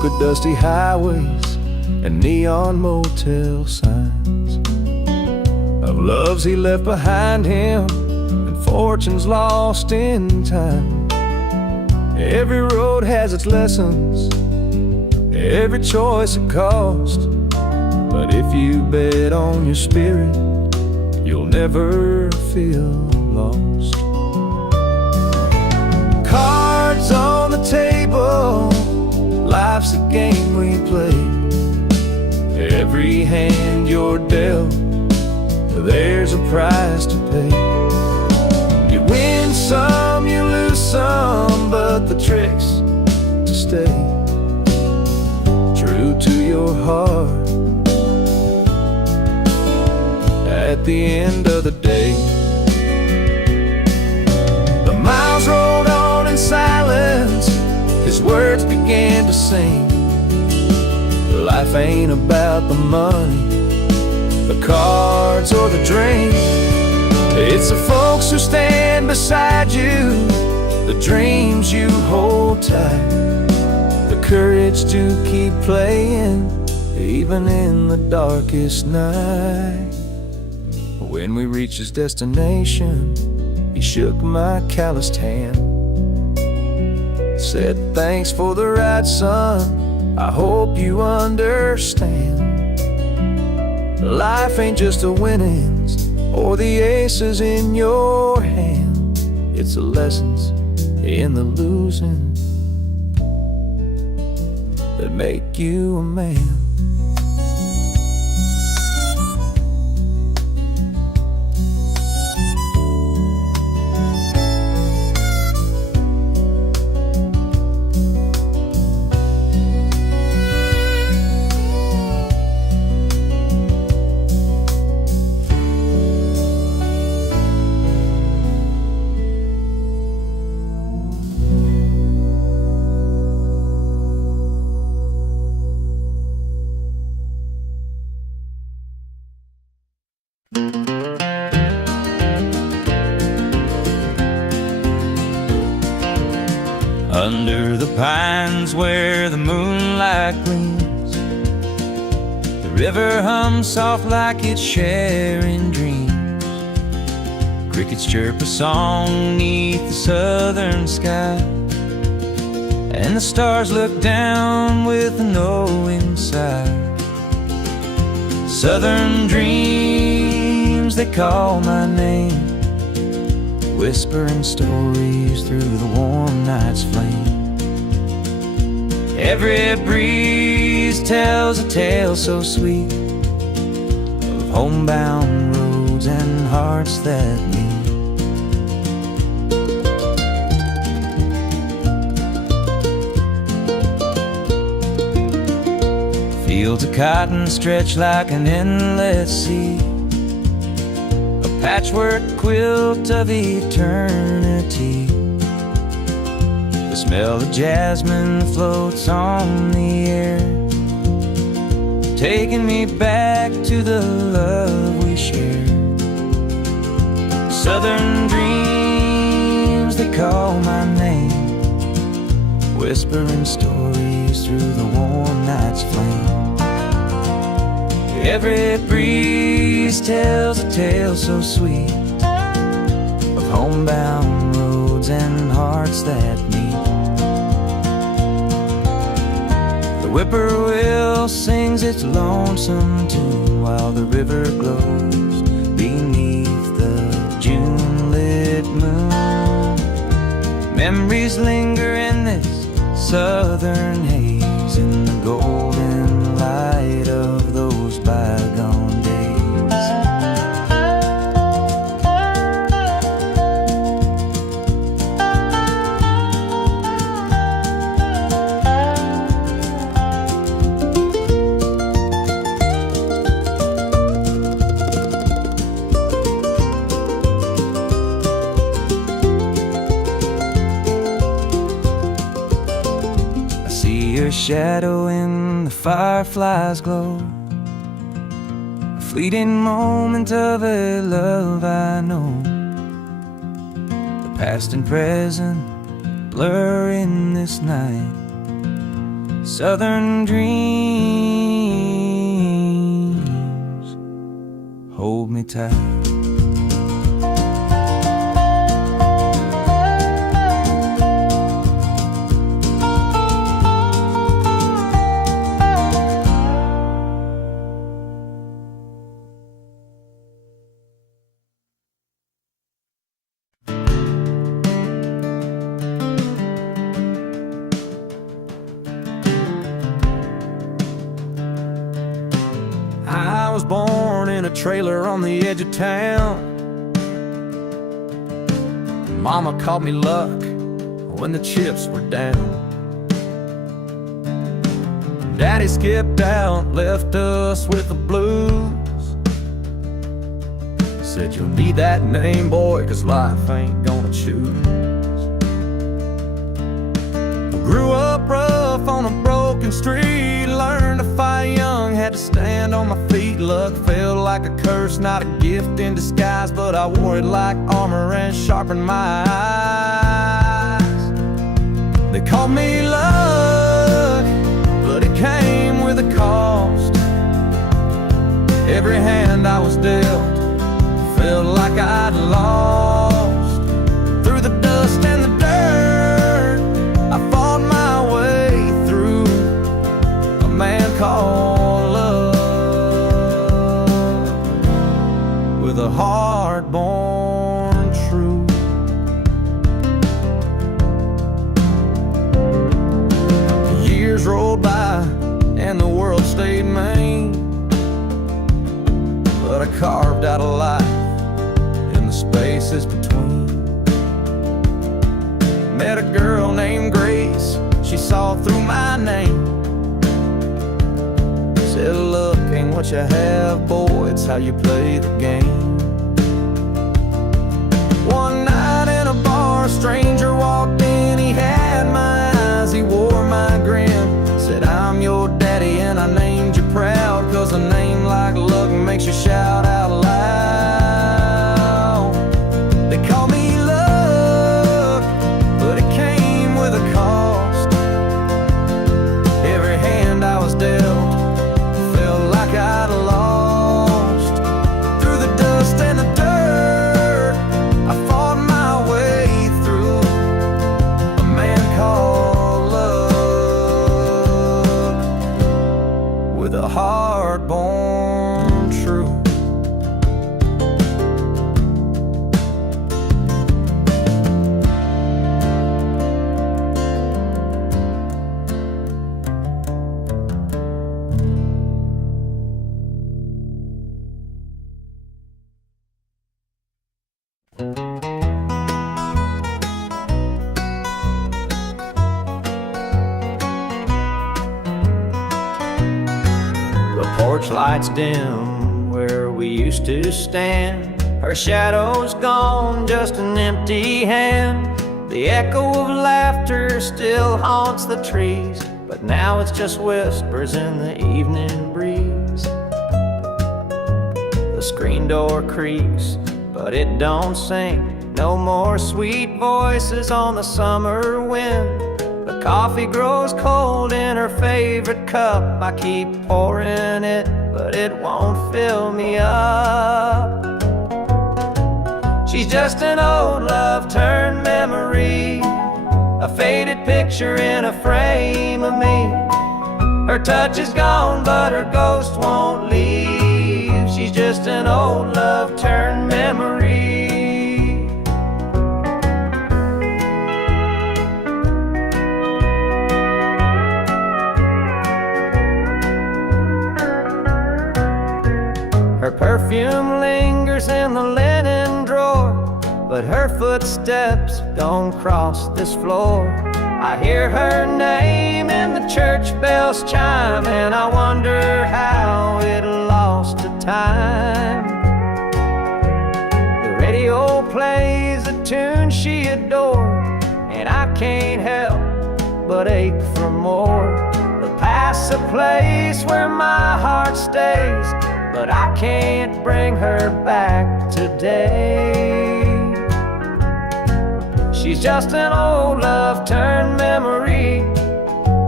polka dusty highways and neon motel signs, of loves he left behind him and fortunes lost in time. Every road has its lessons, every choice a cost, but if you bet on your spirit, you'll never feel lost. Cards on the table, life's a game we play. Every hand you're dealt, there's a price to pay. You win some, you lose some, but the trick's to stay true to your heart at the end of the day. The miles rolled on in silence, his words began to sing. Life ain't about the money, the cards or the drink. It's the folks who stand beside you, the dreams you hold tight, the courage to keep playing even in the darkest night. When we reached his destination, he shook my calloused hand, said, "Thanks for the ride, son, I hope you understand. Life ain't just the winnings or the aces in your hand, it's the lessons in the losing that make you a man." Under the pines where the moonlight gleams, the river hums soft like it's sharing dreams. Crickets chirp a song neath the southern sky, and the stars look down with a knowing sigh. Southern dreams, they call my name, whispering stories through the warm night's flame. Every breeze tells a tale so sweet of homebound roads and hearts that meet. Fields of cotton stretch like an endless sea, patchwork quilt of eternity. The smell of jasmine floats on the air, taking me back to the love we shared. Southern dreams, they call my name, whispering stories through the warm night's flame. Every breeze tells a tale so sweet of homebound roads and hearts that meet. The whippoorwill sings its lonesome tune while the river glows beneath the June-lit moon. Memories linger in this southern haze, in the golden light of those bygone days. I see your shadow in the firefly's glow, a fleeting moment of a love I know. The past and present blur in this night, Southern dreams hold me tight. I was born in a trailer on the edge of town. Mama called me luck when the chips were down. Daddy skipped out, left us with the blues. Said you'll need that name, boy, 'cause life ain't gonna choose. Grew up rough on a broken street, learned to fight young, had to stand on my feet. Luck felt like a curse, not a gift in disguise, but I wore it like armor and sharpened my eyes. They called me luck, but it came with a cost. Every hand I was dealt felt like I'd lost. Through the dust and the dirt, I fought my way through. A man called love, with a heart born true. Years rolled by and the world stayed mean, but I carved out a life in the spaces between. Met a girl named Grace, she saw through my name. Said luck ain't what you have, boy, it's how you play the game. One night in a bar, a stranger walked in, he had my eyes, he wore my grin. Said I'm your daddy and I named you proud, 'cause a name like luck makes you shout out loud. They call me luck, but it came with a cost. Every hand I was dealt felt like I'd lost. Through the dust and the dirt, I fought my way through. A man called love, with a heart born true. The porch lights dim where we used to stand. Her shadow's gone, just an empty hand. The echo of laughter still haunts the trees, but now it's just whispers in the evening breeze. The screen door creaks, but it don't sing. No more sweet voices on the summer wind. The coffee grows cold in her favorite cup. I keep pouring it, but it won't fill me up. She's just an old love turned memory, a faded picture in a frame of me. Her touch is gone, but her ghost won't leave. She's just an old love turned memory. Her perfume lingers in the linen drawer, but her footsteps don't cross this floor. I hear her name in the church bells chime, and I wonder how it lost to time. The radio plays a tune she adored, and I can't help but ache for more. The past's a place where my heart stays, but I can't bring her back today. She's just an old love turned memory,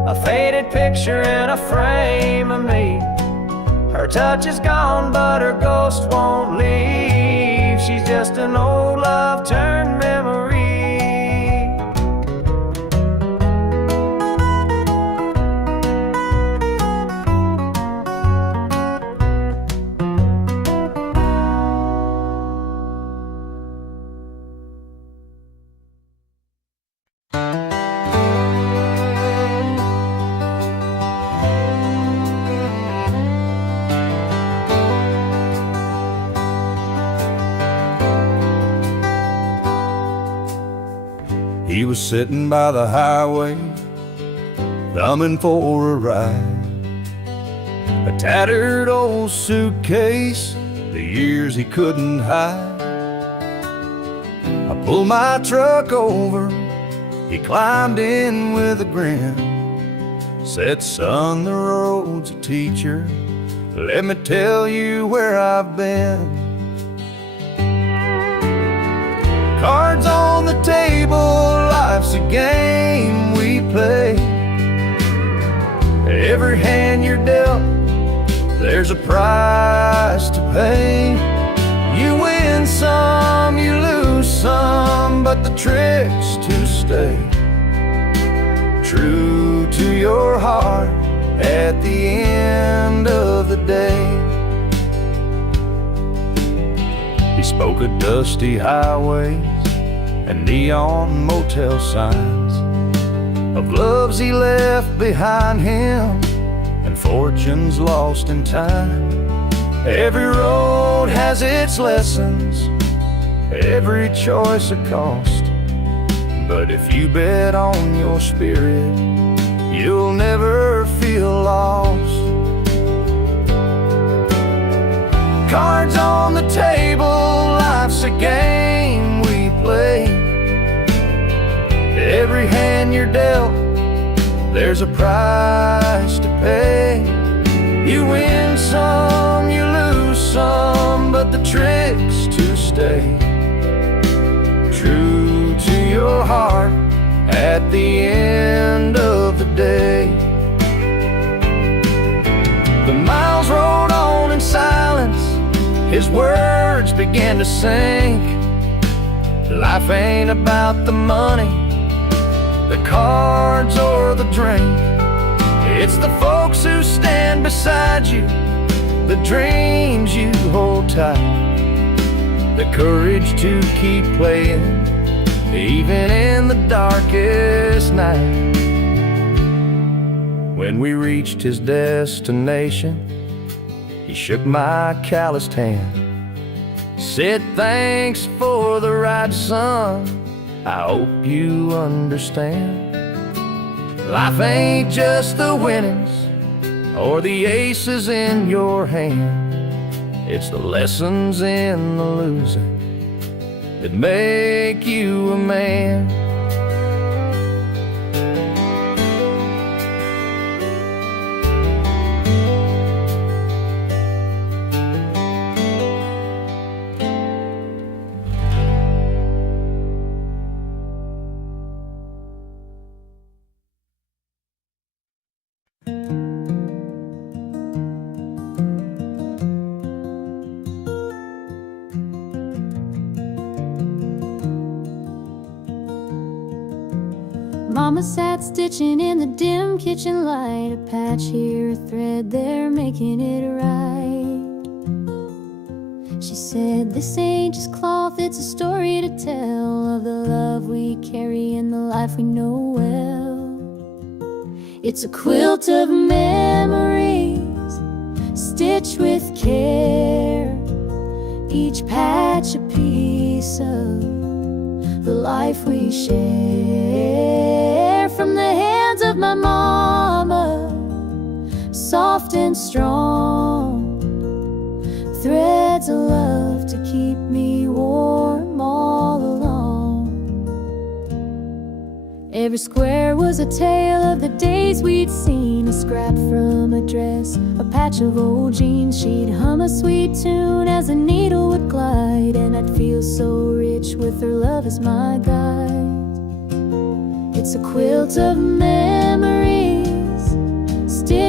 a faded picture in a frame of me. Her touch is gone, but her ghost won't leave. She's just an old love turned memory. He was sitting by the highway, thumbing for a ride. A tattered old suitcase, the years he couldn't hide. I pulled my truck over, he climbed in with a grin. Said, son, the road's a teacher, let me tell you where I've been. Cards on the table, life's a game we play. Every hand you're dealt, there's a price to pay. You win some, you lose some, but the trick's to stay true to your heart at the end of the day. He spoke of dusty highways and neon motel signs, of loves he left behind him and fortunes lost in time. Every road has its lessons, every choice a cost, but if you bet on your spirit, you'll never feel lost. Cards on the table, life's a game we play. Every hand you're dealt, there's a price to pay. You win some, you lose some, but the trick's to stay true to your heart at the end of the day. The miles rolled on in silence, his words began to sink. Life ain't about the money, the cards or the drink. It's the folks who stand beside you, the dreams you hold tight, the courage to keep playing even in the darkest night. When we reached his destination, he shook my calloused hand, said, thanks for the ride, son, I hope you understand. Life ain't just the winnings or the aces in your hand, it's the lessons in the losing that make you a man. Mama sat stitching in the dim kitchen light, a patch here, a thread there, making it right. She said, this ain't just cloth, it's a story to tell of the love we carry and the life we know well. It's a quilt of memories, stitched with care, each patch a piece of the life we share. From the hands of my mama, soft and strong, threads of love to keep me warm all along. Every square was a tale of the days we'd seen, a scrap from a dress, a patch of old jeans. She'd hum a sweet tune as the needle would glide, and I'd feel so rich with her love as my guide. It's a quilt of memories,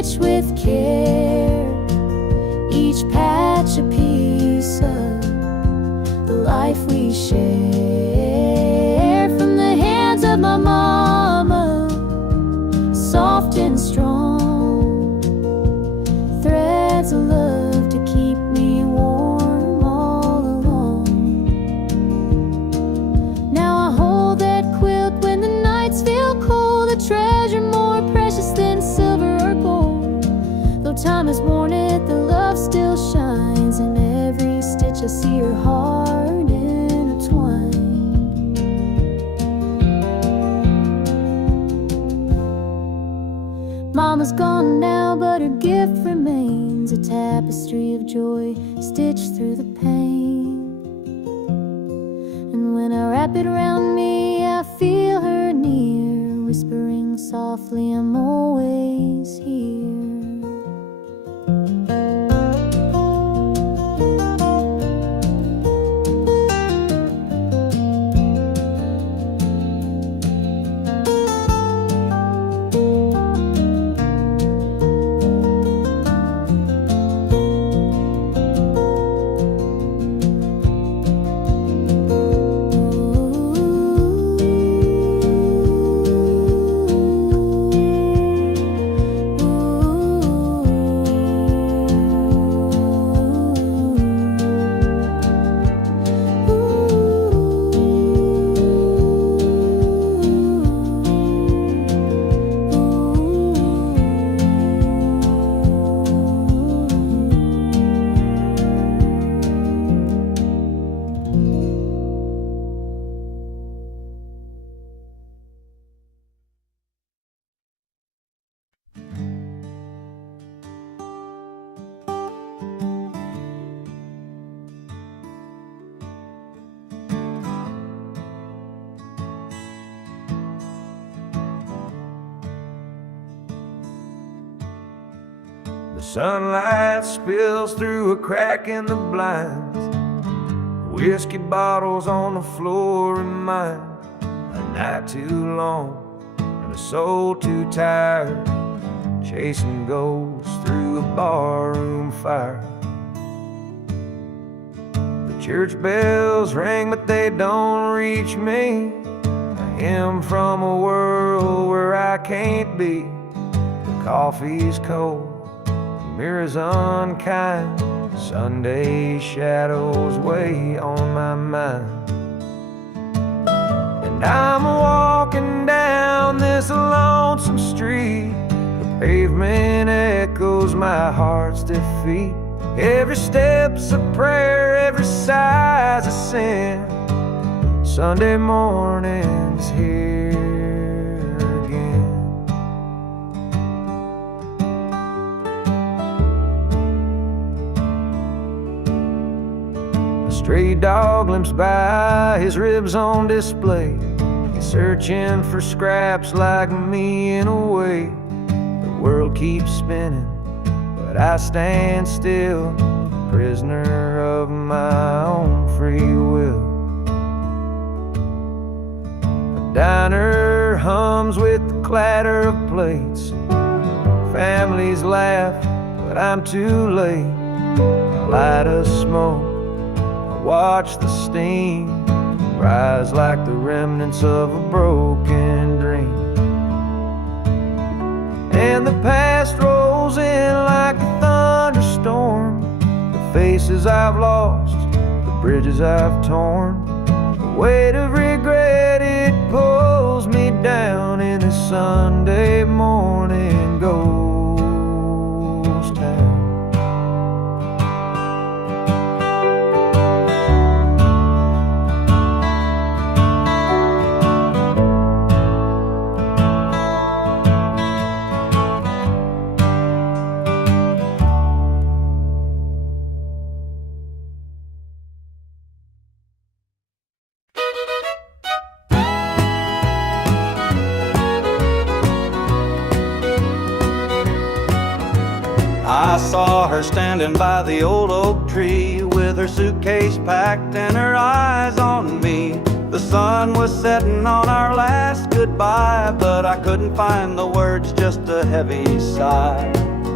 stitch with care, each patch a piece of the life we share. From the hands of my mama, soft and strong, threads of love to keep me warm all along. Now I hold that quilt when the nights feel cold, a treasure more precious than silver or gold. Though time has worn it, the love still shines. In every stitch I see her heart intertwined. Mama's gone now, but her gift remains, a tapestry of joy stitched through the pain. And when I wrap it around me, I feel her near, whispering softly, I'm always here. The sunlight spills through a crack in the blinds. Whiskey bottles on the floor remind a night too long and a soul too tired, chasing ghosts through a barroom fire. The church bells ring, but they don't reach me. A hymn from a world where I can't be. The coffee's cold, mirrors unkind, Sunday shadows weigh on my mind. And I'm walking down this lonesome street, the pavement echoes my heart's defeat. Every step's a prayer, every sigh's a sin. Sunday morning's here again. Stray dog limps by, his ribs on display. He's searching for scraps like me in a way. The world keeps spinning, but I stand still, prisoner of my own free will. The diner hums with the clatter of plates. Families laugh, but I'm too late. A light of smoke, watch the steam rise like the remnants of a broken dream. And the past rolls in like a thunderstorm. The faces I've lost, the bridges I've torn. The weight of regret, it pulls me down in a Sunday morning ghost town. I saw her standing by the old oak tree with her suitcase packed and her eyes on me. The sun was setting on our last goodbye, but I couldn't find the words, just a heavy sigh.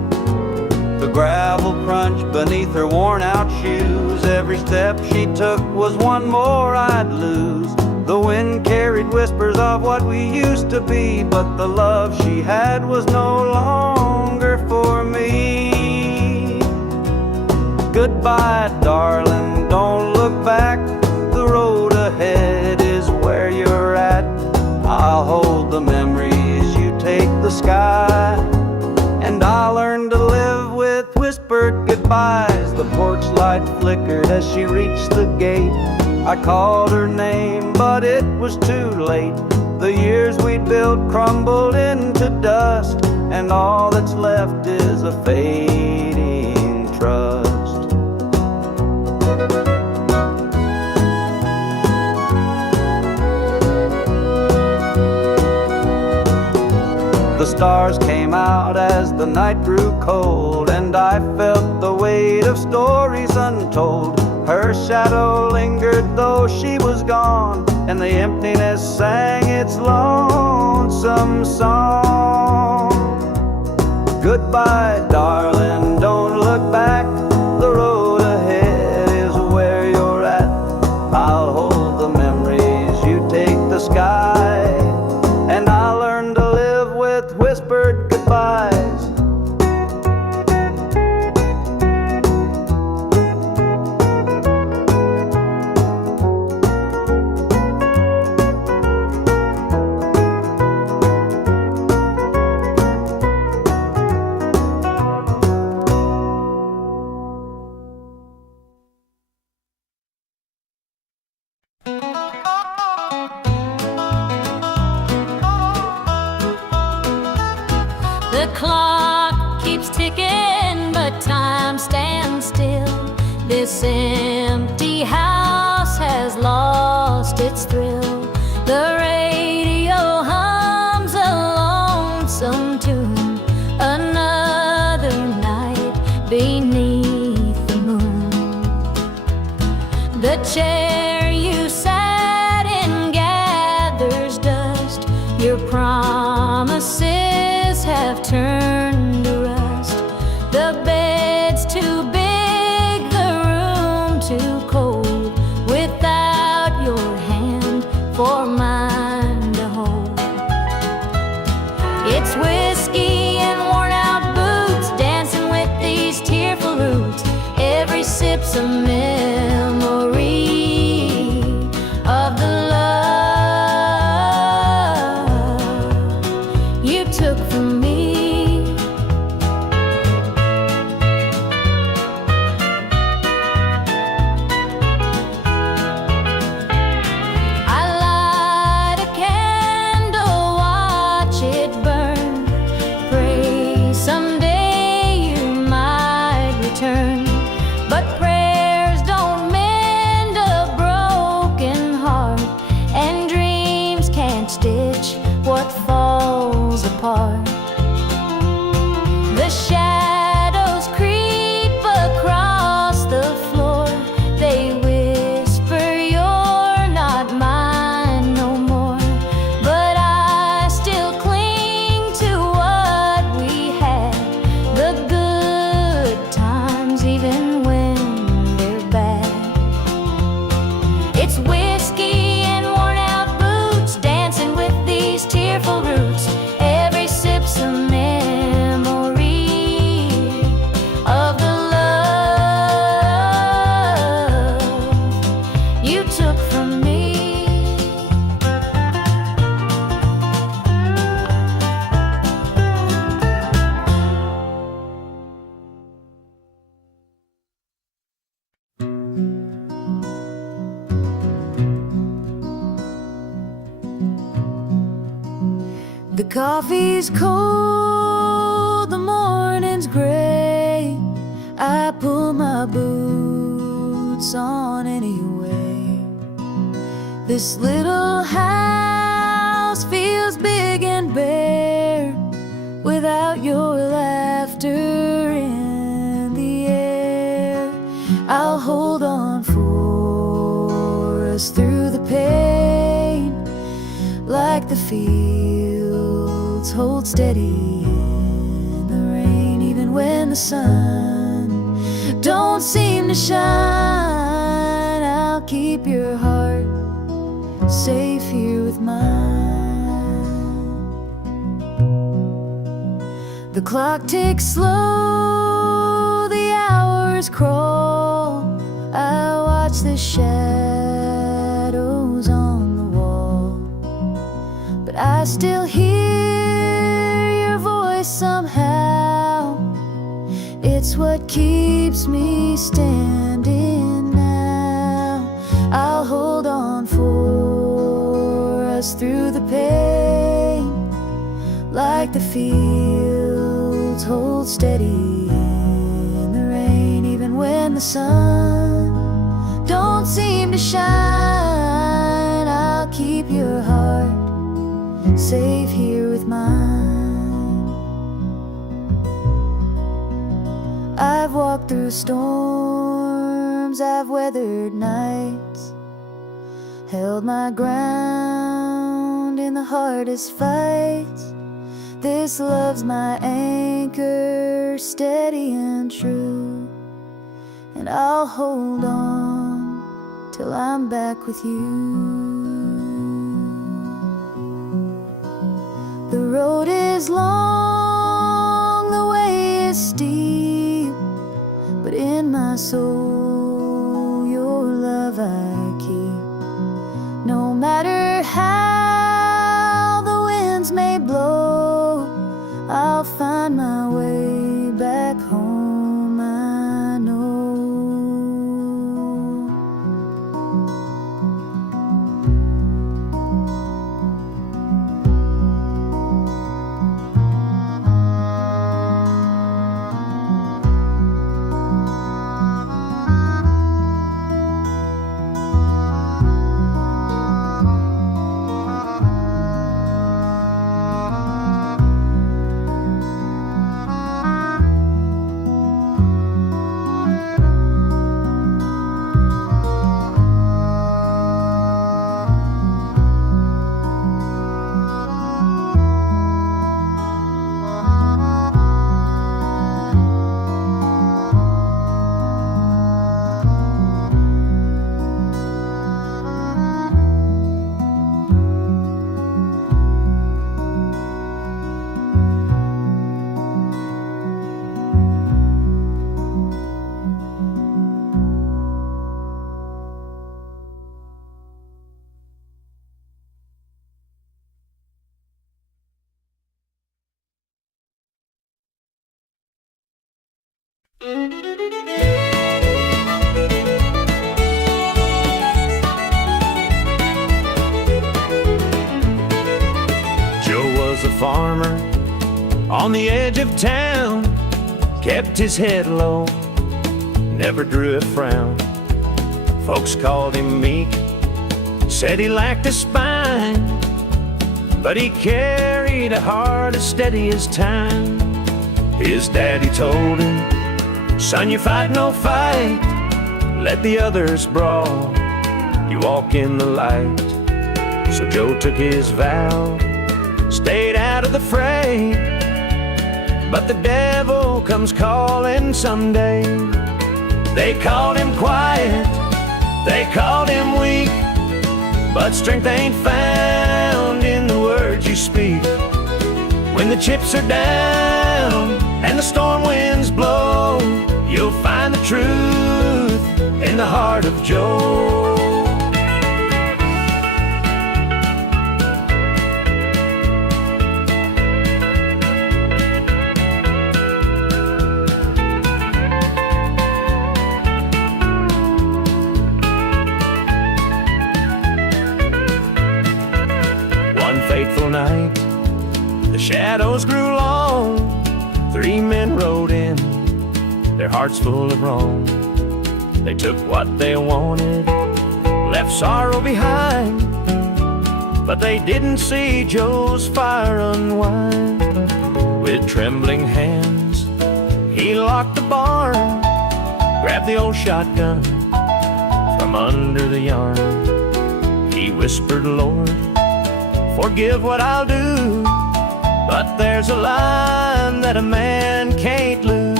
the gravel crunch beneath her worn-out shoes. Every step she took was one more I'd lose. The wind carried whispers of what we used to be, but the love she had was no longer for me. Goodbye, darling, don't look back. The road ahead is where you're at. I'll hold the memories, you take the sky. And I'll learn to live with whispered goodbyes. The porch light flickered as she reached the gate. I called her name, but it was too late. The years we'd built crumbled into dust, and all that's left is a fading trust. The stars came out as the night grew cold, and I felt the weight of stories untold. Her shadow lingered though she was gone, and the emptiness sang its lonesome song. Goodbye, darling, don't look back. The road ahead is where you're at. I'll hold the memories, you take the sky. And I'll learn to live with whispered goodbyes. The clock keeps ticking, but time stands still. This empty house has lost its thrill. The radio hums a lonesome tune. Another night beneath the moon. The chair you sat in gathers dust. Your promises have turned to rust. The bed's too big, the room too cold, without your hand for mine to hold. It's whiskey and worn out boots, dancing with these tearful roots. Every sip's a memory of the love you took from me. I light a candle, watch it burn. Pray someday you might return. But prayers don't mend a broken heart, and dreams can't stitch what falls apart. The shadows creep across the floor. They whisper you're not mine no more. But I still cling to what we had, the good times even when they're bad. It's whiskey and worn out boots, dancing with these tearful roots. Every sip's a memory of the love you took from me. The coffee's cold, the morning's gray. I pull my boots on anyway. This little house feels big and bare without your laughter in the air. I'll hold on for us through the pain, like the fields hold steady in the rain. Even even when the sun don't seem to shine. I'll keep your heart safe here with mine. The clock ticks slow, the hours crawl. I watch the shadows on the wall, but I still hear your voice somehow. It's what keeps me standing now. I'll hold on for us through the pain, like the fields hold steady in the rain. Even when the sun don't seem to shine, I'll keep your heart safe here with mine. I've walked through storms, I've weathered nights, held my ground in the hardest fights. This love's my anchor, steady and true, and I'll hold on till I'm back with you. The road is long, the way is steep, but in my soul your love I keep. No matter how the winds may blow, I'll find my way back home, I know. Joe was a farmer on the edge of town, kept his head low, never drew a frown. Folks called him meek, said he lacked a spine, but he carried a heart as steady as time. His daddy told him, "Son, you fight no fight, let the others brawl, you walk in the light." So Joe took his vow, stayed out of the fray, but the devil comes calling someday. They called him quiet, they called him weak, but strength ain't found in the words you speak. When the chips are down and the storm winds blow, you'll find the truth in the heart of Joe. One fateful night, the shadows grew long. 3 men rode in, their hearts full of wrong. They took what they wanted, left sorrow behind, but they didn't see Joe's fire unwind. With trembling hands, he locked the barn, grabbed the old shotgun from under the yarn. He whispered, "Lord, forgive what I'll do, but there's a line that a man can't lose.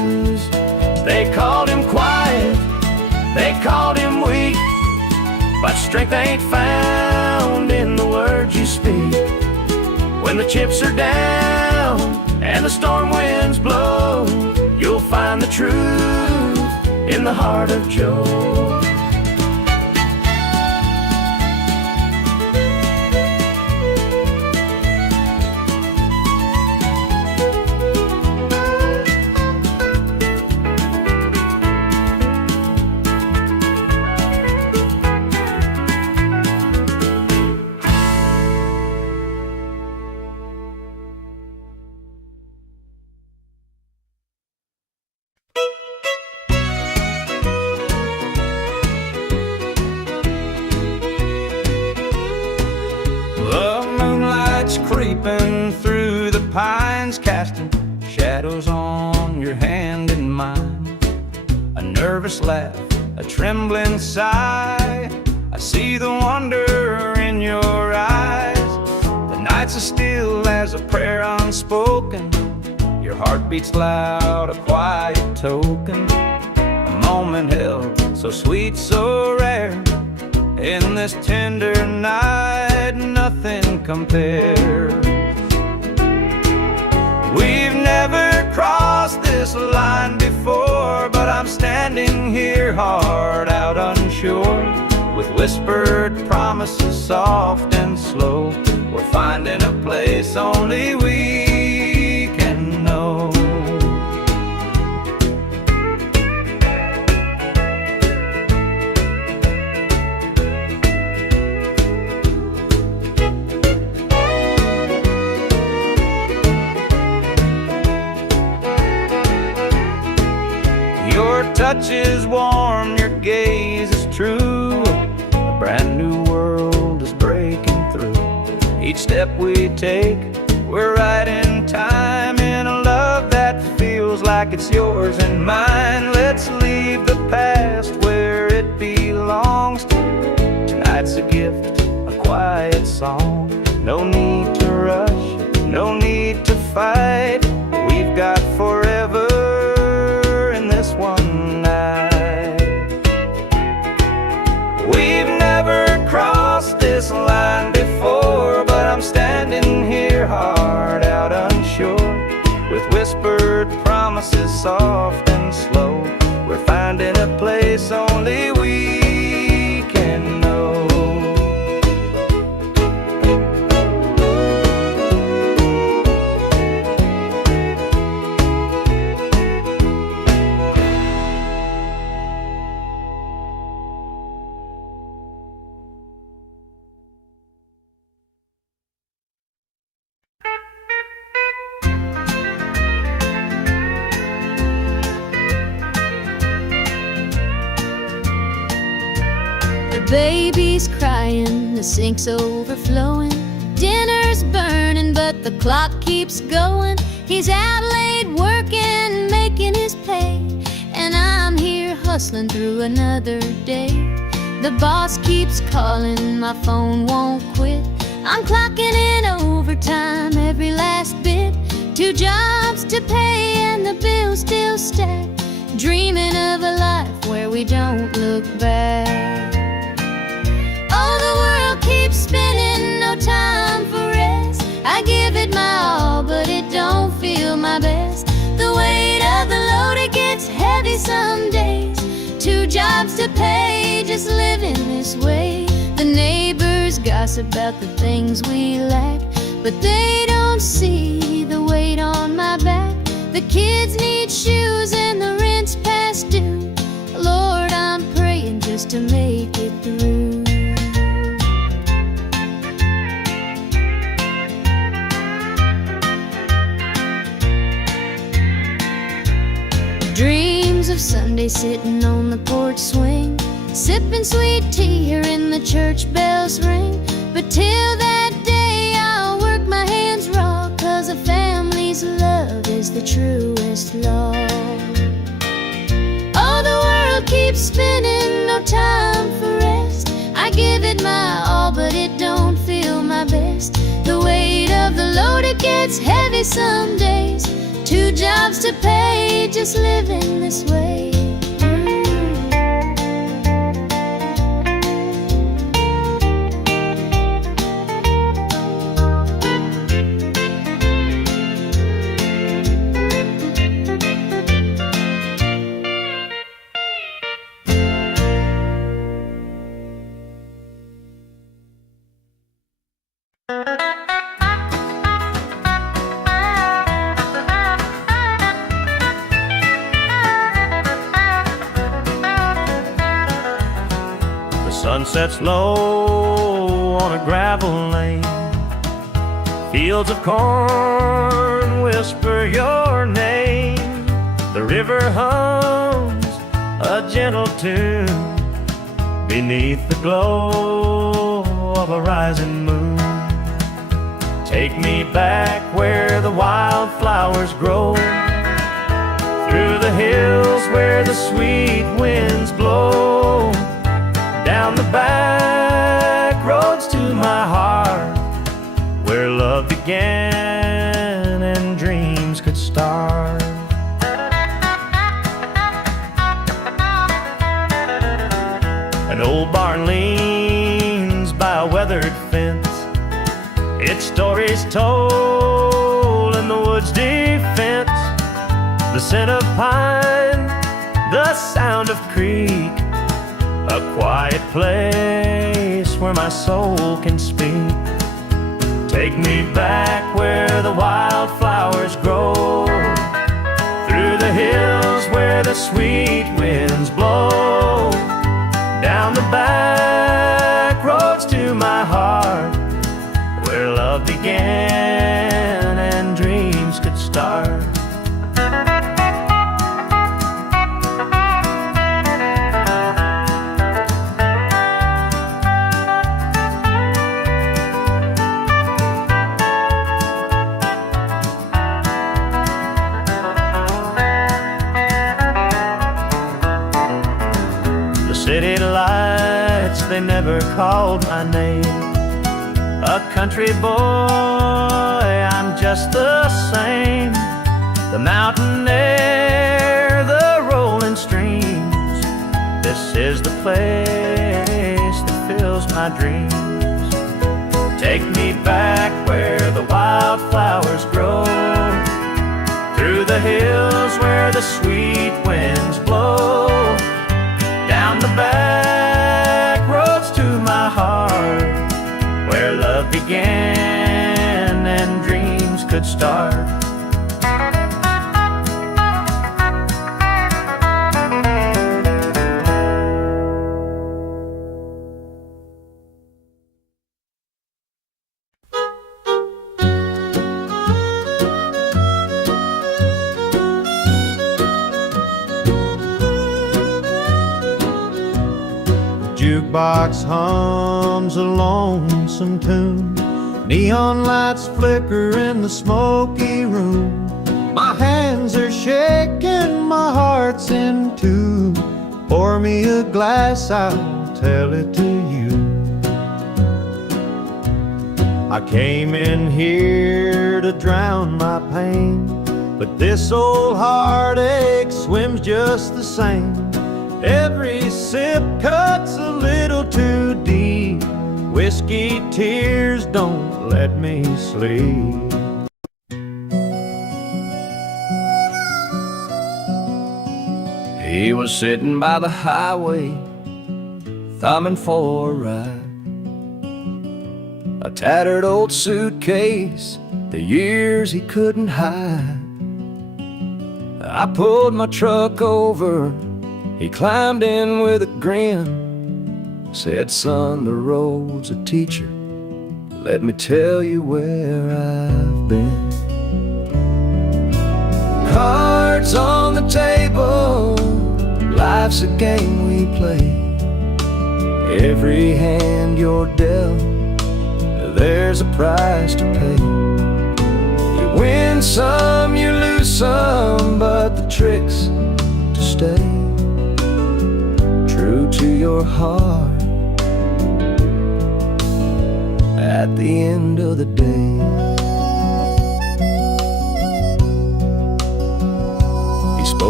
They called him quiet, they called him weak, but strength ain't found in the words you speak. When the chips are down and the storm winds blow, you'll find the truth in the heart of Joe. Creeping through the pines, casting shadows on your hand and mine. A nervous laugh, a trembling sigh, I see the wonder in your eyes. The nights are still as a prayer unspoken, your heart beats loud, a quiet token. A moment held so sweet, so rare, in this tender night, nothing compares. We've never crossed this line before, but I'm standing here hard out unsure, with whispered promises soft and slow. We're finding a place only we can know. Your touch is warm, your gaze is true. A brand new world is breaking through. Each step we take, we're right in time, in a love that feels like it's yours and mine. Let's leave the past where it belongs. Tonight's a gift, a quiet song. No need to rush, no need to fight. We've got forever one night. We've never crossed this line before, but I'm standing here hard out unsure, with whispered promises soft and slow. We're finding a place only we can know. Baby's crying, the sink's overflowing. Dinner's burning, but the clock keeps going. He's out late working, making his pay, and I'm here hustling through another day. The boss keeps calling, my phone won't quit. I'm clocking in overtime every last bit. 2 jobs to pay and the bills still stack. Dreaming of a life where we don't look back. Oh, the world keeps spinning, no time for rest. I give it my all, but it don't feel my best. The weight of the load, it gets heavy some days. 2 jobs to pay, just living this way. The neighbors gossip about the things we lack, but they don't see the weight on my back. The kids need shoes and the rent's past due. Lord, I'm praying just to make it through. Dreams of Sunday sitting on the porch swing, sipping sweet tea, hearing the church bells ring. But till that day I'll work my hands raw, 'cause a family's love is the truest law. Oh, the world keeps spinning, no time for rest. I give it my all, but it don't feel my best. The weight of the load, it gets gets heavy some days. 2 jobs to pay, just living this way. Sun sets low on a gravel lane. Fields of corn whisper your name. The river hums a gentle tune beneath the glow of a rising moon. Take me back where the wildflowers grow, through the hills where the sweet winds blow, down the back roads to my heart, where love began and dreams could start. An old barn leans by a weathered fence, its stories told in the woods' defense. The scent of pine, the sound of creek, a quiet place where my soul can speak. Take me back where the wildflowers grow, through the hills where the sweet winds blow, down the back roads to my heart, where love began and dreams could start. City lights, they never called my name. A country boy, I'm just the same. The mountain air, the rolling streams, this is the place that fills my dreams. Take me back where the wildflowers grow, through the hills where the sweet winds blow, down the back roads to my heart, where love began and dreams could start. Jukebox hums a lonesome tune, neon lights flicker in the smoky room. My hands are shaking, my heart's in tune. Pour me a glass, I'll tell it to you. I came in here to drown my pain, but this old heartache swims just the same. Every sip cuts a little too deep. Whiskey tears don't let me sleep. He was sitting by the highway, thumbing for a ride. A tattered old suitcase, the years he couldn't hide. I pulled my truck over, he climbed in with a grin, said, "Son, the road's a teacher, let me tell you where I've been." Cards on the table, life's a game we play. Every hand you're dealt, there's a price to pay. You win some, you lose some, but the trick's to stay true to your heart at the end of the day.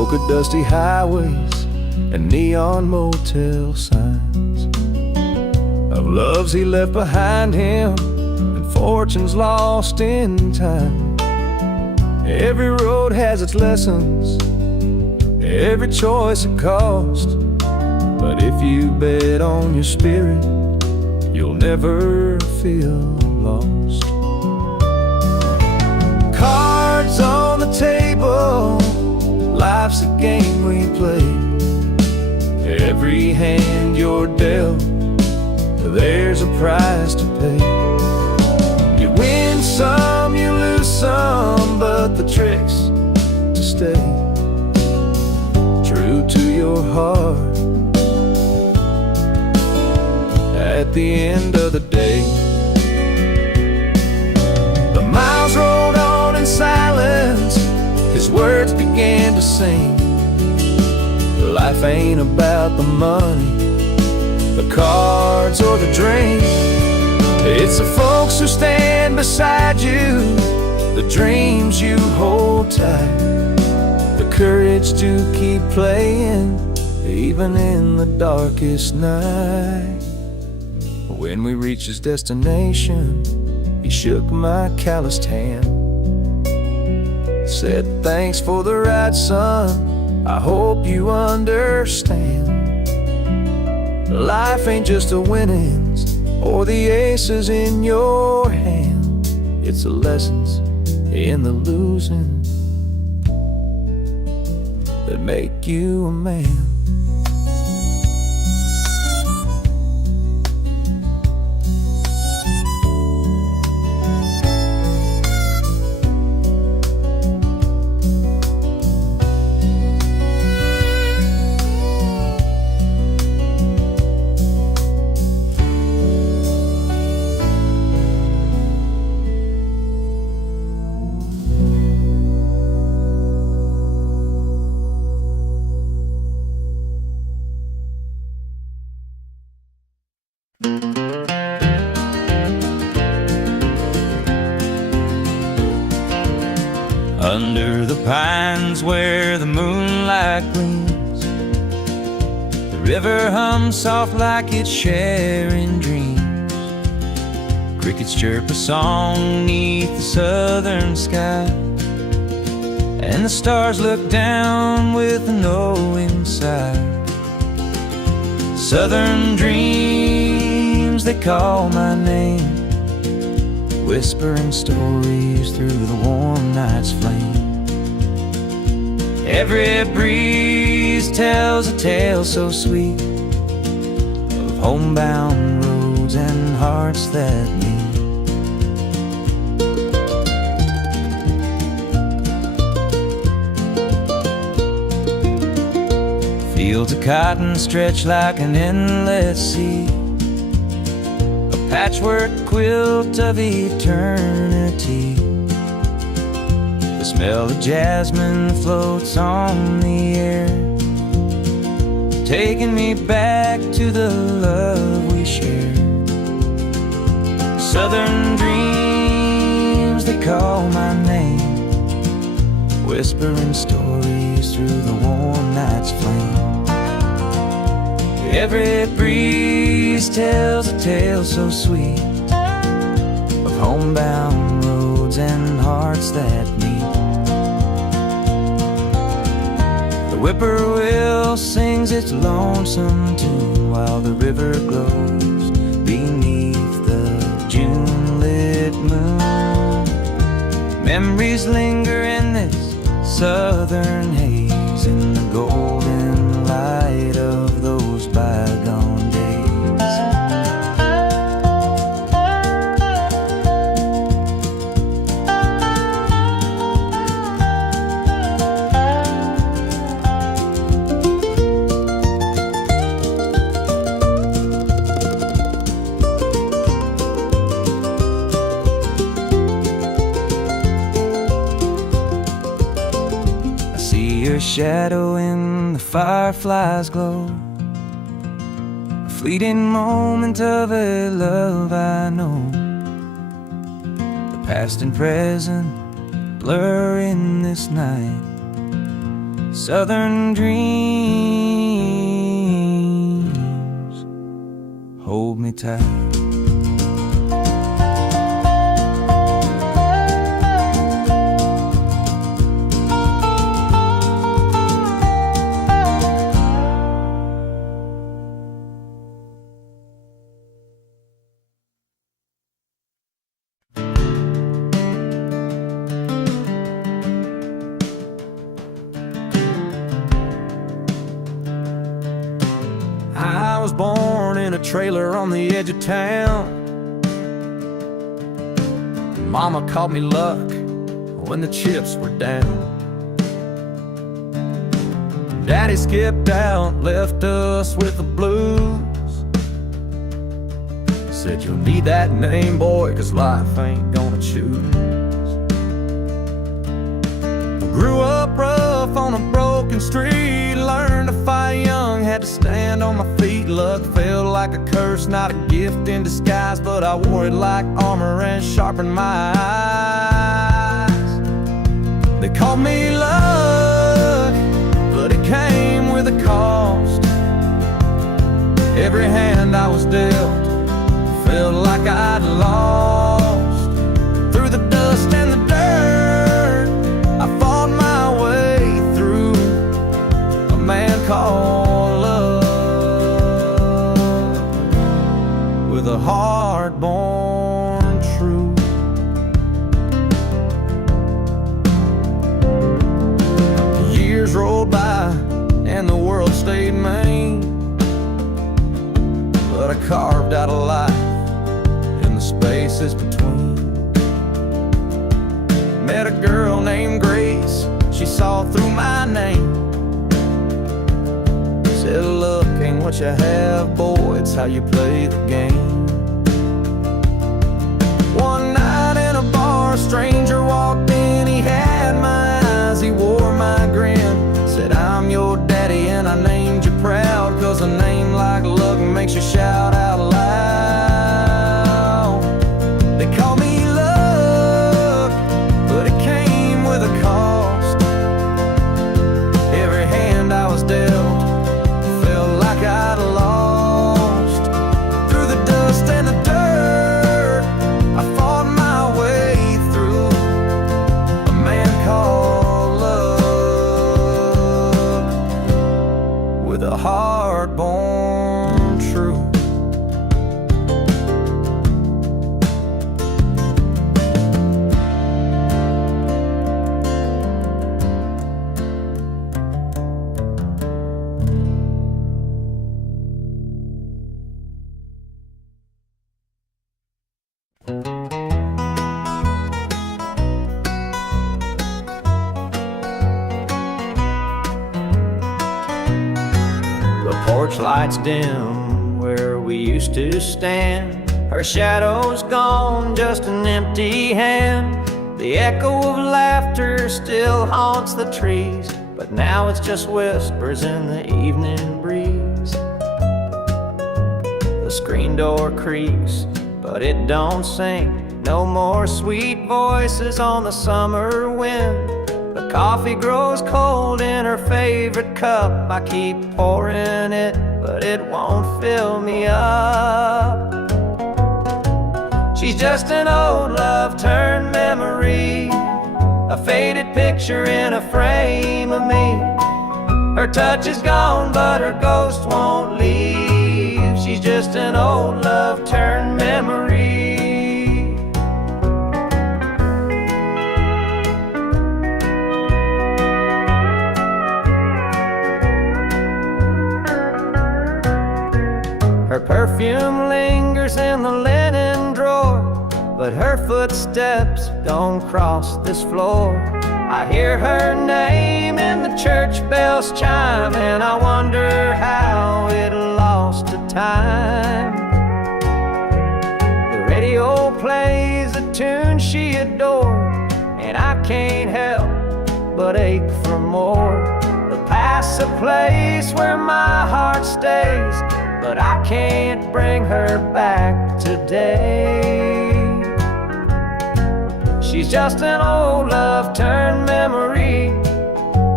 polka dusty highways and neon motel signs, of loves he left behind him and fortunes lost in time. Every road has its lessons, every choice a cost, but if you bet on your spirit, you'll never feel lost. Cards on the table, life's a game we play. Every hand you're dealt, there's a price to pay. You win some, you lose some, but the trick's to stay true to your heart at the end of the day. The miles rolled on in silence, his words began to sing. Life ain't about the money, the cards or the drink. It's the folks who stand beside you, the dreams you hold tight, the courage to keep playing even in the darkest night. When we reached his destination, he shook my calloused hand, said, "Thanks for the ride, son, I hope you understand. Life ain't just the winnings or the aces in your hand, it's the lessons in the losing that make you a man." Under the pines where the moonlight gleams, the river hums soft like it's sharing dreams. Crickets chirp a song neath the southern sky, and the stars look down with a knowing sigh. Southern dreams, they call my name, whispering stories through the warm night's flame. Every breeze tells a tale so sweet of homebound roads and hearts that meet. Fields of cotton stretch like an endless sea, patchwork quilt of eternity. The smell of jasmine floats on the air, taking me back to the love we shared. Southern dreams, they call my name, whispering stories through the warm night's flame. Every breeze tells a tale so sweet of homebound roads and hearts that meet. The whippoorwill sings its lonesome tune while the river glows beneath the June-lit moon. Memories linger in this southern haze, in the golden light of those bygone days. I see your shadow in the firefly's glow, fleeting moment of a love I know. The past and present blur in this night, southern dreams hold me tight. I was born in a trailer on the edge of town. Mama called me luck when the chips were down. Daddy skipped out, left us with the blues. Said you'll need that name, boy, 'cause life ain't gonna choose. Grew up rough on a broken street, learned to fight young, had to stand on my feet. Luck felt like a curse, not a gift in disguise, but I wore it like armor and sharpened my eyes. They called me luck, but it came with a cost. Every hand I was dealt felt like I'd lost. Through the dust and the dirt, I fought my way through. A man called love, with a heart-born truth. Years rolled by and the world stayed mean, but I carved out a life in the spaces between. Met a girl named Grace, she saw through my name. Said luck ain't what you have, boy, it's how you play the game. One night in a bar, a stranger walked in, he had my eyes, he wore my grin. Said I'm your daddy and I named you proud, 'cause a name like luck makes you shout out loud. They call me luck, but it came with a cost. Every hand I was dealt felt like I'd lost. Through the dust and the dirt, I fought my way through. A man called love, with a heart-born truth. The porch lights dim where we used to stand. Her shadow's gone, just an empty hand. The echo of laughter still haunts the trees, but now it's just whispers in the evening breeze. The screen door creaks, but it don't sing. No more sweet voices on the summer wind. The coffee grows cold in her favorite cup. I keep pouring it, but it won't fill me up. She's just an old love turned memory, a faded picture in a frame of me. Her touch is gone, but her ghost won't leave. She's just an old love turned memory. Her perfume lingers in the linen drawer, but her footsteps don't cross this floor. I hear her name in the church bells chime, and I wonder how it lost to time. The radio plays a tune she adored, and I can't help but ache for more. The past's a place where my heart stays, but I can't bring her back today. She's just an old love turned memory, a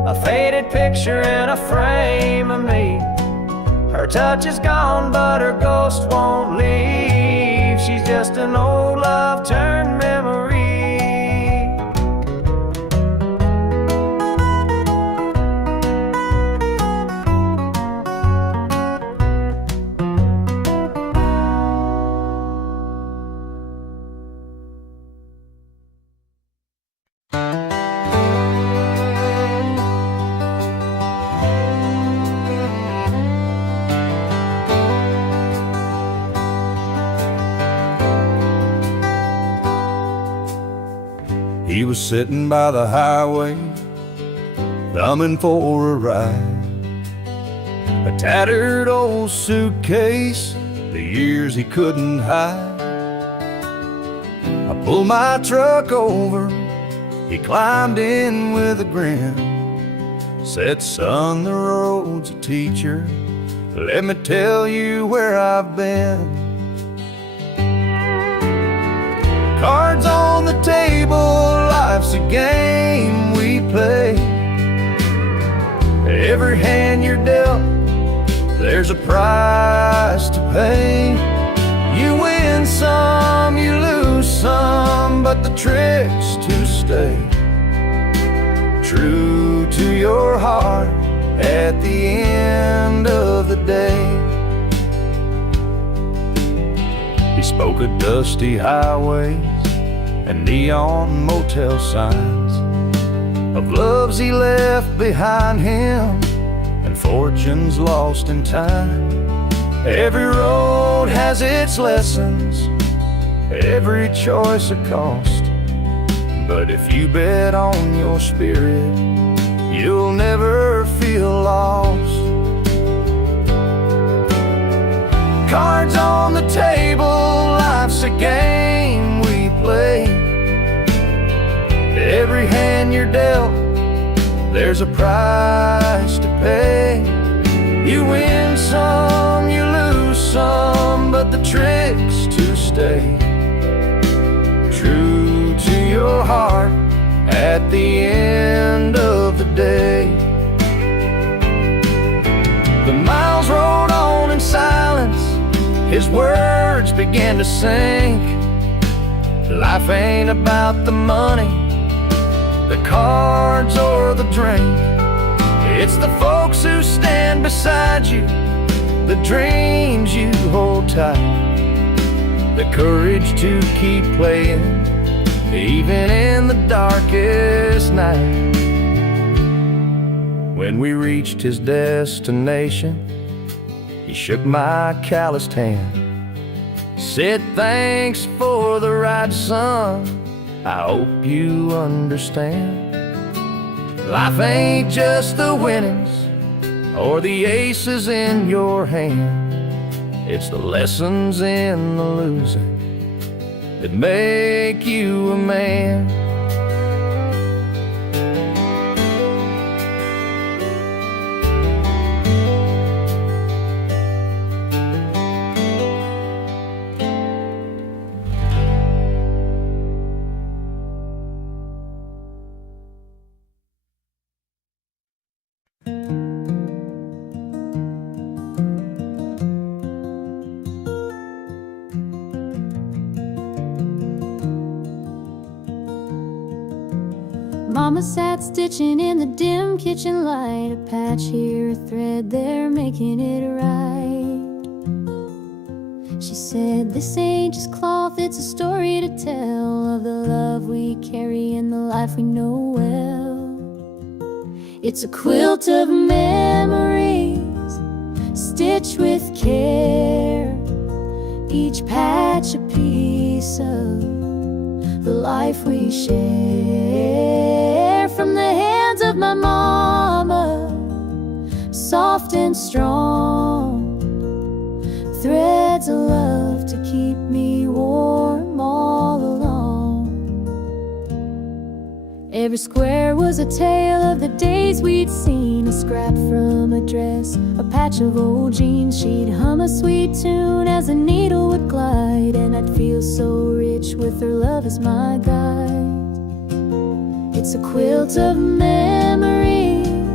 a faded picture in a frame of me. Her touch is gone, but her ghost won't leave. She's just an old love turned memory. He was sitting by the highway, thumbing for a ride. A tattered old suitcase, the years he couldn't hide. I pulled my truck over, he climbed in with a grin. Said, son, the road's a teacher, let me tell you where I've been. Cards on the table, life's a game we play. Every hand you're dealt, there's a price to pay. You win some, you lose some, but the trick's to stay true to your heart at the end of the day. He spoke of dusty highways and neon motel signs, of loves he left behind him and fortunes lost in time. Every road has its lessons, every choice a cost, but if you bet on your spirit, you'll never feel lost. Cards on the table, life's a game we play. Every hand you're dealt, there's a price to pay. You win some, you lose some, but the trick's to stay true to your heart at the end of the day. The miles rolled on in silence, his words began to sink. Life ain't about the money, the cards or the drink. It's the folks who stand beside you, the dreams you hold tight, the courage to keep playing even in the darkest night. When we reached his destination, he shook my calloused hand, said, thanks for the ride, son, I hope you understand. Life ain't just the winnings or the aces in your hand. It's the lessons in the losing that make you a man. Mama sat stitching in the dim kitchen light, a patch here, a thread there, making it right. She said, this ain't just cloth, it's a story to tell of the love we carry and the life we know well. It's a quilt of memories, stitched with care, each patch a piece of the life we share. From the hands of my mama, soft and strong, threads of love to keep me warm all along. Every square was a tale of the days we'd seen, a scrap from a dress, a patch of old jeans. She'd hum a sweet tune as the needle would glide, and I'd feel so rich with her love as my guide. It's a quilt of memories,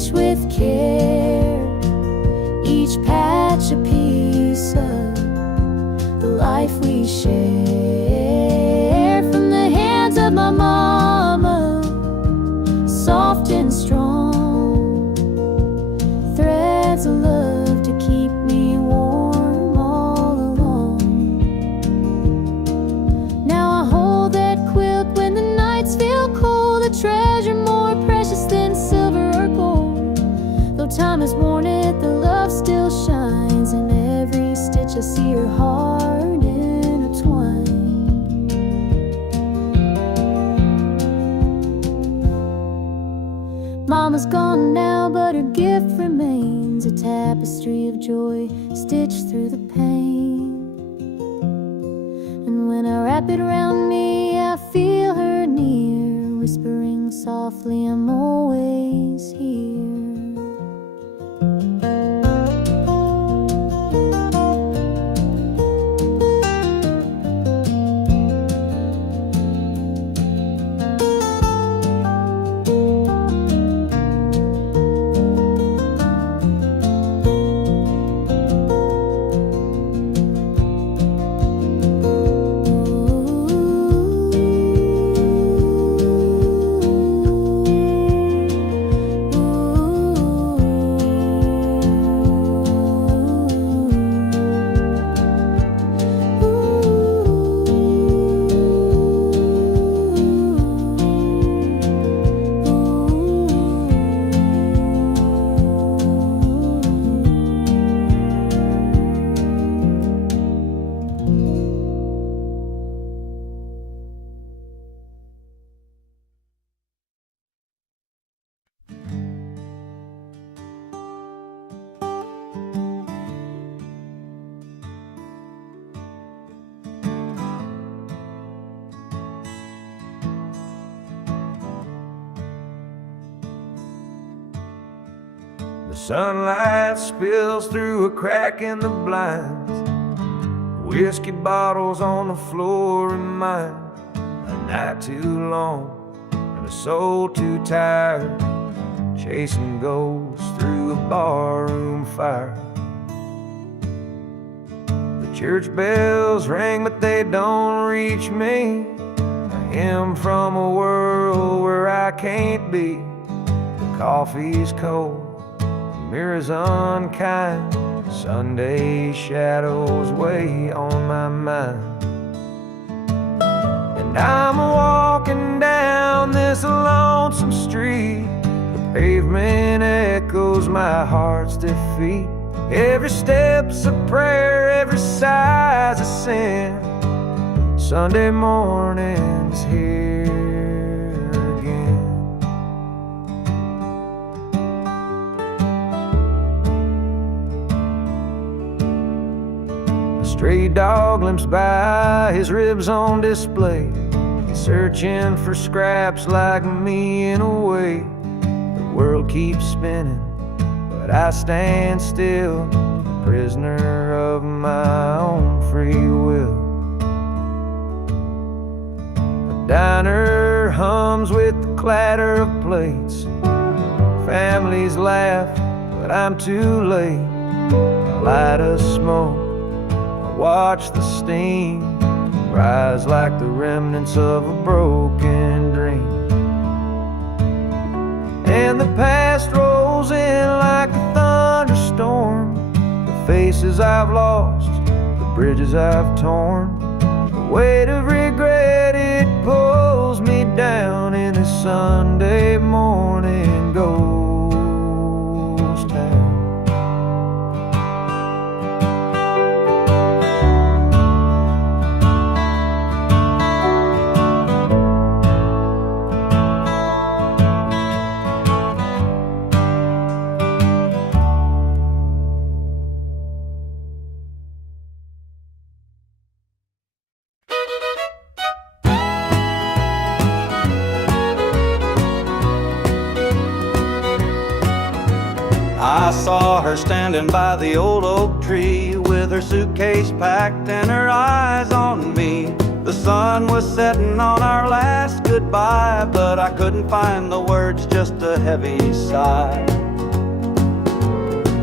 stitch with care, each patch a piece of the life we share. From the hands of my mama, soft and strong, threads of love to keep me warm all along. Now I hold that quilt when the nights feel cold, a treasure more precious than silver or gold. Though time has worn it, the love still shines. In every stitch I see her heart intertwined. Mama's gone now, but her gift remains, a tapestry of joy stitched through the pain. And when I wrap it around me, I feel her near, whispering softly, I'm always here. The sunlight spills through a crack in the blinds. Whiskey bottles on the floor remind a night too long and a soul too tired, chasing ghosts through a barroom fire. The church bells ring, but they don't reach me. A hymn from a world where I can't be. The coffee's cold, mirror's unkind, Sunday shadows weigh on my mind. And I'm walking down this lonesome street, the pavement echoes my heart's defeat. Every step's a prayer, every sigh's a sin. Sunday morning's here again. Stray dog limps by, his ribs on display. He's searching for scraps like me in a way. The world keeps spinning, but I stand still, prisoner of my own free will. The diner hums with the clatter of plates. Families laugh, but I'm too late. A light of smoke, watch the steam rise like the remnants of a broken dream. And the past rolls in like a thunderstorm. The faces I've lost, the bridges I've torn. The weight of regret, it pulls me down in this Sunday morning ghost town. I saw her standing by the old oak tree with her suitcase packed and her eyes on me. The sun was setting on our last goodbye, but I couldn't find the words, just a heavy sigh.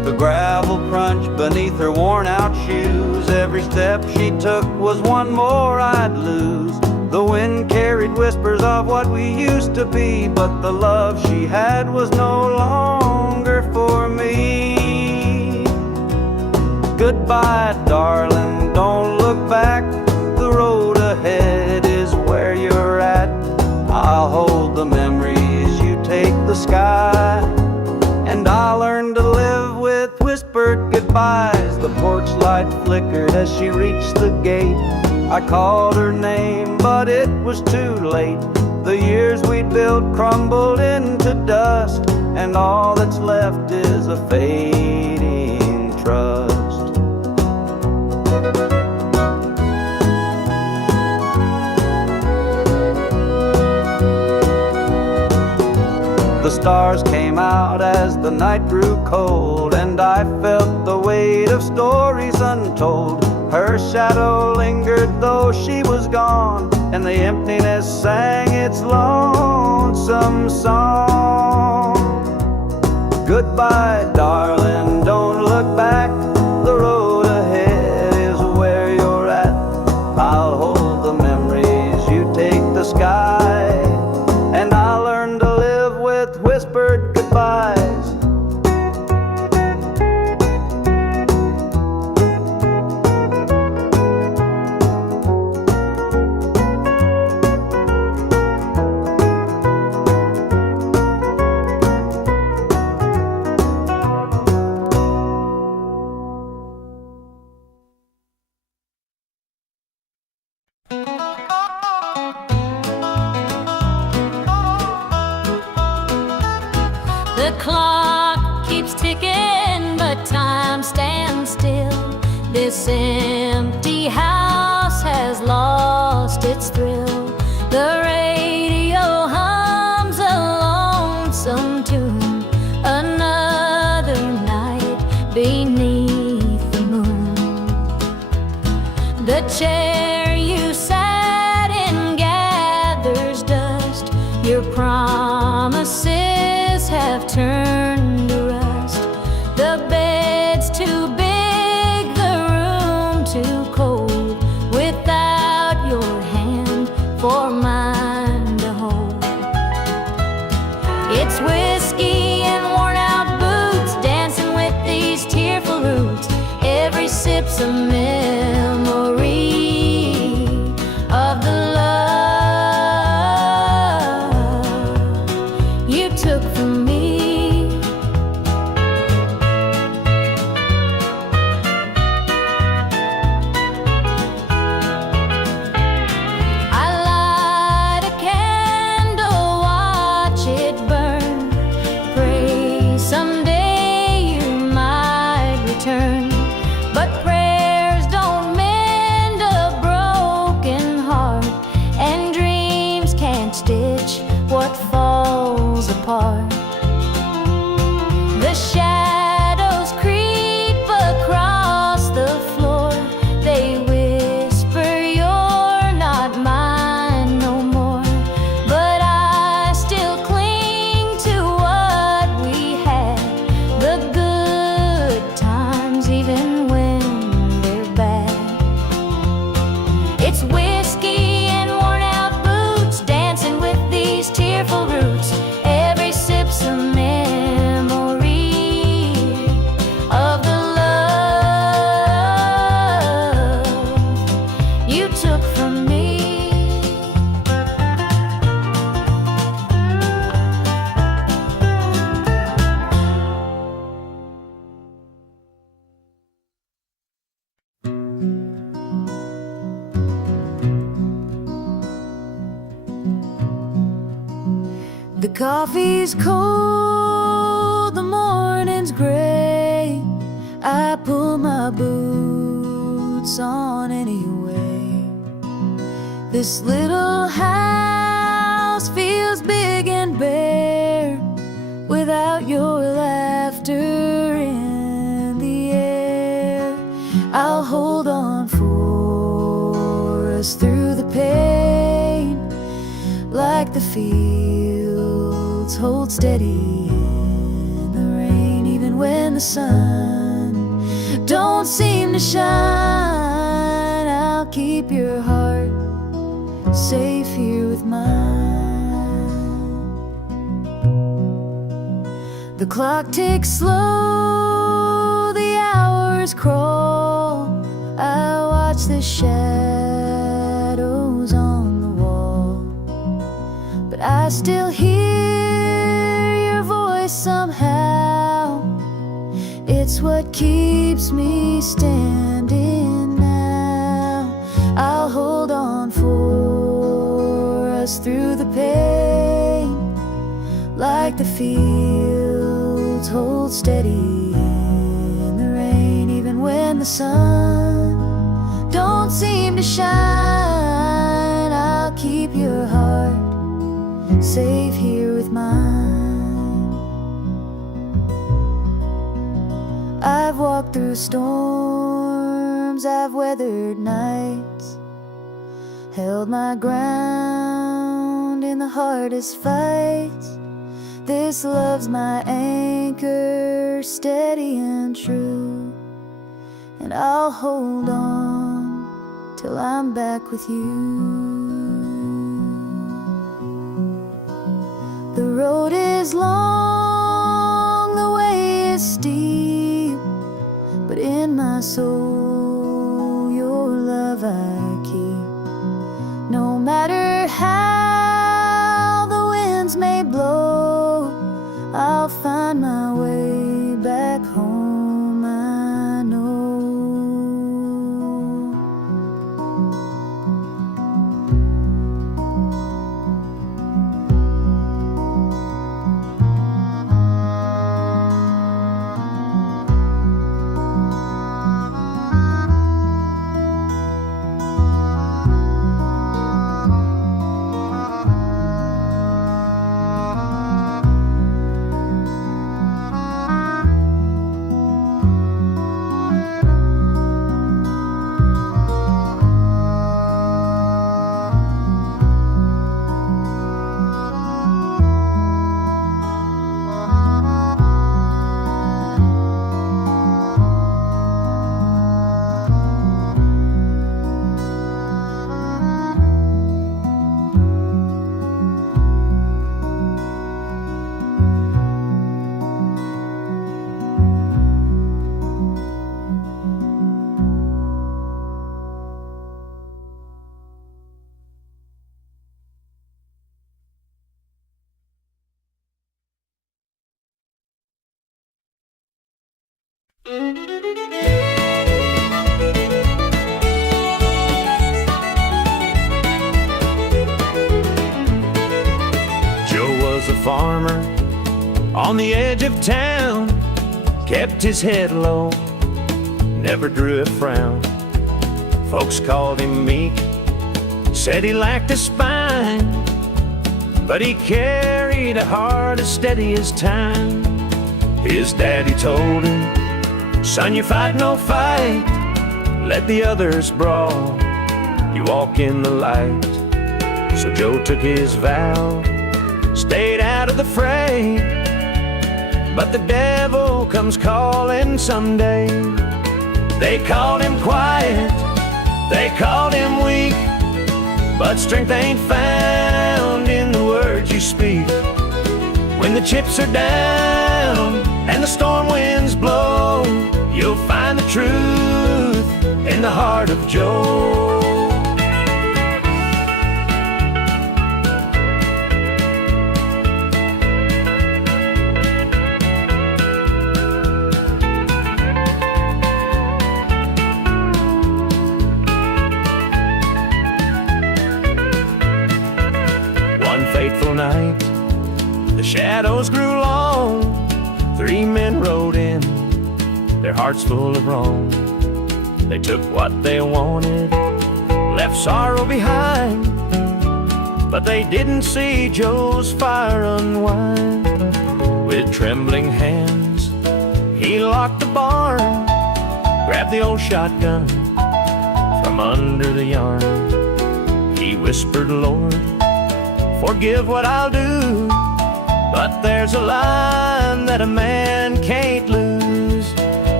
The gravel crunched beneath her worn-out shoes. Every step she took was one more I'd lose. The wind carried whispers of what we used to be, but the love she had was no longer for me. Goodbye, darling, don't look back. The road ahead is where you're at. I'll hold the memories, you take the sky. And I learned to live with whispered goodbyes. The porch light flickered as she reached the gate. I called her name, but it was too late. The years we'd built crumbled into dust, and all that's left is a fading trust. The stars came out as the night grew cold, and I felt the weight of stories untold. Her shadow lingered though she was gone, and the emptiness sang its lonesome song. Goodbye, darling, don't look back. The road ahead is where you're at. I'll hold the memories, you take the sky. And I learned to live with whispered goodbyes. The clock keeps ticking, but time stands still. This empty house has lost its thrill. The radio hums a lonesome tune. Another night beneath the moon. The chair you sat in gathers dust. Your promises have turned to rust. The bed's too big, the room too cold, without your hand for mine to hold. It's whiskey and worn out boots, dancing with these tearful roots. Every sip's a memory of the love you took from me. I light a candle, watch it burn, pray someday you might return. But prayers don't mend a broken heart, and dreams can't stitch what falls apart. The shadows creep across the floor. They whisper you're not mine no more. But I still cling to what we had, the good times even when they're bad. It's whiskey and worn out boots, dancing with these tearful roots. Every sip's a memory of the love you took from me. The coffee's cold, the morning's gray. I pull my boots on anyway. This little house feels big and bare without your laughter in the air. I'll hold on for us through the pain, like the fields hold steady in the rain. Even when the sun don't seem to shine. I'll keep your heart safe here with mine. The clock ticks slow, the hours crawl. I watch the shadows on the wall, but I still hear your voice somehow. It's what keeps me standing now. I'll hold on for us through the pain, like the fields hold steady in the rain. Even when the sun don't seem to shine, I'll keep your heart safe here with mine. I've walked through storms, I've weathered nights, held my ground in the hardest fights. This love's my anchor, steady and true, and I'll hold on till I'm back with you. The road is long, the way is steep, but in my soul your love I keep. No matter how the winds may blow, I'll find my way back home, I know. Joe was a farmer on the edge of town, kept his head low, never drew a frown. Folks called him meek, said he lacked a spine, but he carried a heart as steady as time. His daddy told him, "Son, you fight no fight, let the others brawl, you walk in the light." So Joe took his vow, stayed out of the fray, but the devil comes calling someday. They called him quiet, they called him weak, but strength ain't found in the words you speak. When the chips are down and the storm winds blow, you'll find the truth in the heart of Joe. One fateful night, the shadows grew long. 3 men rode in, their hearts full of wrong. They took what they wanted, left sorrow behind, but they didn't see Joe's fire unwind. With trembling hands, he locked the barn, grabbed the old shotgun from under the yarn. He whispered, "Lord, forgive what I'll do, but there's a line that a man can't lose.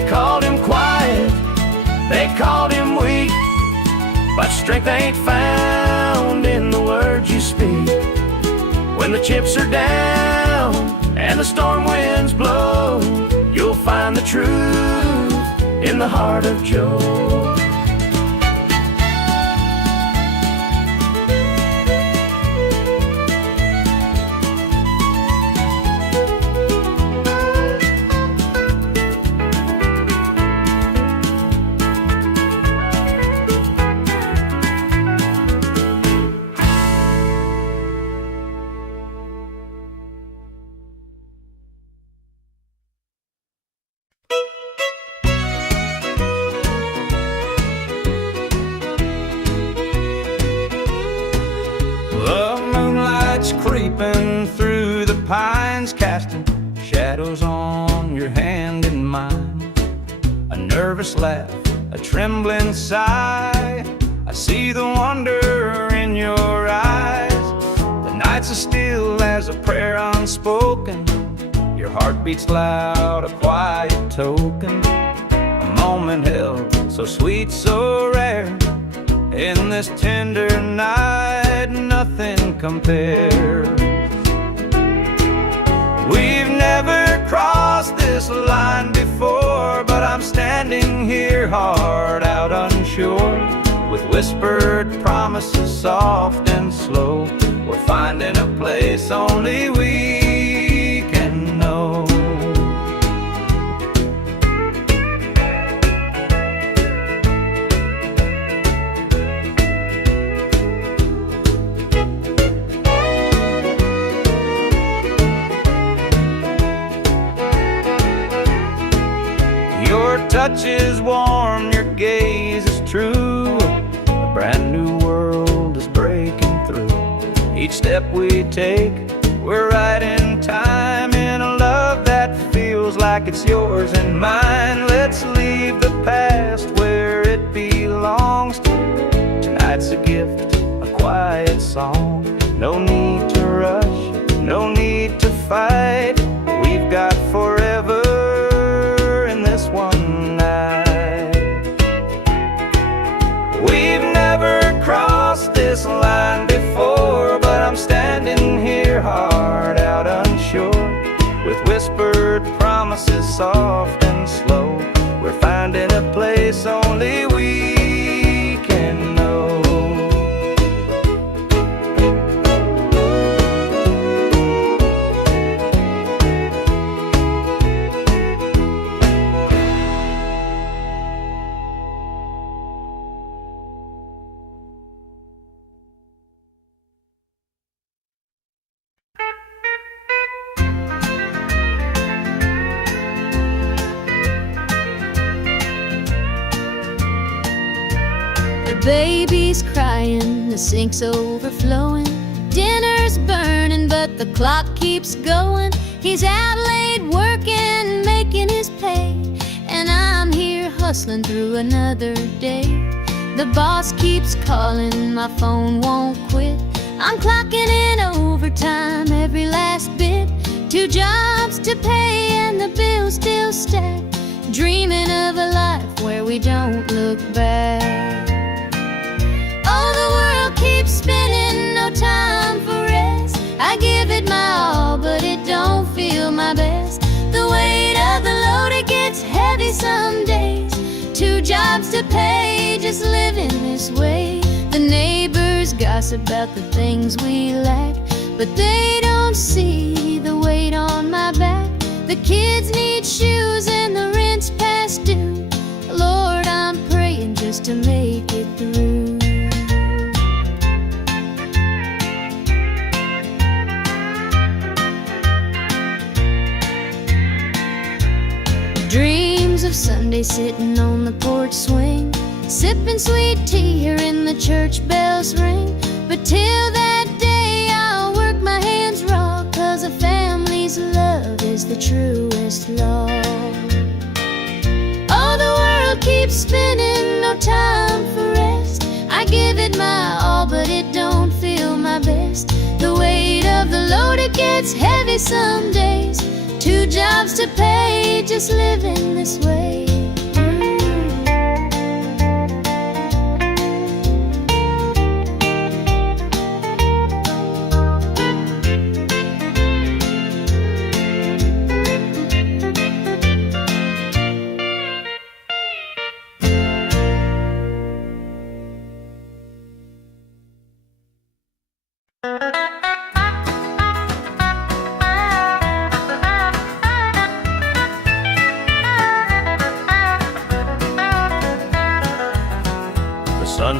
They called him quiet, they called him weak, but strength ain't found in the words you speak. When the chips are down and the storm winds blow, you'll find the truth in the heart of Joe. Creeping through the pines, casting shadows on your hand and mine. A nervous laugh, a trembling sigh, I see the wonder in your eyes. The nights are still as a prayer unspoken, your heart beats loud, a quiet token. A moment held, so sweet, so rare, in this tender night, nothing compares. We've never crossed this line before, but I'm standing here heart out unsure, with whispered promises soft and slow. We're finding a place only we can know. Your touch is warm, your gaze is true. A brand new world is breaking through. Each step we take, we're right in time, in a love that feels like it's yours and mine. Let's leave the past where it belongs. Tonight's a gift, a quiet song. No need to rush, no need to fight. We've got forever one night. We've never crossed this line before, but I'm standing here heart out unsure, with whispered promises soft and slow. We're finding a place only we can know. Baby's crying, the sink's overflowing. Dinner's burning, but the clock keeps going. He's out late working, making his pay, and I'm here hustling through another day. The boss keeps calling, my phone won't quit. I'm clocking in overtime, every last bit. 2 jobs to pay and the bills still stack. Dreaming of a life where we don't look back. Oh, the world keeps spinning, no time for rest. I give it my all, but it don't feel my best. The weight of the load, it gets heavy some days. 2 jobs to pay, just living this way. The neighbors gossip about the things we lack, but they don't see the weight on my back. The kids need shoes and the rent's past due. Lord, I'm praying just to make it through. Dreams of Sunday sitting on the porch swing, sipping sweet tea, hearing the church bells ring. But till that day I'll work my hands raw, 'cause a family's love is the truest law. Oh, the world keeps spinning, no time for rest. I give it my all, but it don't feel my best. The weight of the load, it gets heavy some days. 2 jobs to pay, just living this way.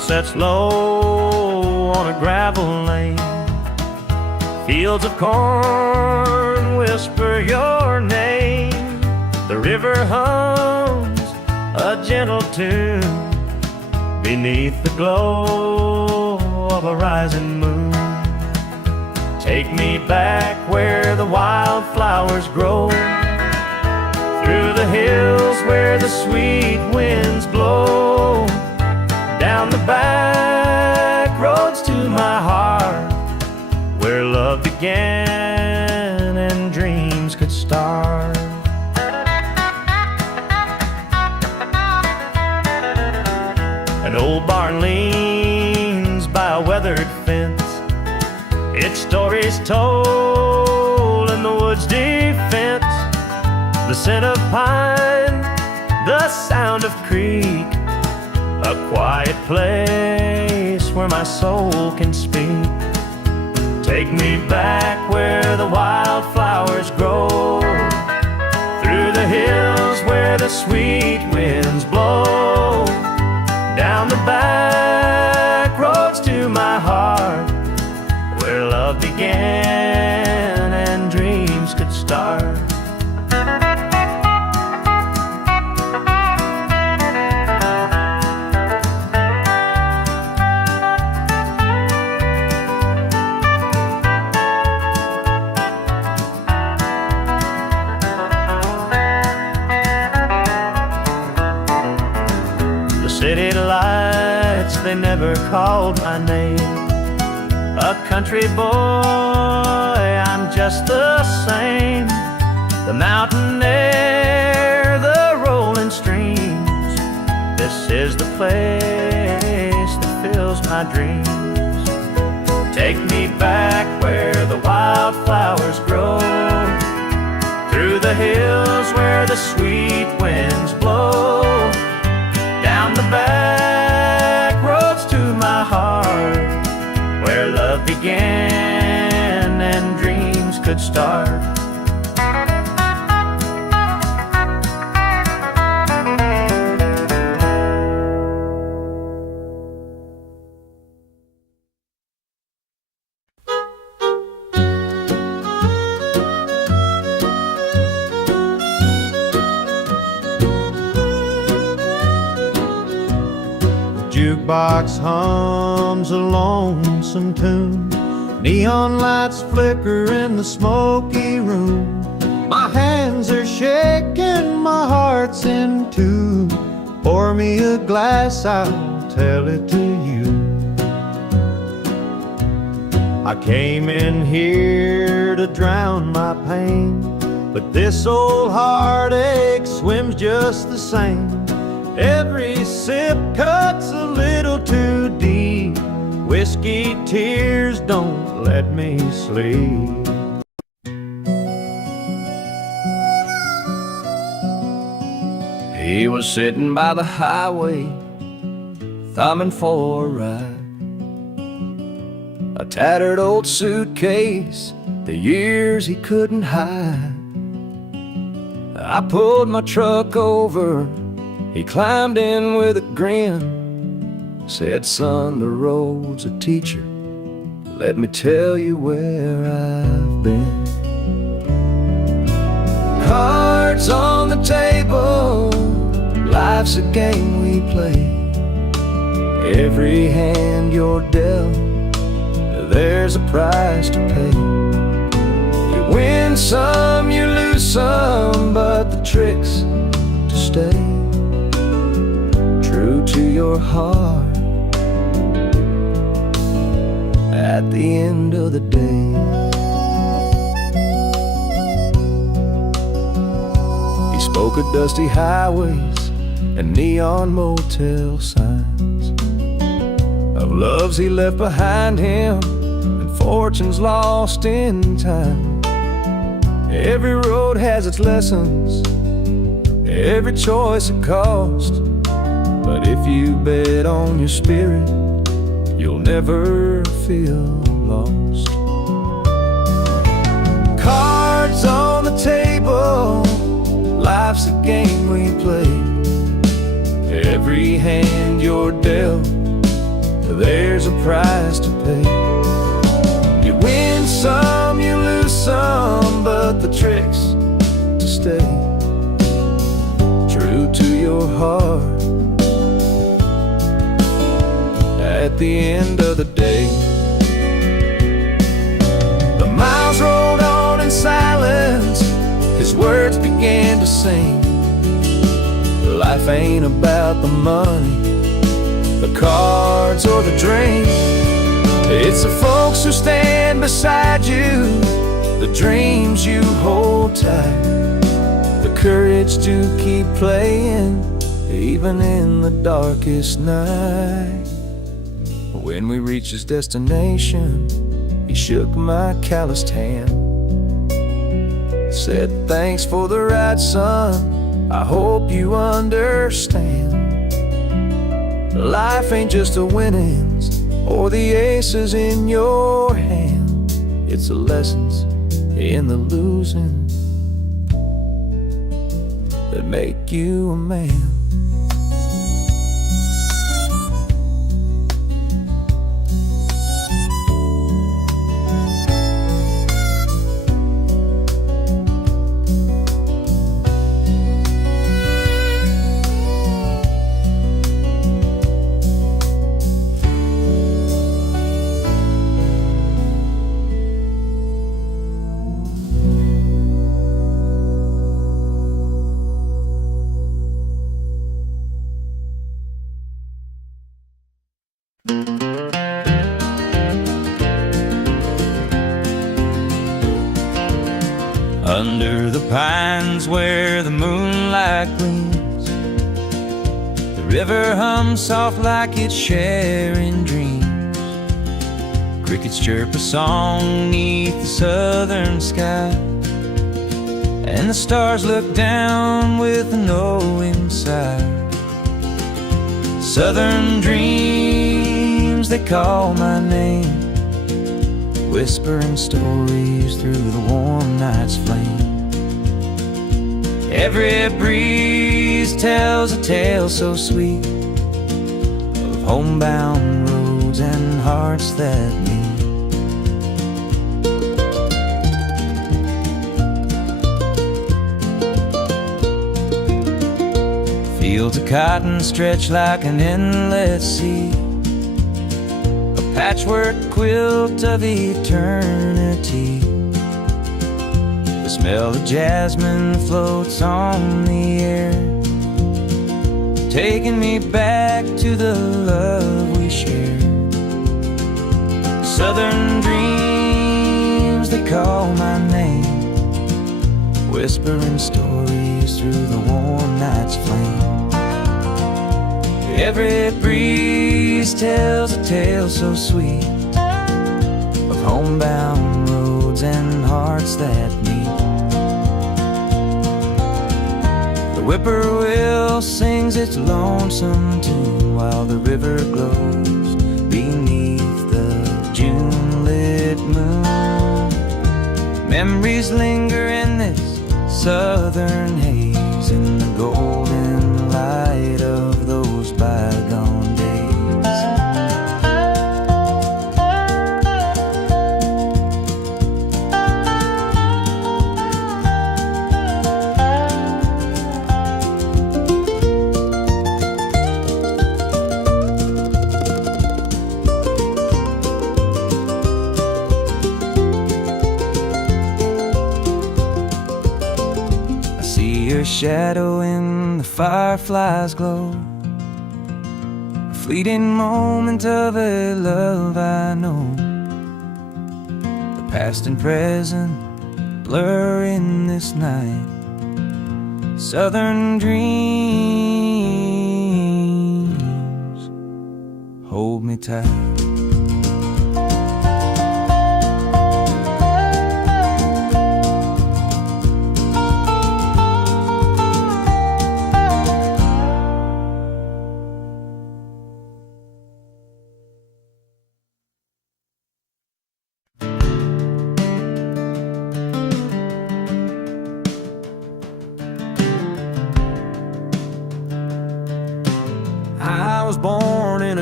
sets low on a gravel lane. Fields of corn whisper your name. The river hums a gentle tune beneath the glow of a rising moon. Take me back where the wildflowers grow, through the hills where the sweet winds blow, down the back roads to my heart, where love began and dreams could start. An old barn leans by a weathered fence, its story's told in the woods' defense. The scent of pine, the sound of creek, a quiet place where my soul can speak. Take me back where the wildflowers grow, through the hills where the sweet winds blow, down the back roads to my heart, where love began and dreams could start. The city lights, they never called my name. A country boy, I'm just the same. The mountain air, the rolling streams, this is the place that fills my dreams. Take me back where the wildflowers grow, through the hills where the sweet winds blow, down the back roads to my heart, where love began and dreams could start. Jukebox hums a lonesome tune, neon lights flicker in the smoky room. My hands are shaking, my heart's in tune. Pour me a glass, I'll tell it to you. I came in here to drown my pain, but this old heartache swims just the same. Every sip cuts a little too deep. Whiskey tears don't let me sleep. He was sitting by the highway, thumbing for a ride. A tattered old suitcase, the years he couldn't hide. I pulled my truck over, he climbed in with a grin, said, "Son, the road's a teacher, let me tell you where I've been." Cards on the table, life's a game we play. Every hand you're dealt, there's a price to pay. You win some, you lose some, but the trick's to stay true to your heart at the end of the day. He spoke of dusty highways and neon motel signs, of loves he left behind him and fortunes lost in time. Every road has its lessons, every choice a cost, but if you bet on your spirit, you'll never feel lost. Cards on the table, life's a game we play. Every hand you're dealt, there's a price to pay. You win some, you lose some, but the trick's to stay true to your heart at the end of the day. The miles rolled on in silence, his words began to sing. Life ain't about the money, the cards or the drink. It's the folks who stand beside you, the dreams you hold tight, the courage to keep playing even in the darkest night. When we reached his destination, he shook my calloused hand, said, "Thanks for the ride, son, I hope you understand. Life ain't just the winnings or the aces in your hand. It's the lessons in the losing that make you a man." Under the pines where the moonlight gleams, the river hums soft like it's sharing dreams. Crickets chirp a song neath the southern sky, and the stars look down with a knowing sigh. Southern dreams, they call my name, whispering stories through the warm night's flame. Every breeze tells a tale so sweet of homebound roads and hearts that meet. Fields of cotton stretch like an endless sea, patchwork quilt of eternity. The smell of jasmine floats on the air, taking me back to the love we shared. Southern dreams, they call my name, whispering stories through the warm night's flame. Every breeze tells a tale so sweet of homebound roads and hearts that meet. The whippoorwill sings its lonesome tune while the river glows beneath the June-lit moon. Memories linger in this southern haze, in the golden light of those bygone days. I see your shadow in the firefly's glow, a fleeting moment of a love I know. The past and present blur in this night. Southern dreams, hold me tight.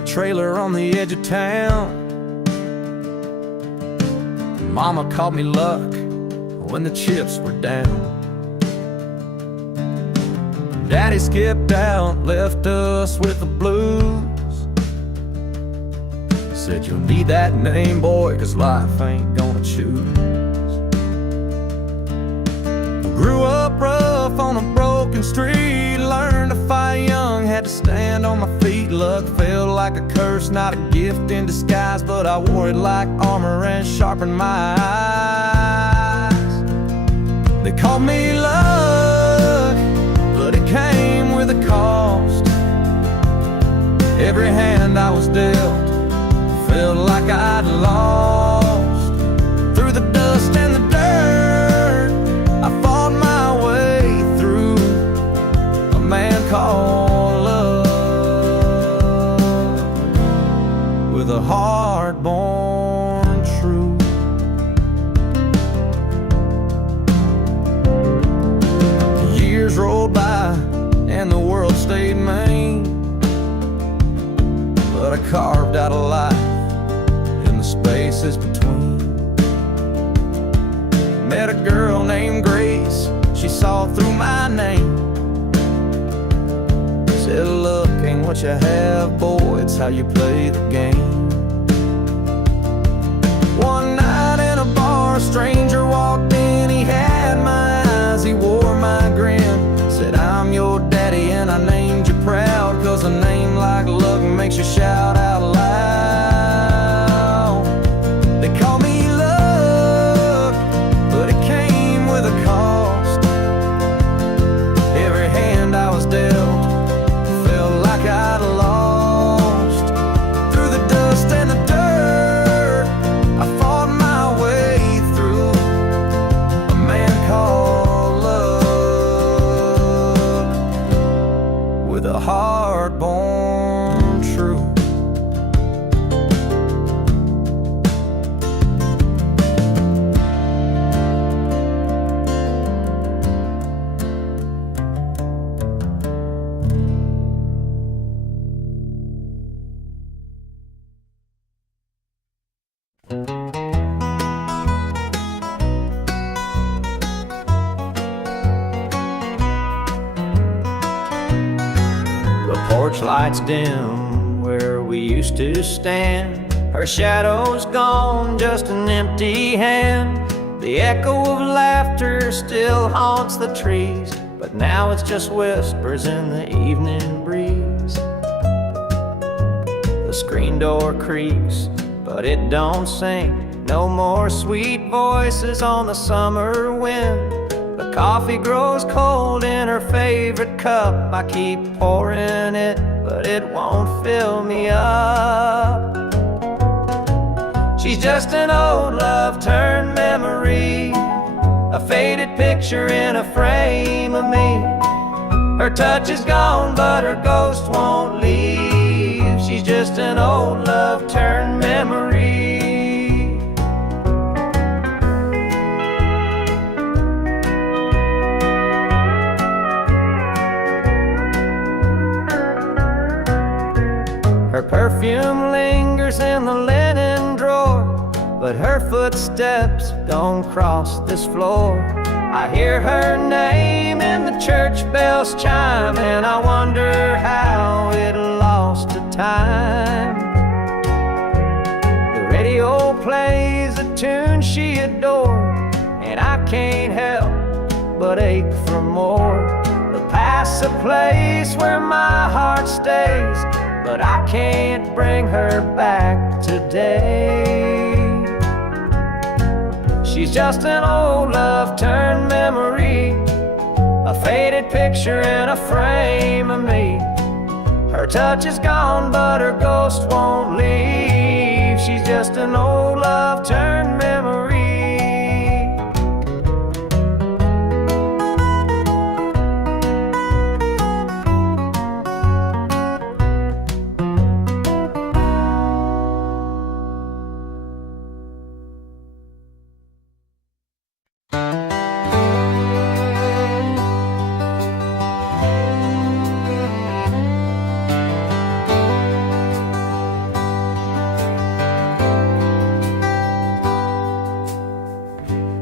trailer on the edge of town. Mama called me luck when the chips were down. Daddy skipped out, left us with the blues. Said you'll need that name, boy, 'cause life ain't gonna choose. Grew up rough on a broken street, learned to fight young, had to stand on my feet. Luck felt like a curse, not a gift in disguise, but I wore it like armor and sharpened my eyes. They called me luck, but it came with a cost. Every hand I was dealt felt like I'd lost. Through the dust and the dirt, I fought my way through. A man called love, with a heart-born truth. Years rolled by and the world stayed mean, but I carved out a life in the spaces between. Met a girl named Grace, she saw through my name. Said, look, ain't what you have, boy, it's how you play the game. One night in a bar, a stranger walked in, he had my eyes, he wore my grin. Said, I'm your daddy and I named you proud, 'cause a name like luck makes you shout out loud. They call me luck, but it came with a cost. Every hand I was dealt felt like I'd lost. Through the dust and the dirt, I fought my way through. A man called love, with a heart-born truth. The porch lights dim where we used to stand. Her shadow's gone, just an empty hand. The echo of laughter still haunts the trees, but now it's just whispers in the evening breeze. The screen door creaks, but it don't sing. No more sweet voices on the summer wind. The coffee grows cold in her favorite cup. I keep pouring it, but it won't fill me up. She's just an old love turned memory, a faded picture in a frame of me. Her touch is gone, but her ghost won't leave. She's just an old love turned memory. Her perfume lingers in the linen drawer, but her footsteps don't cross this floor. I hear her name in the church bells chime, and I wonder how it lost to time. The radio plays a tune she adored, and I can't help but ache for more. The past's a place where my heart stays, but I can't bring her back today. She's just an old love turned memory, a faded picture in a frame of me. Her touch is gone, but her ghost won't leave. She's just an old love turned memory.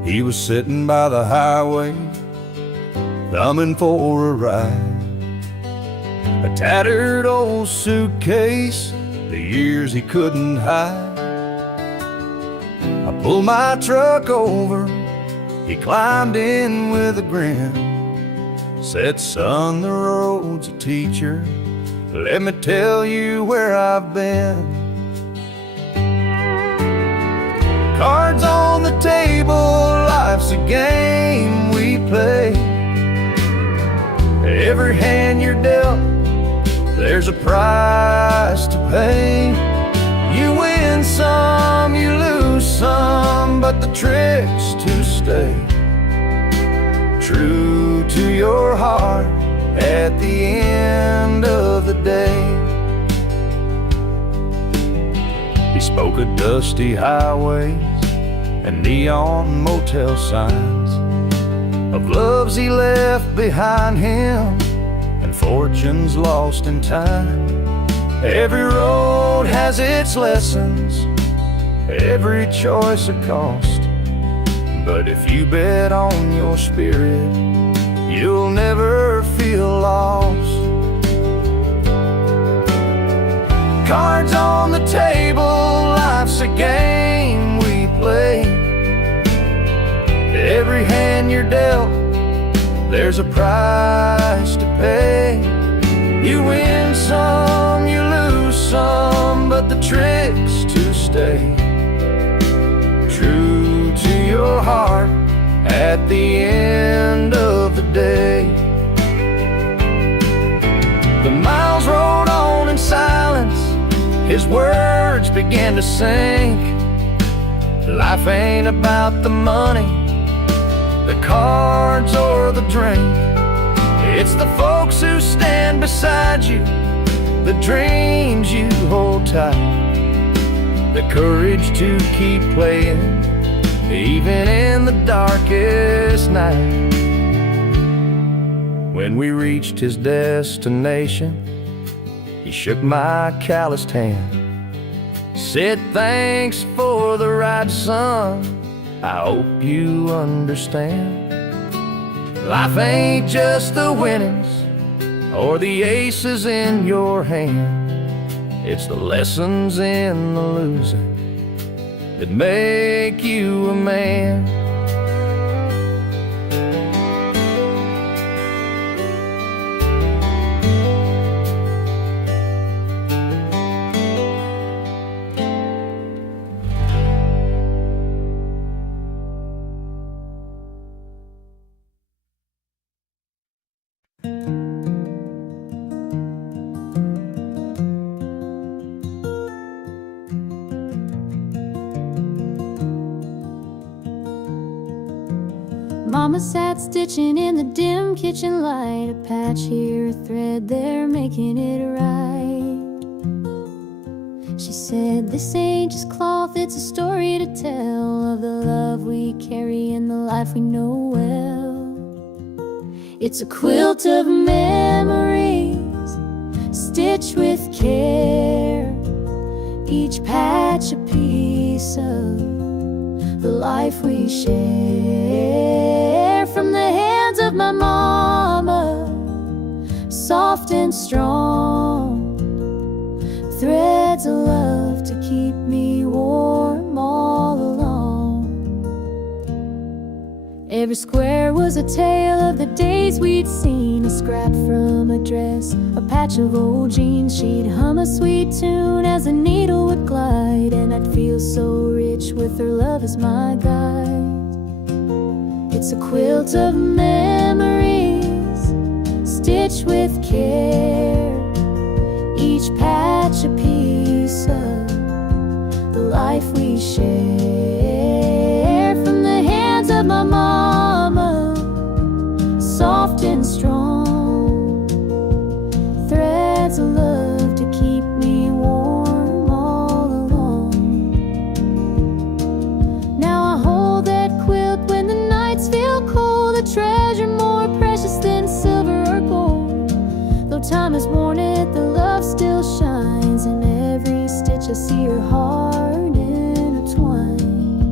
He was sitting by the highway, thumbing for a ride. A tattered old suitcase, the years he couldn't hide. I pulled my truck over, he climbed in with a grin. Said, son, the road's a teacher, let me tell you where I've been. Cards on the table, life's a game we play. Every hand you're dealt, there's a price to pay. You win some, you lose some, but the trick's to stay true to your heart at the end of the day. He spoke of dusty highways and neon motel signs, of loves he left behind him and fortunes lost in time. Every road has its lessons, every choice a cost, but if you bet on your spirit, you'll never feel lost. Cards on the table, life's a game we play. Every hand you're dealt, there's a price to pay. You win some, you lose some, but the trick's to stay true to your heart at the end of the day. The miles rolled on in silence, his words began to sink. Life ain't about the money, the cards or the drink. It's the folks who stand beside you, the dreams you hold tight, the courage to keep playing even in the darkest night. When we reached his destination, he shook my calloused hand, said, thanks for the ride, son, I hope you understand. Life ain't just the winnings or the aces in your hand, it's the lessons in the losing that make you a man. Mama sat stitching in the dim kitchen light, a patch here, a thread there, making it right. She said, this ain't just cloth, it's a story to tell of the love we carry and the life we know well. It's a quilt of memories, stitched with care, each patch a piece of the life we share. From the hands of my mama, soft and strong, threads of love to keep me warm all along. Every square was a tale of the days we'd seen, a scrap from a dress, a patch of old jeans. She'd hum a sweet tune as the needle would glide, and I'd feel so rich with her love as my guide. It's a quilt of memories, stitched with care, each patch a piece of the life we share. From the hands of my mama, soft and strong, threads of love to keep me warm all along. Now I hold that quilt when the nights feel cold, a treasure more precious than silver or gold. Though time has worn it, the love still shines. In every stitch I see her heart intertwined.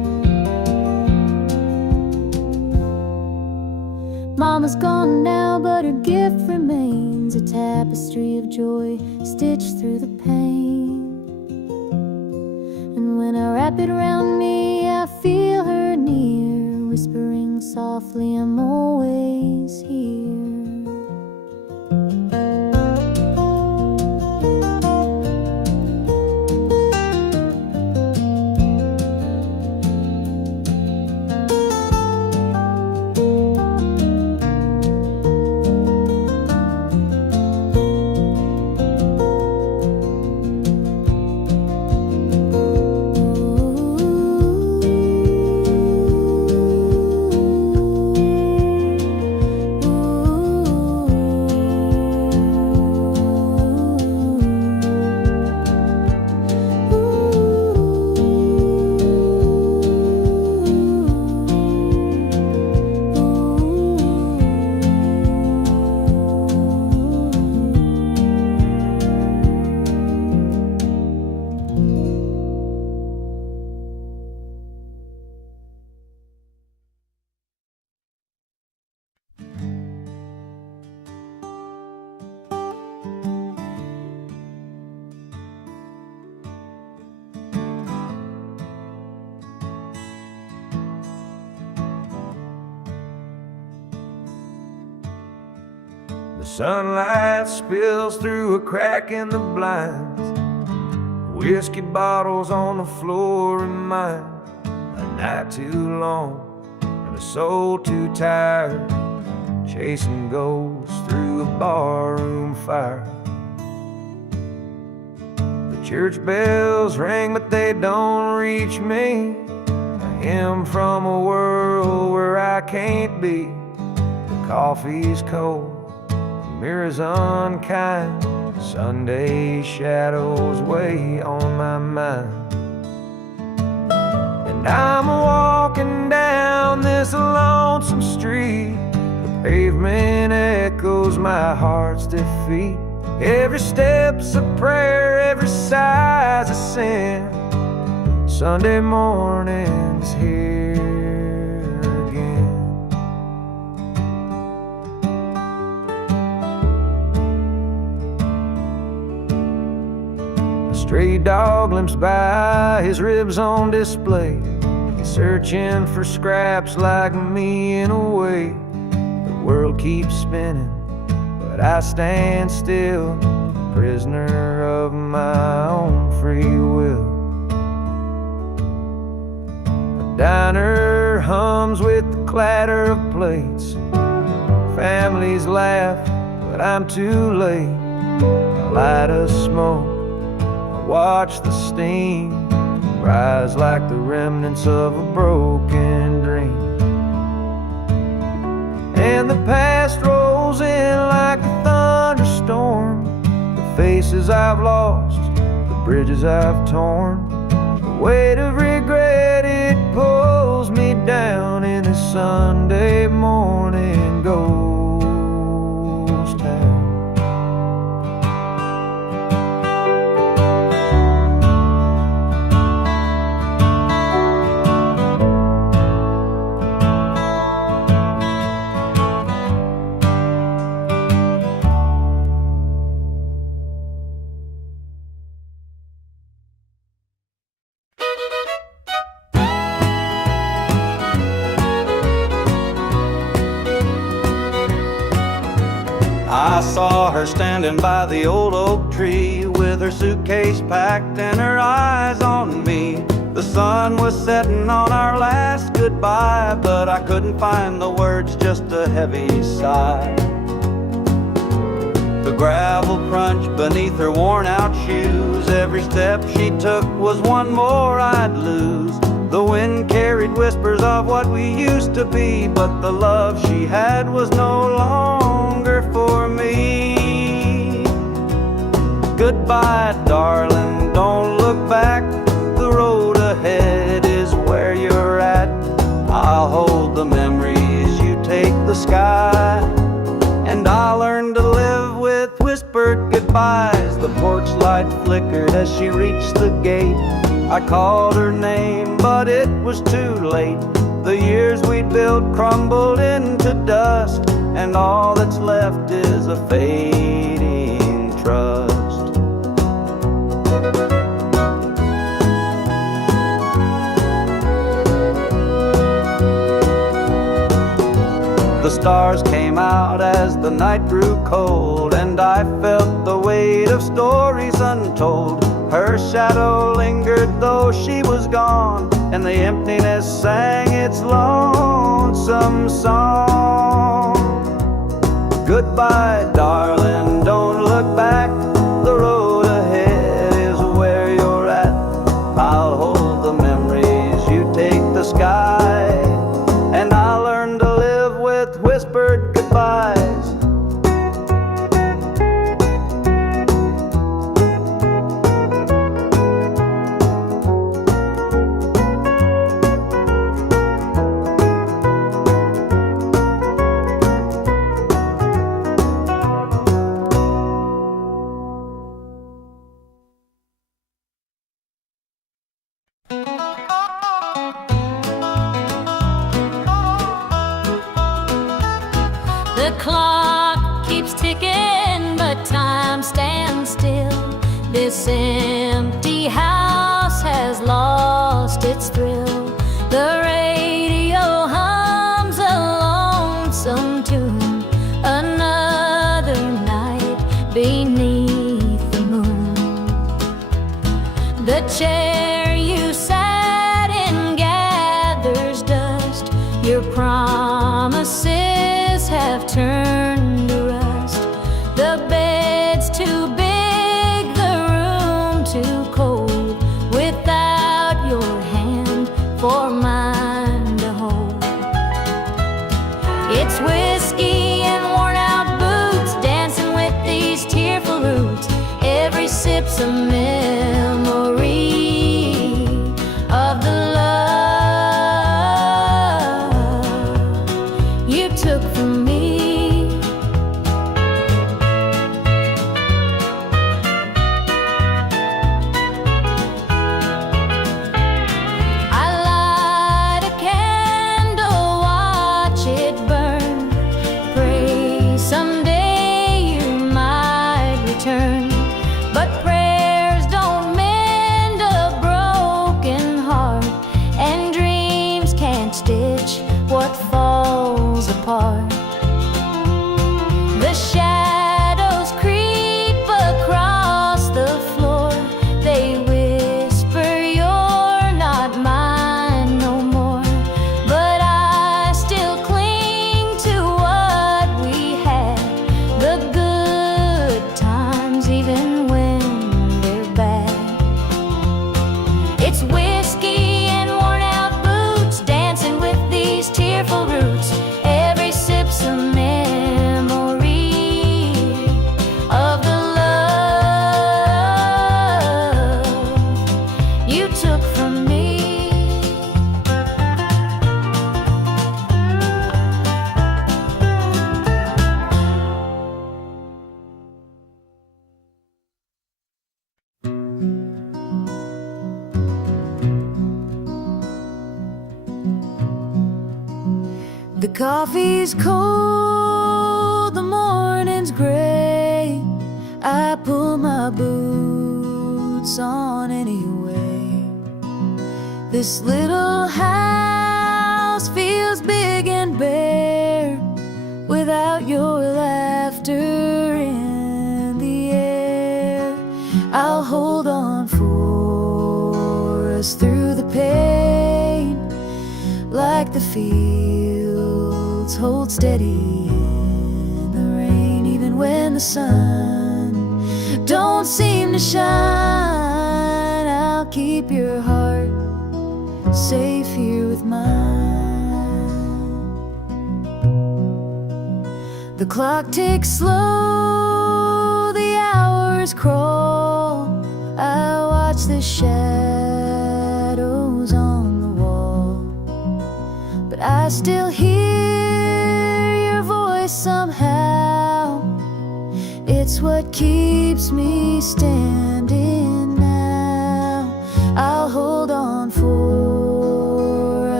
Mama's gone now, but her gift remains, a tapestry of joy stitched through the pain. And when I wrap it around me, I feel her near, whispering softly, I'm always here. The sunlight spills through a crack in the blinds. Whiskey bottles on the floor remind a night too long and a soul too tired, chasing ghosts through a barroom fire. The church bells ring, but they don't reach me. A hymn from a world where I can't be. The coffee's cold, mirrors unkind, Sunday shadows weigh on my mind. And I'm walking down this lonesome street. The pavement echoes my heart's defeat. Every step's a prayer, every sigh's a sin. Sunday morning's here again. A stray dog limps by, his ribs on display. He's searching for scraps like me in a way. The world keeps spinning, but I stand still, prisoner of my own free will. The diner hums with the clatter of plates. Families laugh, but I'm too late. I light a smoke, I watch the steam rise like the remnants of a broken dream. And the past rolls in like a thunderstorm. The faces I've lost, the bridges I've torn. The weight of regret, it pulls me down in this Sunday morning ghost town. I saw her standing by the old oak tree with her suitcase packed and her eyes on me. The sun was setting on our last goodbye, but I couldn't find the words, just a heavy sigh. The gravel crunched beneath her worn out shoes. Every step she took was one more I'd lose. The wind carried whispers of what we used to be, but the love she had was no longer for me. Goodbye, darling, don't look back. The road ahead is where you're at. I'll hold the memories, you take the sky. And I'll learn to live with whispered goodbyes. The porch light flickered as she reached the gate. I called her name, but it was too late. The years we'd built crumbled into dust, and all that's left is a fading trust. The stars came out as the night grew cold, and I felt the weight of stories untold. Her shadow lingered though she was gone, and the emptiness sang its lonesome song. Goodbye, darling, don't look back. The road ahead is where you're at. I'll hold the memories, you take the sky, and I'll learn to live with whispered goodbyes. The clock keeps ticking, but time stands still. This empty house has lost its thrill. The radio hums a lonesome tune. Another night beneath the moon. The chair you sat in gathers dust. Your promises have turned to rust. The bed's too big, the room too cold, without your hand for mine to hold. It's whiskey and worn out boots, dancing with these tearful roots. Every sip's a memory of the love you took from me. I light a candle, watch it burn, pray someday you might return. But prayers don't mend a broken heart, and dreams can't stitch what falls apart. The shadows creep across the floor. They whisper you're not mine no more. But I still cling to what we had, the good times even when they're bad. It's whiskey and worn out boots, dancing with these tearful roots. Every sip's a memory of the love you took from me. The coffee's cold, the morning's gray. I pull my boots on anyway. This little house feels big and bare without your laughter in the air. I'll hold on for us through the pain, like the fields hold steady in the rain. Even when the sun don't seem to shine, I'll keep your heart safe here with mine. The clock ticks slow, the hours crawl. I watch the shadows on the wall, but I still hear your voice somehow. It's what keeps me standing now. I'll hold on for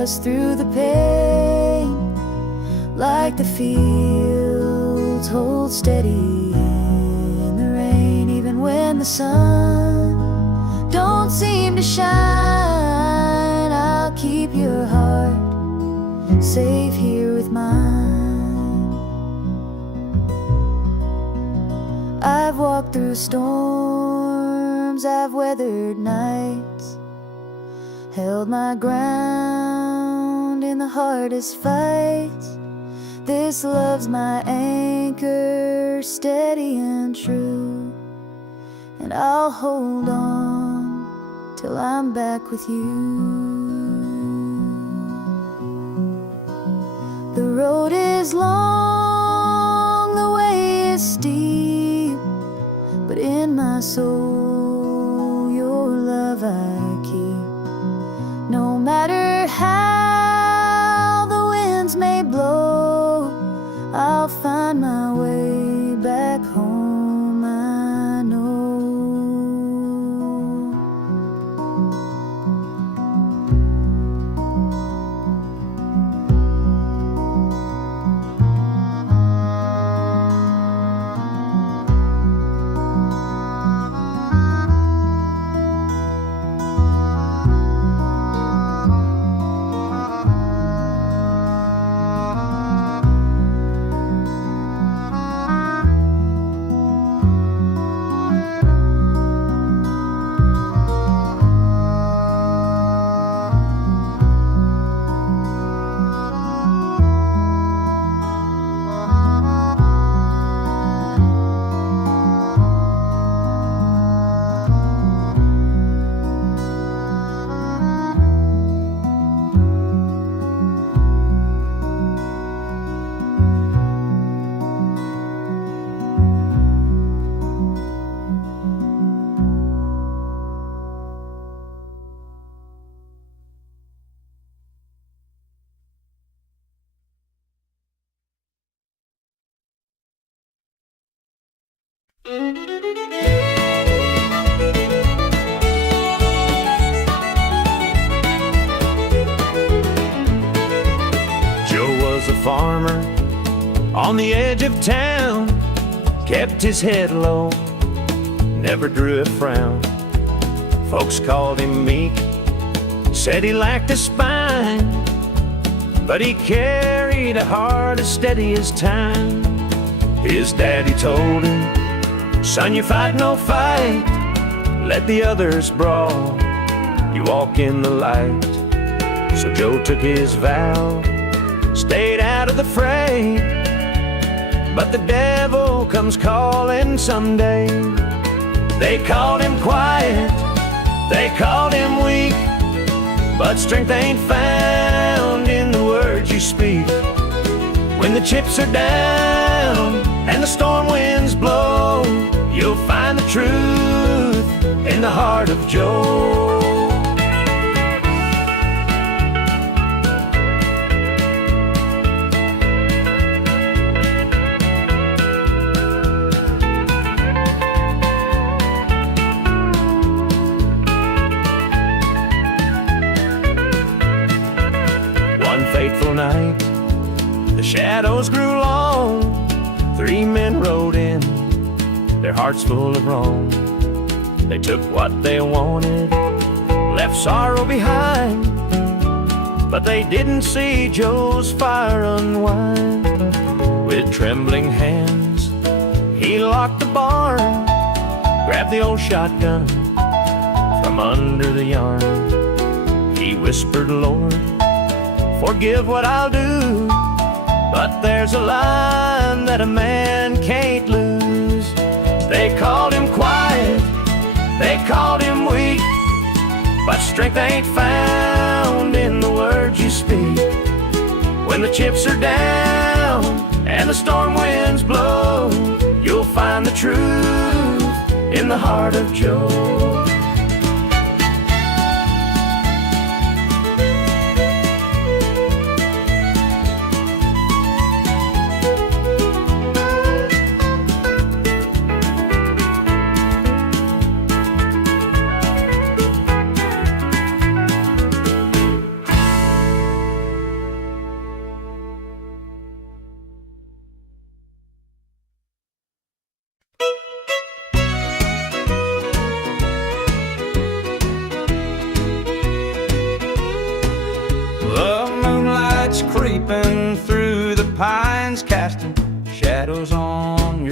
us through the pain, like the fields hold steady in the rain. Even when the sun don't seem to shine, I'll keep your heart safe here with mine. I've walked through storms, I've weathered nights, held my ground in the hardest fights. This love's my anchor, steady and true, and I'll hold on till I'm back with you. The road is long, the way is steep, but in my soul your love I keep. No matter how the winds may blow, I'll find my way back home, I know. Joe was a farmer on the edge of town, kept his head low, never drew a frown. Folks called him meek, said he lacked a spine, but he carried a heart as steady as time. His daddy told him, "Son, you fight no fight, let the others brawl, you walk in the light." So Joe took his vow, stayed out of the fray, but the devil comes calling someday. They called him quiet, they called him weak, but strength ain't found in the words you speak. When the chips are down and the storm winds blow, you'll find the truth in the heart of Joe. One fateful night, the shadows grew long. 3 men rode in, their hearts full of wrong. They took what they wanted, left sorrow behind, but they didn't see Joe's fire unwind. With trembling hands, he locked the barn, grabbed the old shotgun from under the yarn. He whispered, "Lord, forgive what I'll do, but there's a line that a man can't lose." They called him quiet, they called him weak, but strength ain't found in the words you speak. When the chips are down and the storm winds blow, you'll find the truth in the heart of Joe.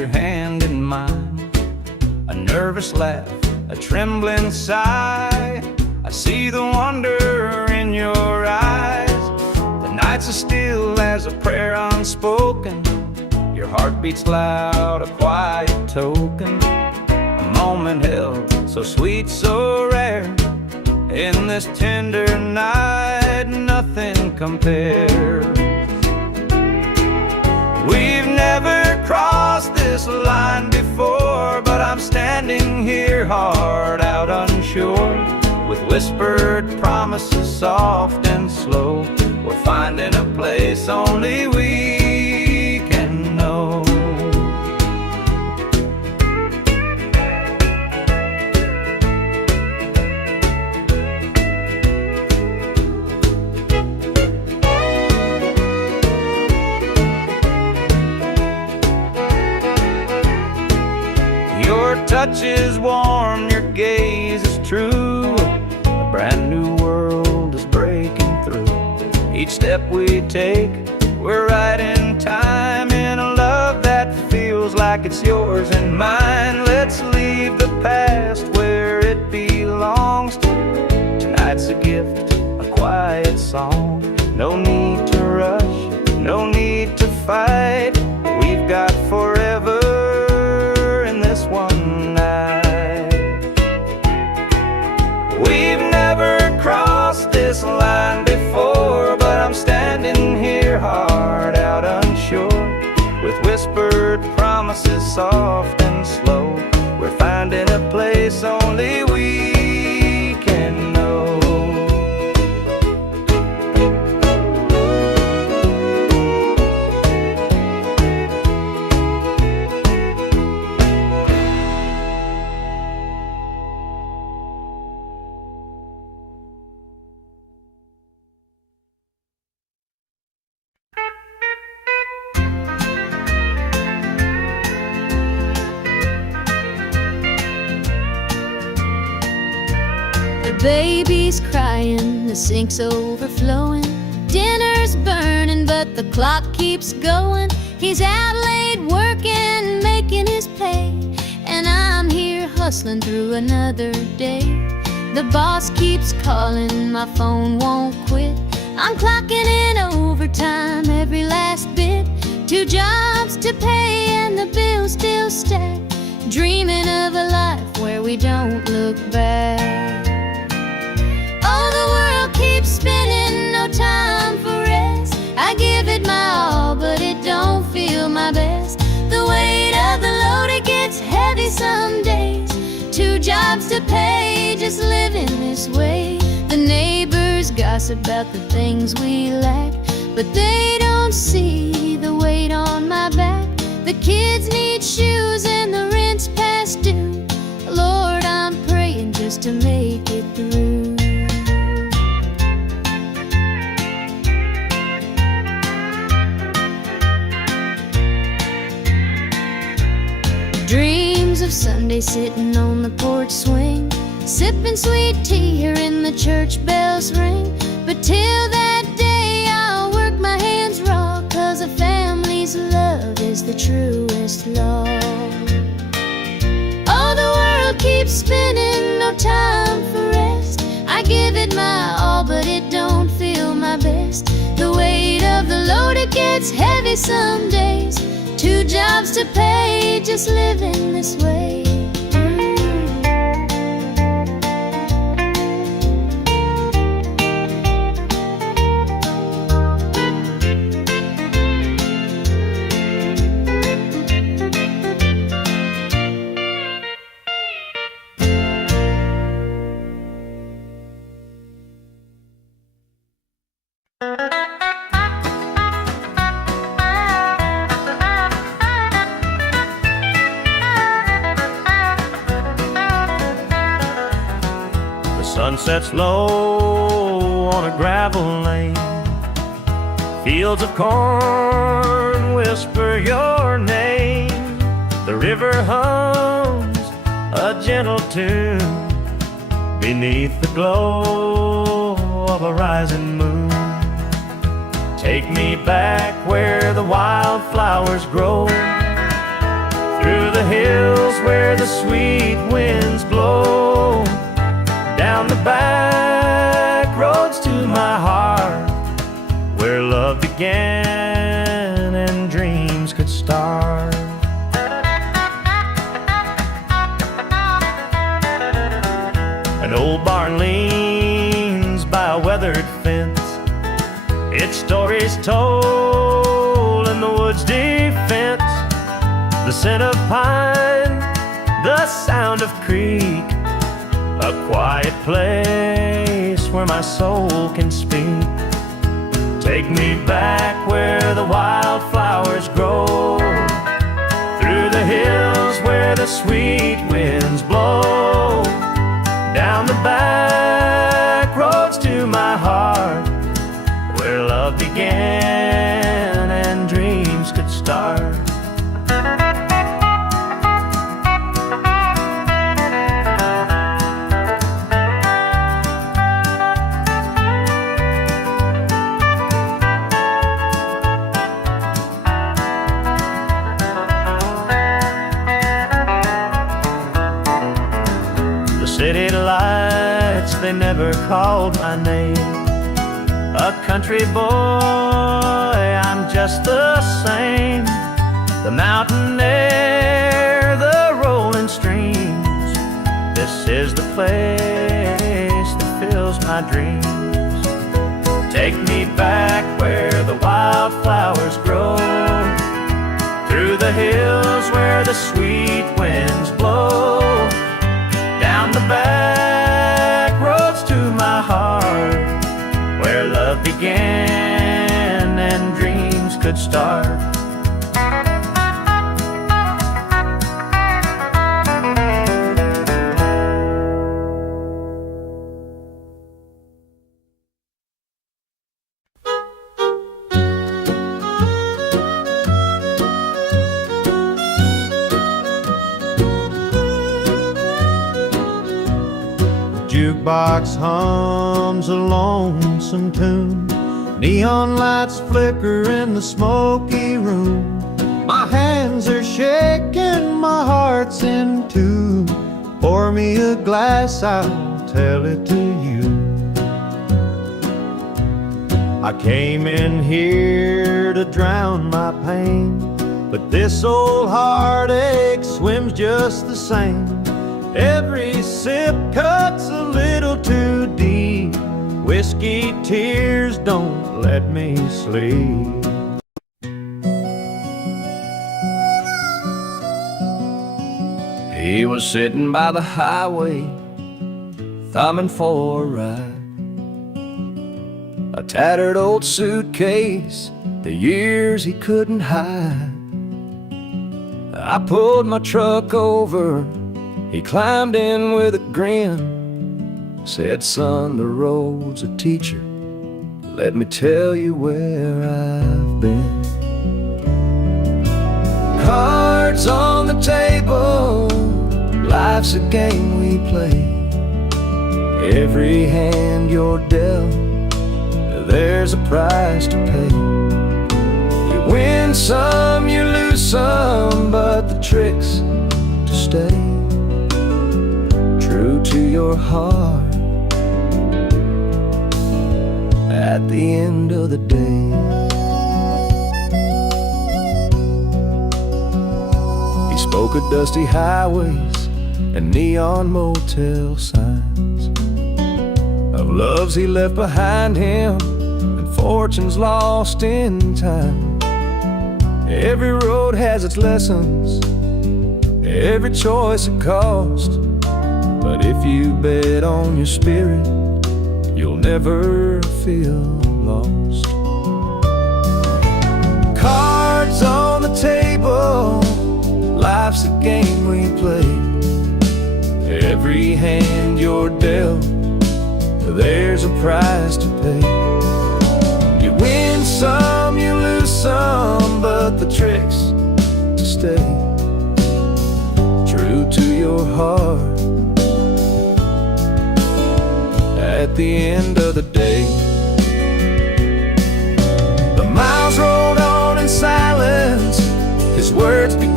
your hand in mine. A nervous laugh, a trembling sigh. I see the wonder in your eyes. The nights are still as a prayer unspoken. Your heart beats loud, a quiet token. A moment held, so sweet, so rare. In this tender night, nothing compares. We've never crossed this line before, but I'm standing here, heart out unsure, with whispered promises soft and slow. We're finding a place only we can know. Your touch is warm, your gaze is true. A brand new world is breaking through. Each step we take, we're right in time, in a love that feels like it's yours and mine. Let's leave the past where it belongs. Tonight's a gift, a quiet song. No need to rush, no need to fight. We've got forever in this one night. We've never crossed this line before, but I'm standing here, heart out unsure, with whispered promises soft and slow. We're finding a place only we can know. The baby's crying, the sink's overflowing. Dinner's burning, but the clock keeps going. He's out late working, making his pay, and I'm here hustling through another day. The boss keeps calling, my phone won't quit. I'm clocking in overtime every last bit. 2 jobs to pay and the bills still stack. Dreaming of a life where we don't look back. Oh, the world keeps spinning, no time for rest. I give it my all, but it don't feel my best. The weight of the load, it gets heavy some days. 2 jobs to pay, just living this way. The neighbors gossip about the things we lack, but they don't see the weight on my back. The kids need shoes and the rent's past due. Lord, I'm praying just to make it through. Dreams of Sunday sitting on the porch swing, sipping sweet tea, hearing the church bells ring. But till that day I'll work my hands raw, 'cause a family's love is the truest law. Oh, the world keeps spinning, no time for rest. I give it my all, but it don't feel my best. The weight of the load, it gets heavy some days. 2 jobs to pay, just living this way. Sun sets low on a gravel lane. Fields of corn whisper your name. The river hums a gentle tune beneath the glow of a rising moon. Take me back where the wildflowers grow. through the hills where the sweet winds blow, down the back roads to my heart, where love began and dreams could start. An old barn leans by a weathered fence, its stories told in the woods' defense. The scent of pine, the sound of creek, a quiet place where my soul can speak. Take me back where the wildflowers grow, through the hills where the sweet winds blow, down the back roads to my heart, where love began and dreams could start. City lights, they never called my name. A country boy, I'm just the same. The mountain air, the rolling streams, this is the place that fills my dreams. Take me back where the wildflowers grow, through the hills where the sweet winds blow, down the back roads to my heart, where love began and dreams could start. Jukebox hums a lonesome tune, neon lights flicker in the smoky room. My hands are shaking, my heart's in tune. Pour me a glass, I'll tell it to you. I came in here to drown my pain, but this old heartache swims just the same. Every sip cuts a little too deep. Whiskey tears don't let me sleep. He was sitting by the highway, thumbing for a ride. A tattered old suitcase, the years he couldn't hide. I pulled my truck over, he climbed in with a grin, said, "Son, the road's a teacher, let me tell you where I've been." Cards on the table, life's a game we play. Every hand you're dealt, there's a price to pay. You win some, you lose some, but the trick's to stay true to your heart at the end of the day. He spoke of dusty highways and neon motel signs, of loves he left behind him and fortunes lost in time. Every road has its lessons, every choice a cost, but if you bet on your spirit, you'll never feel lost. Cards on the table, life's a game we play. Every hand you're dealt, there's a price to pay. You win some, you lose some, but the trick's to stay true to your heart at the end of the day. The miles rolled on in silence, his words began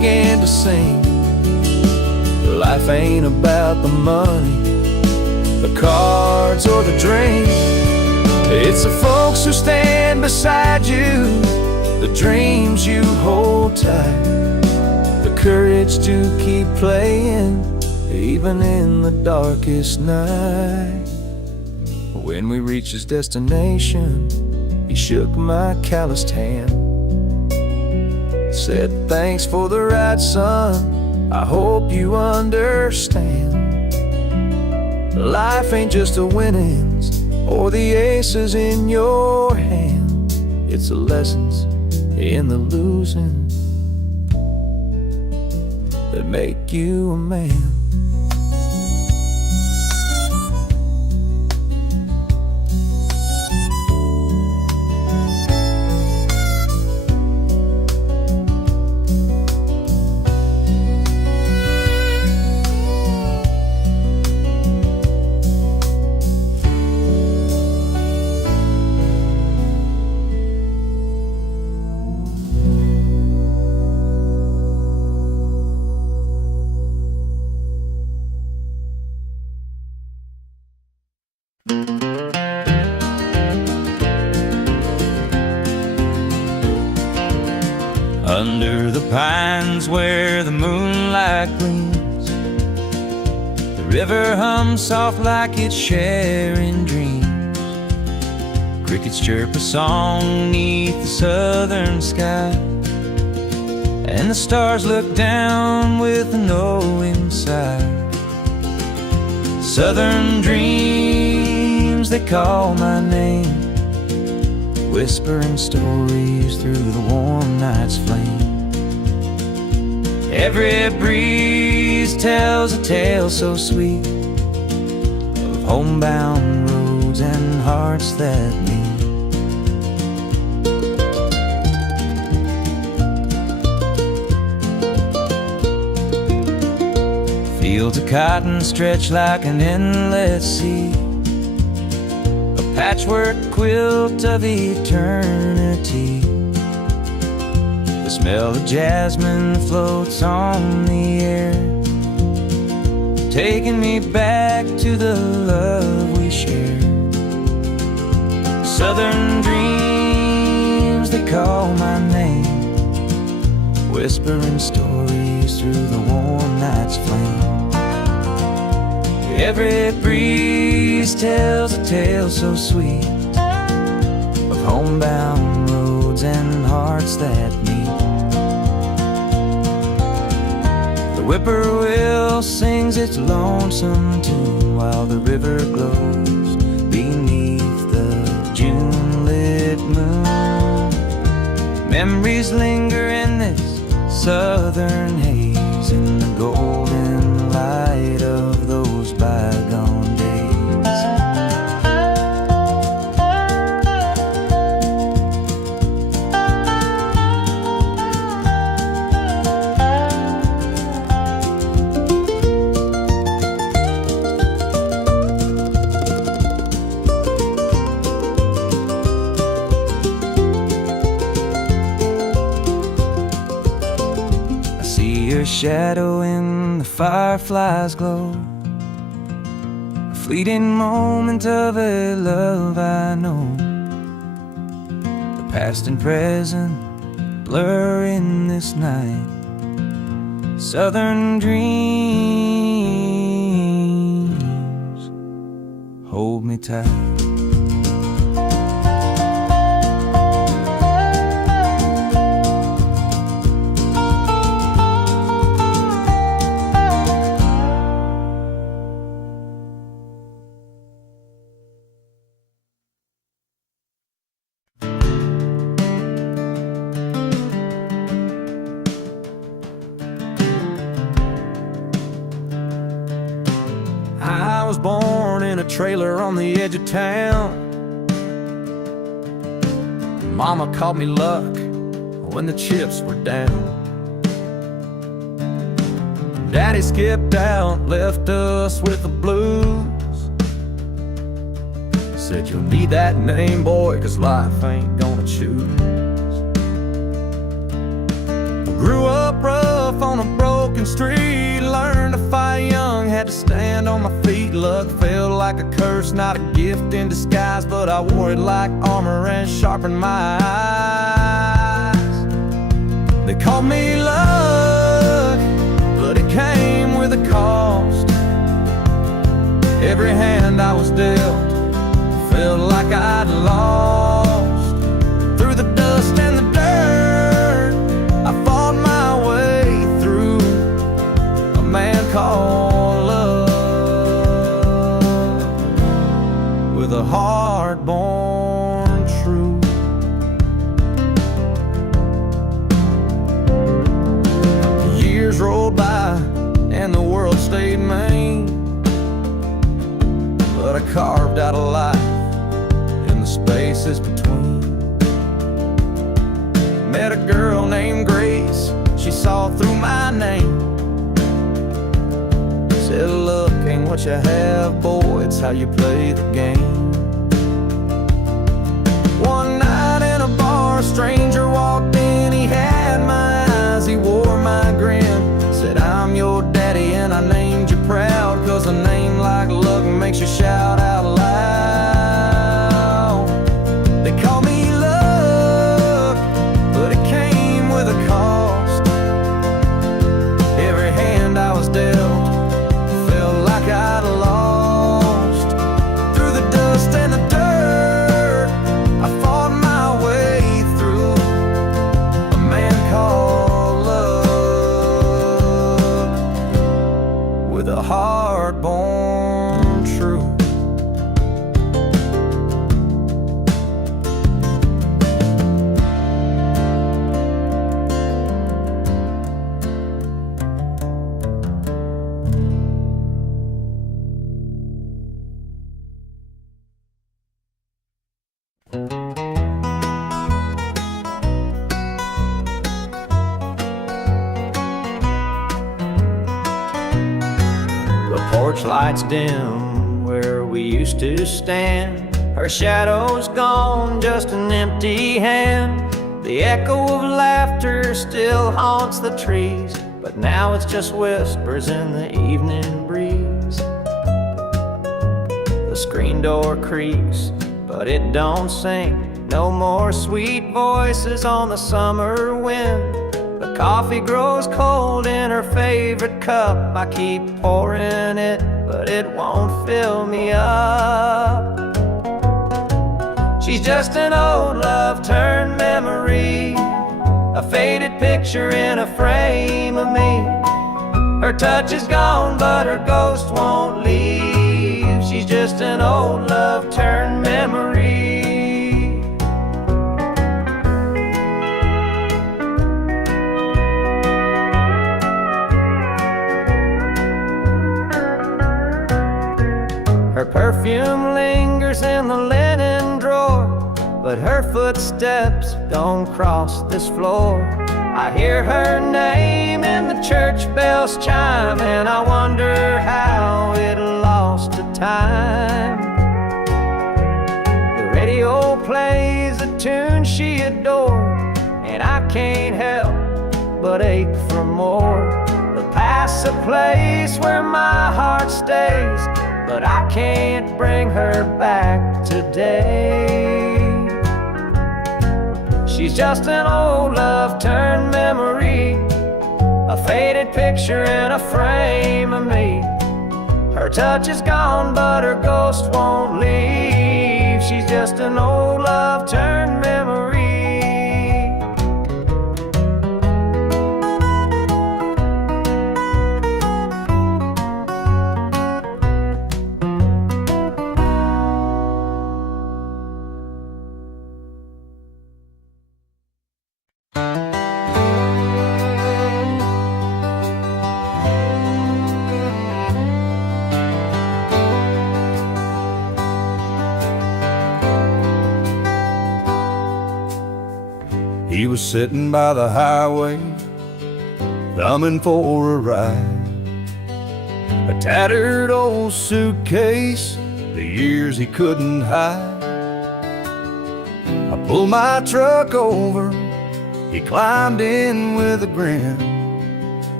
began to sing. Life ain't about the money, the cards, or the drink. It's the folks who stand beside you, the dreams you hold tight, the courage to keep playing, even in the darkest night. When we reached his destination, he shook my calloused hand, said, "Thanks for the ride, son, I hope you understand. Life ain't just the winnings or the aces in your hand. It's the lessons in the losing that make you a man." Under the pines where the moonlight gleams, the river hums soft like it's sharing dreams. Crickets chirp a song neath the southern sky, and the stars look down with a knowing sigh. Southern dreams, they call my name, whispering stories through the warm night's flame. Every breeze tells a tale so sweet of homebound roads and hearts that meet. Fields of cotton stretch like an endless sea, patchwork quilt of eternity. The smell of jasmine floats on the air, taking me back to the love we shared. Southern dreams, they call my name, whispering stories through the warm night's flame. Every breeze tells a tale so sweet of homebound roads and hearts that meet. The whippoorwill sings its lonesome tune while the river glows beneath the June-lit moon. Memories linger in this southern haze, in the golden light of those bygone days. I see your shadow in the firefly's glow, fleeting moment of a love I know. The past and present blur in this night. Southern dreams, hold me tight. I was born in a trailer on the edge of town. Mama called me luck when the chips were down. Daddy skipped out, left us with the blues. Said you'll need that name, boy, 'cause life ain't gonna choose. Grew up rough myself on a broken street. Learned to fight young, had to stand on my feet. Luck felt like a curse, not a gift in disguise, but I wore it like armor and sharpened my eyes. They called me luck, but it came with a cost. Every hand I was dealt felt like I'd lost. Through the dust and the dirt, I fought my way through. A man called love, with a heart born true. Years rolled by and the world stayed mean, but I carved out a life in the spaces between. Met a girl named Grace, she saw through my name. Said, look, ain't what you have, boy, it's how you play the game. One night in a bar, a stranger walked in, he had my eyes, he wore my grin. Said, I'm your daddy and I named you proud, 'cause a name like luck makes you shout out loud. They call me luck, but it came with a cost. Every hand I was dealt felt like I'd lost. Through the dust and the dirt, I fought my way through. A man called love, with a heart born true. The porch lights dim where we used to stand. Her shadow's gone, just an empty hand. The echo of laughter still haunts the trees, but now it's just whispers in the evening breeze. The screen door creaks, but it don't sing. No more sweet voices on the summer wind. The coffee grows cold in her favorite cup. I keep pouring it, but it won't fill me up. She's just an old love turned memory, a faded picture in a frame of me. Her touch is gone, but her ghost won't leave. She's just an old love turned memory. Her perfume lingers in the linen drawer, but her footsteps don't cross this floor. I hear her name in the church bells chime, and I wonder how it lost to time. The radio plays a tune she adored, and I can't help but ache for more. The past's a place where my heart stays, but I can't bring her back today. She's just an old love turned memory, a faded picture in a frame of me. Her touch is gone, but her ghost won't leave. She's just an old love turned memory. He was sitting by the highway, thumbing for a ride. A tattered old suitcase, the years he couldn't hide. I pulled my truck over, he climbed in with a grin.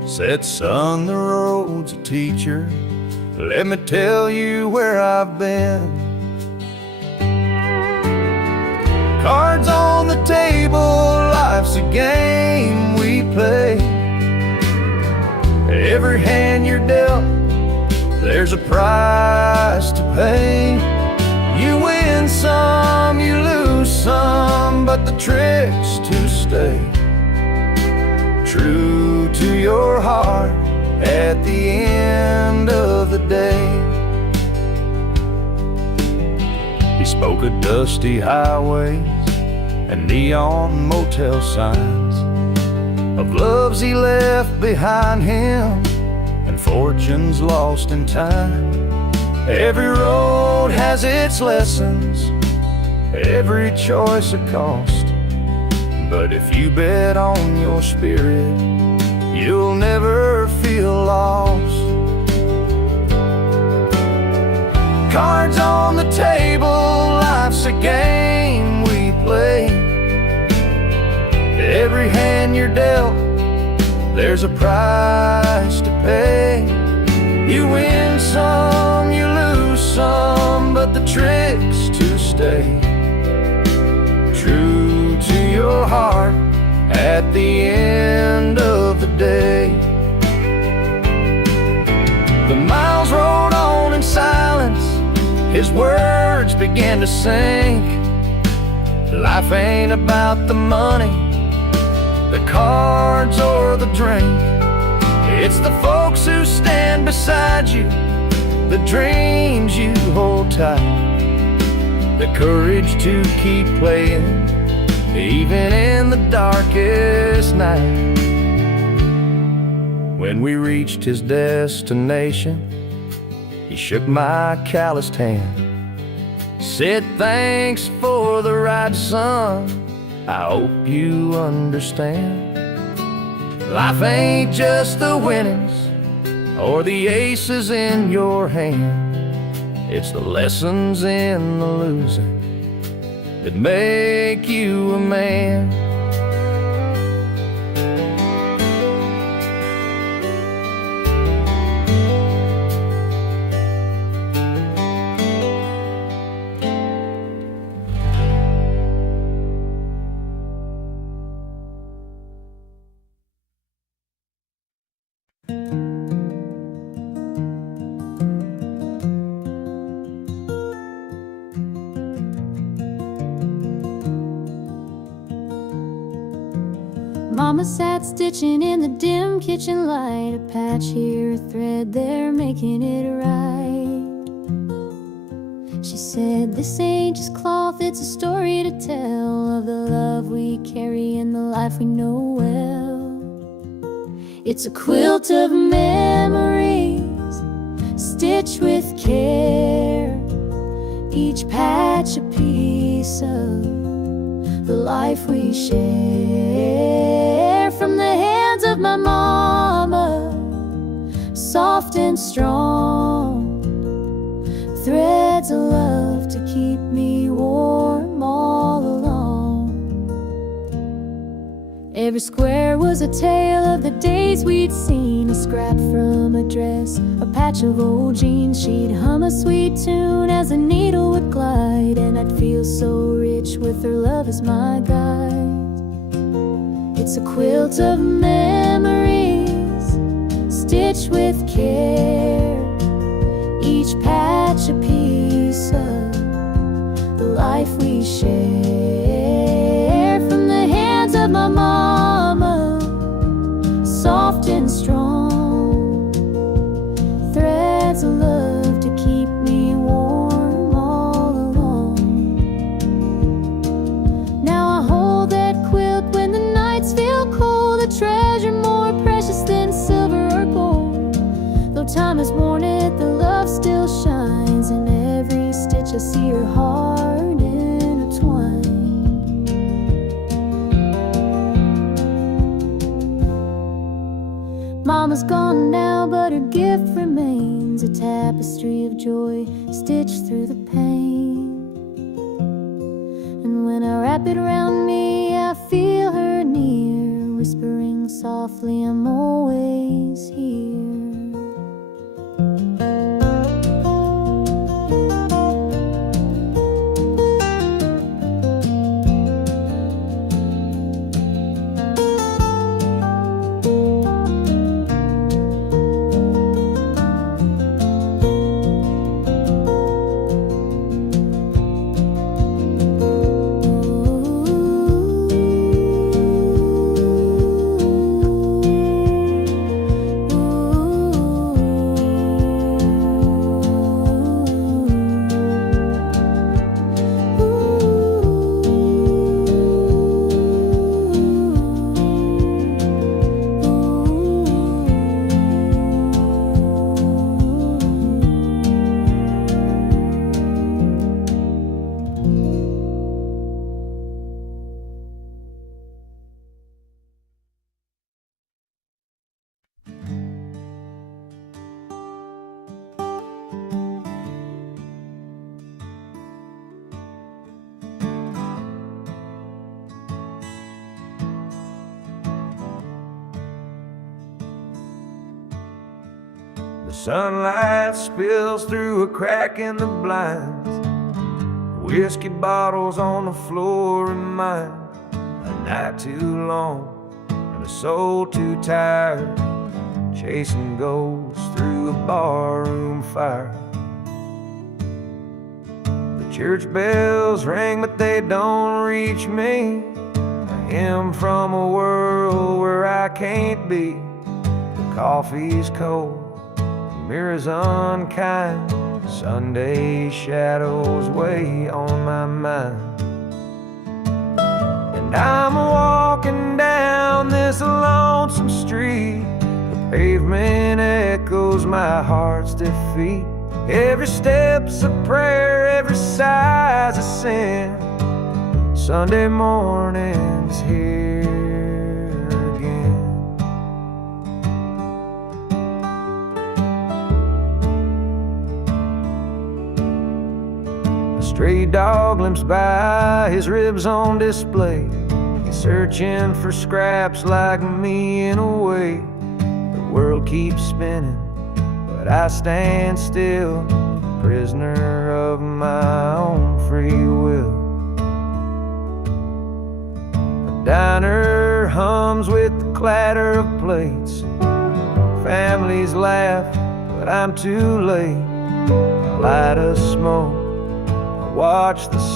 Said, son, the road's a teacher. Let me tell you where I've been. Cards on the table, life's a game we play. Every hand you're dealt, there's a price to pay. You win some, you lose some, but the trick's to stay true to your heart at the end of the day. He spoke of dusty highways and neon motel signs, of loves he left behind him and fortunes lost in time. Every road has its lessons, every choice a cost, but if you bet on your spirit, you'll never feel lost. Cards on the table, life's a game we play. Every hand you're dealt, there's a price to pay. You win some, you lose some, but the trick's to stay true to your heart at the end of the day. The miles rolled on in silence, his words began to sink. Life ain't about the money, the cards or the drink. It's the folks who stand beside you, the dreams you hold tight, the courage to keep playing even in the darkest night. When we reached his destination, he shook my calloused hand, said, thanks for the ride, son, I hope you understand. Life ain't just the winnings or the aces in your hand, it's the lessons in the losing that make you a man. Mama sat stitching in the dim kitchen light, a patch here, a thread there, making it right. She said, this ain't just cloth, it's a story to tell of the love we carry and the life we know well. It's a quilt of memories, stitched with care, each patch a piece of the life we share. From the hands of my mama, soft and strong, threads of love to keep me warm all along. Every square was a tale of the days we'd seen, a scrap from a dress, a patch of old jeans. She'd hum a sweet tune as the needle would glide, and I'd feel so rich with her love as my guide. It's a quilt of memories, stitched with care, each patch a piece of the life we share. From the hands of my mama, soft and strong, threads of love to keep me warm all along. Now I hold that quilt when the nights feel cold, a treasure more precious than silver or gold. Though time has worn it, the love still shines. In every stitch I see her heart intertwined. Mama's gone now, but her gift remains, a tapestry of joy stitched through the pain. And when I wrap it around me, I feel her near, whispering softly, I'm always is here. The sunlight spills through a crack in the blinds. Whiskey bottles on the floor remind a night too long and a soul too tired, chasing ghosts through a barroom fire. The church bells ring, but they don't reach me. A hymn from a world where I can't be. The coffee's cold, mirrors unkind, Sunday shadows weigh on my mind. And I'm walking down this lonesome street. The pavement echoes my heart's defeat. Every step's a prayer, every sigh's a sin. Sunday morning's here again. Stray dog limps by, his ribs on display. He's searching for scraps like me in a way. The world keeps spinning, but I stand still, prisoner of my own free will. The diner hums with the clatter of plates. Families laugh, but I'm too late. I light a smoke, watch the